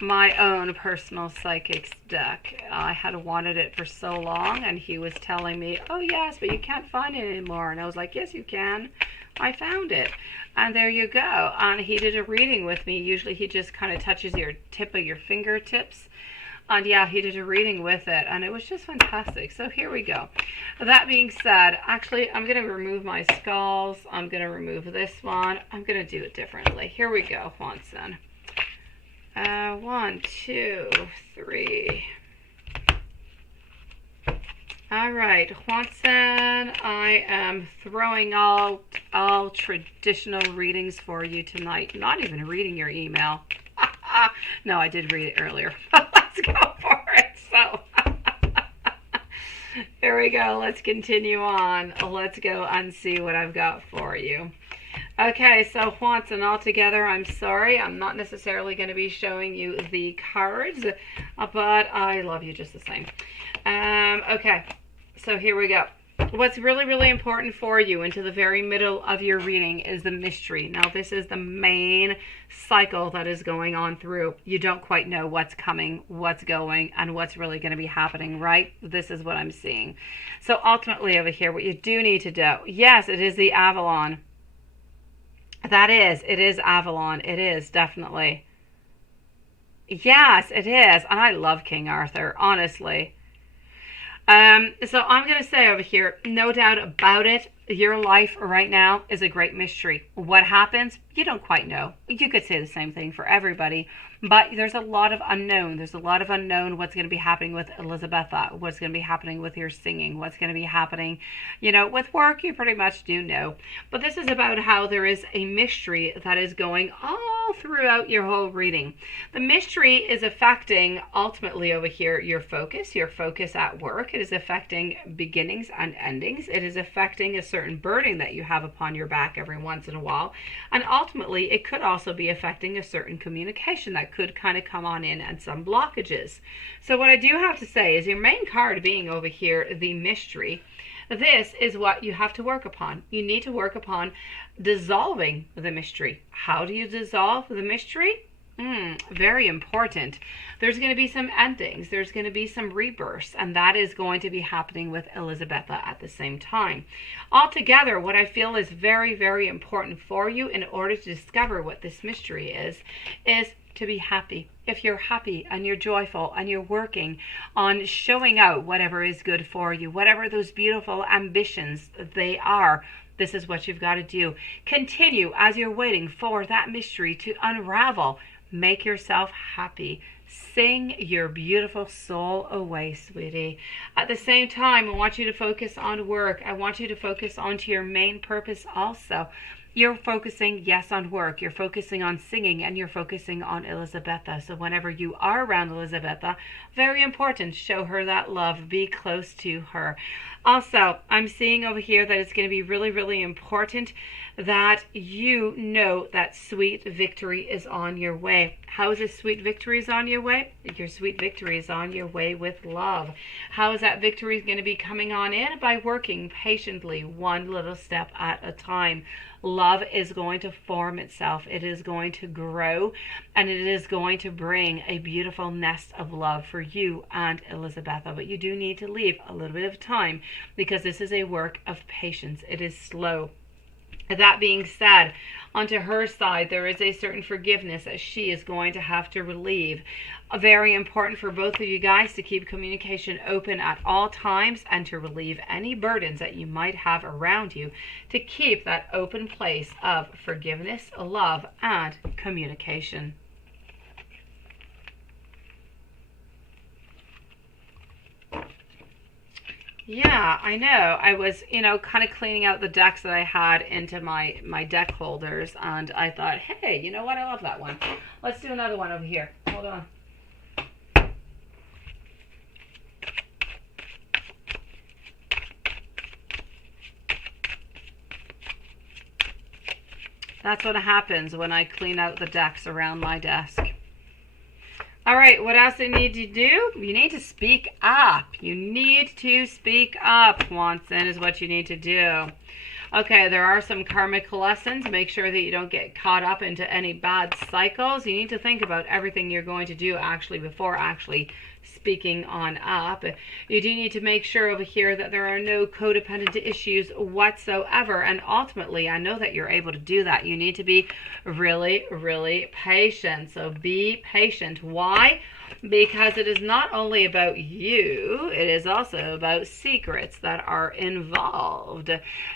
my own personal psychics deck. I had wanted it for so long, and he was telling me, oh yes, but you can't find it anymore. And I was like, yes you can, I found it. And there you go. And he did a reading with me. Usually he just kind of touches your tip of your fingertips. And yeah, he did a reading with it, and it was just fantastic. So here we go. That being said, actually, I'm going to remove my skulls. I'm going to remove this one. I'm going to do it differently. Here we go, Juanson. 1, 2, 3. All right, Juanson, I am throwing all traditional readings for you tonight. Not even reading your email. No, I did read it earlier. Let's go for it. So here we go. Let's continue on. Let's go and see what I've got for you. Okay, so Juanson, altogether, I'm sorry. I'm not necessarily going to be showing you the cards, but I love you just the same. Okay, so here we go. What's really, really important for you into the very middle of your reading is the mystery. Now, this is the main cycle that is going on through. You don't quite know what's coming, what's going, and what's really going to be happening, right? This is what I'm seeing. So ultimately over here, what you do need to do, yes, it is the Avalon. It is Avalon. It is, definitely. Yes, it is. And I love King Arthur, honestly. So I'm going to say over here, no doubt about it, your life right now is a great mystery. What happens? You don't quite know. You could say the same thing for everybody, but there's a lot of unknown. There's a lot of unknown. What's going to be happening with Elizabetha? What's going to be happening with your singing? What's going to be happening, with work? You pretty much do know. But this is about how there is a mystery that is going all throughout your whole reading. The mystery is affecting, ultimately over here, your focus at work. It is affecting beginnings and endings. It is affecting a certain burden that you have upon your back every once in a while. And ultimately, it could also be affecting a certain communication that could kind of come on in and some blockages. So what I do have to say is your main card being over here, the mystery, this is what you have to work upon. You need to work upon dissolving the mystery. How do you dissolve the mystery? Very important. There's going to be some endings. There's going to be some rebirths, and that is going to be happening with Elizabetha at the same time. Altogether, what I feel is very, very important for you in order to discover what this mystery is to be happy. If you're happy and you're joyful and you're working on showing out whatever is good for you, whatever those beautiful ambitions they are, this is what you've got to do. Continue as you're waiting for that mystery to unravel. Make yourself happy. Sing your beautiful soul away, sweetie. At the same time, I want you to focus on work. I want you to focus onto your main purpose also. You're focusing, yes, on work. You're focusing on singing, and you're focusing on Elizabetha. So whenever you are around Elizabetha, very important, show her that love. Be close to her. Also, I'm seeing over here that it's going to be really, really important that you know that sweet victory is on your way. How is this sweet victory is on your way? Your sweet victory is on your way with love. How is that victory going to be coming on in? By working patiently, one little step at a time. Love is going to form itself. It is going to grow, and it is going to bring a beautiful nest of love for you and Elizabetha. But you do need to leave a little bit of time because this is a work of patience. It is slow. That being said, onto her side, there is a certain forgiveness that she is going to have to relieve. Very important for both of you guys to keep communication open at all times and to relieve any burdens that you might have around you, to keep that open place of forgiveness, love, and communication. Yeah, I know. I was, kind of cleaning out the decks that I had into my deck holders, and I thought, hey, you know what? I love that one. Let's do another one over here. Hold on. That's what happens when I clean out the decks around my desk. All right, what else do you need to do? You need to speak up. You need to speak up, Juanson, is what you need to do. Okay, there are some karmic lessons. Make sure that you don't get caught up into any bad cycles. You need to think about everything you're going to do actually before actually speaking on up. You do need to make sure over here that there are no codependent issues whatsoever. And ultimately, I know that you're able to do that. You need to be really, really patient. So be patient. Why? Because it is not only about you, it is also about secrets that are involved.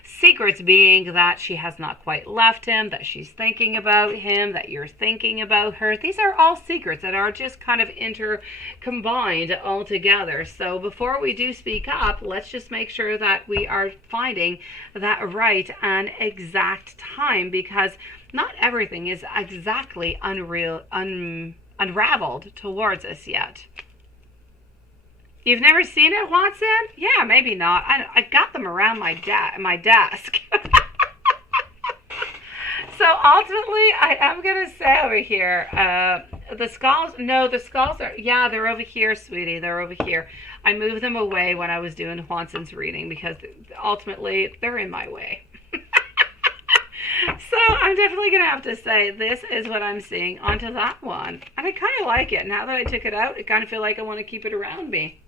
Secrets being that she has not quite left him, that she's thinking about him, that you're thinking about her. These are all secrets that are just kind of intercombined all together. So before we do speak up, let's just make sure that we are finding that right and exact time, because not everything is exactly unraveled towards us yet. You've never seen it, Watson? Yeah, maybe not. I got them around my desk. So ultimately, I am going to say over here, the skulls, no, the skulls are, yeah, they're over here, sweetie. They're over here. I moved them away when I was doing Watson's reading because ultimately they're in my way. So I'm definitely going to have to say this is what I'm seeing onto that one. And I kind of like it. Now that I took it out, I kind of feel like I want to keep it around me.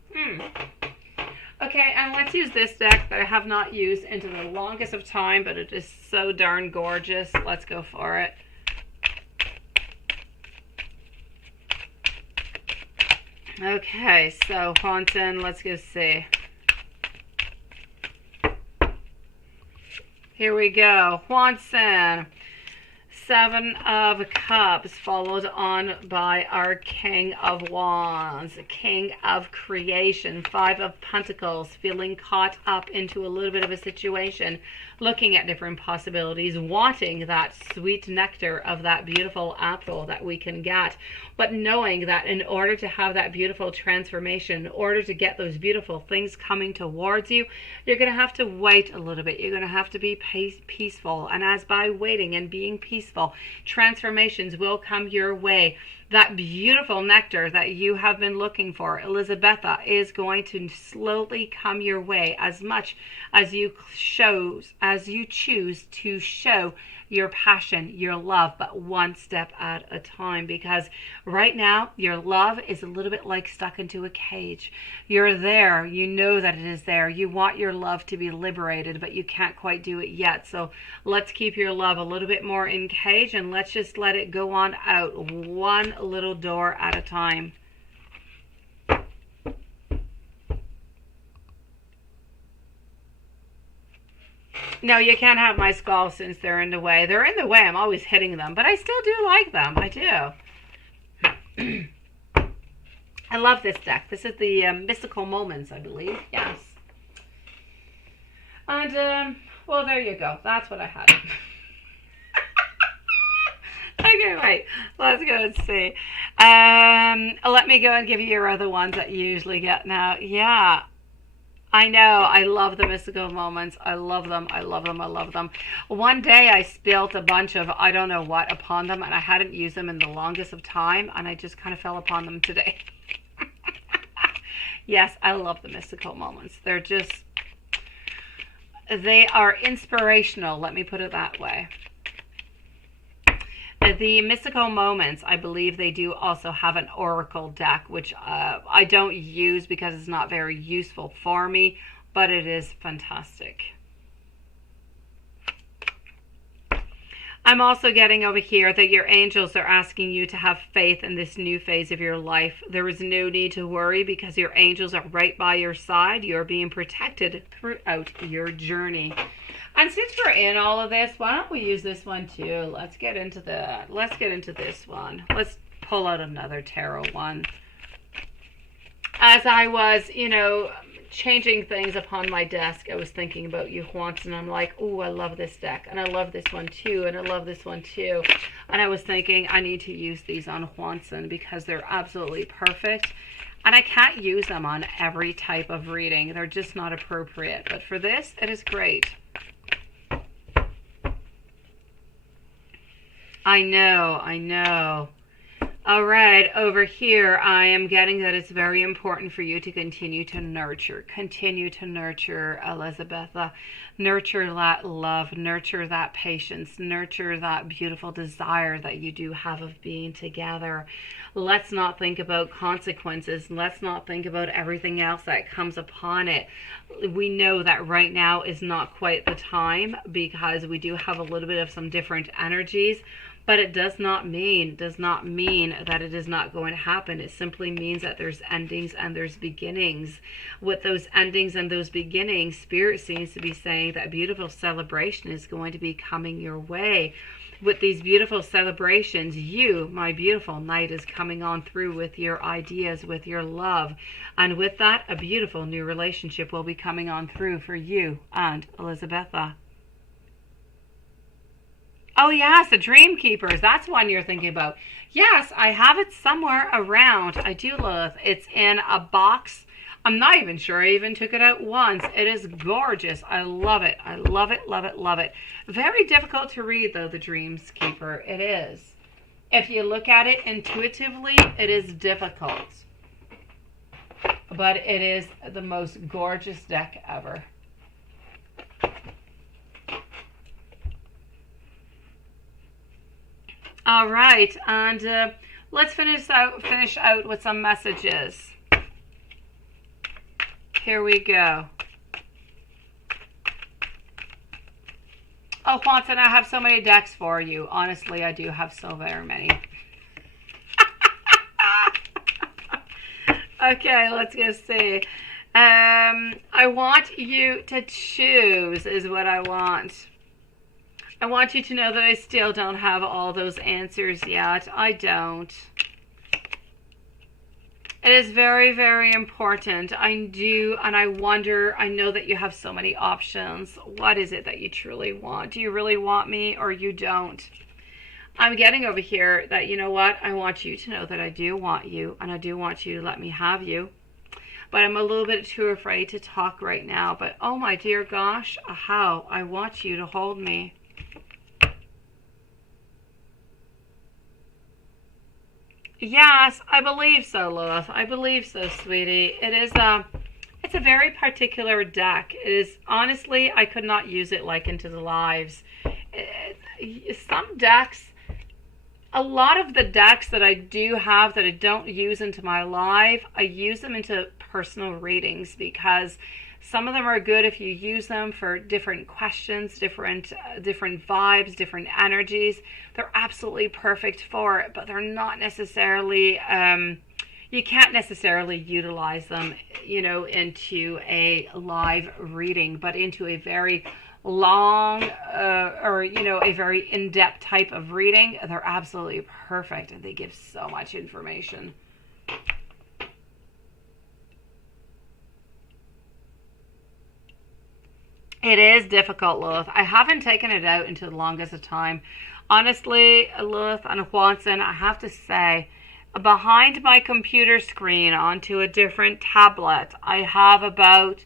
Okay, and let's use this deck that I have not used into the longest of time, but it is so darn gorgeous. Let's go for it. Okay, so Haunton, let's go see. Here we go. Watson. 7 of Cups, followed on by our King of Wands, King of Creation, 5 of Pentacles, feeling caught up into a little bit of a situation, looking at different possibilities, wanting that sweet nectar of that beautiful apple that we can get, but knowing that in order to have that beautiful transformation, in order to get those beautiful things coming towards you, you're going to have to wait a little bit. You're going to have to be peaceful. And as by waiting and being peaceful, transformations will come your way. That beautiful nectar that you have been looking for, Elizabetha, is going to slowly come your way as much as you choose to show your passion, your love, but one step at a time. Because right now, your love is a little bit like stuck into a cage. You're there. You know that it is there. You want your love to be liberated, but you can't quite do it yet. So let's keep your love a little bit more in cage, and let's just let it go on out one little door at a time. No, you can't have my skulls since they're in the way. They're in the way. I'm always hitting them, but I still do like them. I do. I love this deck. This is the Mystical Moments, I believe. Yes. And, well, there you go. That's what I had. Okay, wait. Let's go and see. Let me go and give you your other ones that you usually get now. Yeah. I know. I love the Mystical Moments. I love them. I love them. I love them. One day I spilt a bunch of I don't know what upon them, and I hadn't used them in the longest of time, and I just kind of fell upon them today. Yes, I love the Mystical Moments. They're just, they are inspirational. Let me put it that way. The Mystical Moments, I believe they do also have an oracle deck, which I don't use because it's not very useful for me, but it is fantastic. I'm also getting over here that your angels are asking you to have faith in this new phase of your life. There is no need to worry because your angels are right by your side. You're being protected throughout your journey. And since we're in all of this, why don't we use this one too? Let's get into this one. Let's pull out another tarot one. As I was, changing things upon my desk, I was thinking about you once, and I'm like, oh, I love this deck, and I love this one too, and I love this one too. And I was thinking I need to use these on Juanson because they're absolutely perfect. And I can't use them on every type of reading. They're just not appropriate. But for this, it is great. I know. All right, over here, I am getting that it's very important for you to continue to nurture, Elizabeth. Nurture that love, nurture that patience, nurture that beautiful desire that you do have of being together. Let's not think about consequences. Let's not think about everything else that comes upon it. We know that right now is not quite the time because we do have a little bit of some different energies. But it does not mean that it is not going to happen. It simply means that there's endings and there's beginnings. With those endings and those beginnings, Spirit seems to be saying that beautiful celebration is going to be coming your way. With these beautiful celebrations, you, my beautiful knight, is coming on through with your ideas, with your love. And with that, a beautiful new relationship will be coming on through for you and Elizabetha. Oh yes, the Dream Keepers. That's one you're thinking about. Yes, I have it somewhere around. I do, Lilith. It's in a box. I'm not even sure I even took it out once. It is gorgeous. I love it. I love it, love it, love it. Very difficult to read, though, the Dreams Keeper. It is. If you look at it intuitively, it is difficult. But it is the most gorgeous deck ever. All right, and let's finish out with some messages. Here we go. Oh, Juanson, I have so many decks for you. Honestly, I do have so very many. Okay, let's go see. I want you to choose is what I want. I want you to know that I still don't have all those answers yet. I don't. It is very, very important. I do, and I wonder, I know that you have so many options. What is it that you truly want? Do you really want me or you don't? I'm getting over here that, you know what? I want you to know that I do want you, and I do want you to let me have you. But I'm a little bit too afraid to talk right now. But oh my dear gosh, how I want you to hold me. Yes, I believe so, Lilith. I believe so, sweetie. It's a very particular deck. It is, honestly, I could not use it like into the lives. Some decks, a lot of the decks that I do have that I don't use into my live, I use them into personal readings because some of them are good if you use them for different questions, different vibes, different energies. They're absolutely perfect for it, but they're not necessarily, you can't necessarily utilize them, you know, into a live reading, but into a very long or, you know, a very in-depth type of reading. They're absolutely perfect and they give so much information. It is difficult, Lilith. I haven't taken it out into the longest of time. Honestly, Lilith and Juanson, I have to say, behind my computer screen onto a different tablet, I have about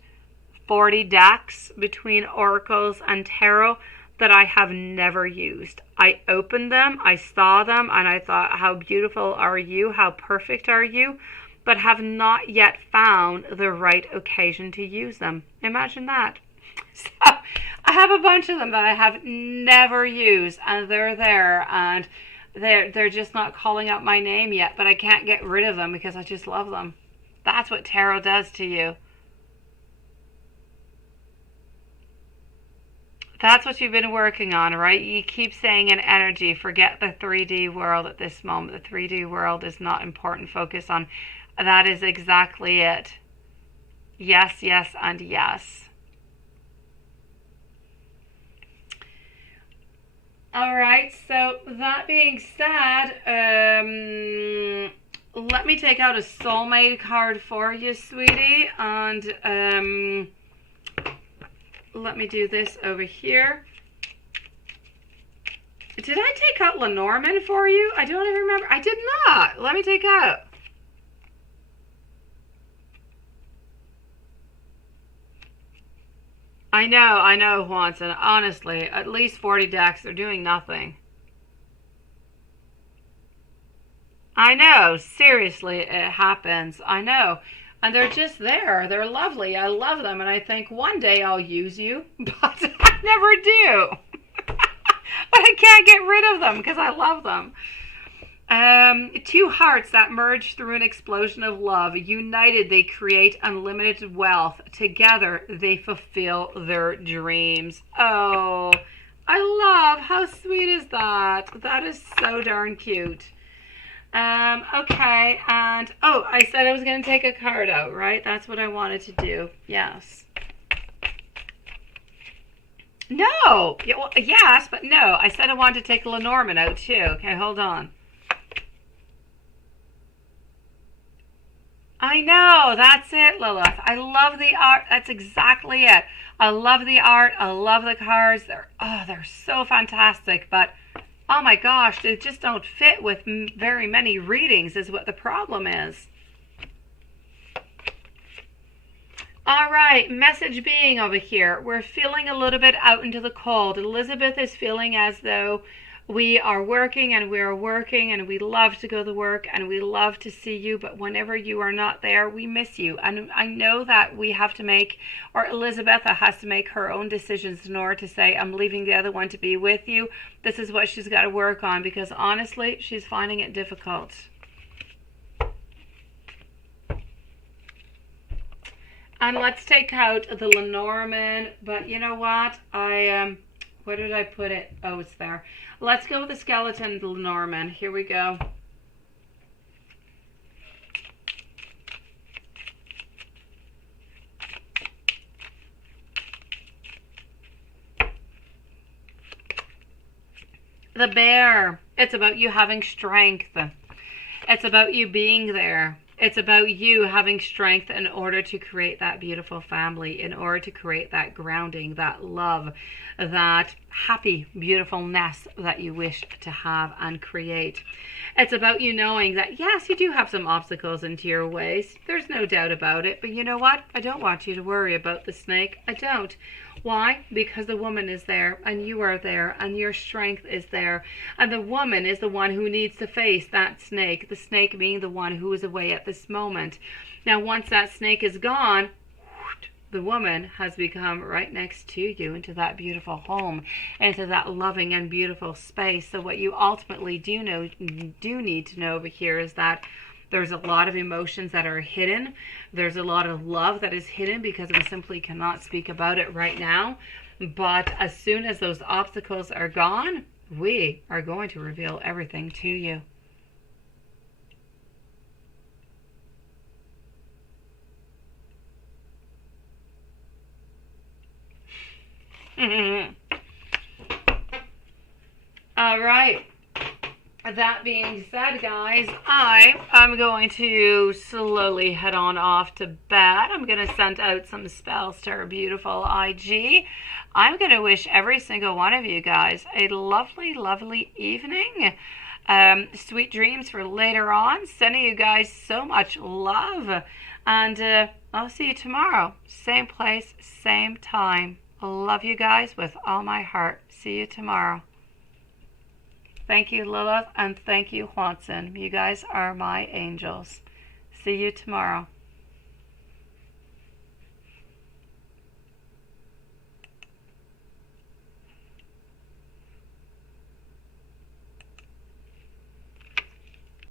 40 decks between oracles and tarot that I have never used. I opened them, I saw them, and I thought, how beautiful are you? How perfect are you? But have not yet found the right occasion to use them. Imagine that. So I have a bunch of them that I have never used, and they're there, and they're just not calling out my name yet, but I can't get rid of them because I just love them. That's what tarot does to you. That's what you've been working on, right? You keep saying in energy, forget the 3D world at this moment. The 3D world is not important. Focus on, that is exactly it. Yes, yes, and yes. All right, so that being said, let me take out a soulmate card for you, sweetie, and let me do this over here. Did I take out Lenormand for you? I don't even remember. I did not. Let me take out. I know, Juanson. Honestly, at least 40 decks, they're doing nothing. I know. Seriously, it happens. I know. And they're just there. They're lovely. I love them. And I think one day I'll use you, but I never do. But I can't get rid of them because I love them. Two hearts that merge through an explosion of love. United, they create unlimited wealth. Together, they fulfill their dreams. Oh, I love. How sweet is that? That is so darn cute. Okay, and oh, I said I was going to take a card out, right? That's what I wanted to do. Yes. No. Yeah, well, yes, but no. I said I wanted to take Lenormand out too. Okay, hold on. I know, that's it, Lilith. I love the art. That's exactly it. I love the art. I love the cards. They're so fantastic. But oh my gosh, they just don't fit with very many readings. Is what the problem is. All right, message being over here. We're feeling a little bit out into the cold. Elizabeth is feeling as though we are working and we are working and we love to go to work and we love to see you, but whenever you are not there, we miss you. And I know that we have to make, or Elizabeth has to make her own decisions in order to say, I'm leaving the other one to be with you. This is what she's got to work on, because honestly, she's finding it difficult. And let's take out the Lenormand, but you know what? Where did I put it? Oh, it's there. Let's go with the skeleton Lenormand. Here we go. The bear. It's about you having strength. It's about you being there. It's about you having strength in order to create that beautiful family, in order to create that grounding, that love, that happy, beautifulness that you wish to have and create. It's about you knowing that, yes, you do have some obstacles into your ways. There's no doubt about it. But you know what? I don't want you to worry about the snake. I don't. Why? Because the woman is there and you are there and your strength is there. And the woman is the one who needs to face that snake, the snake being the one who is away at this moment. Now, once that snake is gone, the woman has become right next to you into that beautiful home, into that loving and beautiful space. So what you ultimately do need to know over here is that there's a lot of emotions that are hidden. There's a lot of love that is hidden because we simply cannot speak about it right now. But as soon as those obstacles are gone, we are going to reveal everything to you. All right. That being said, guys, I am going to slowly head on off to bed. I'm going to send out some spells to our beautiful IG. I'm going to wish every single one of you guys a lovely, lovely evening. Sweet dreams for later on. Sending you guys so much love. And I'll see you tomorrow. Same place, same time. Love you guys with all my heart. See you tomorrow. Thank you, Lilith, and thank you, Juanson. You guys are my angels. See you tomorrow.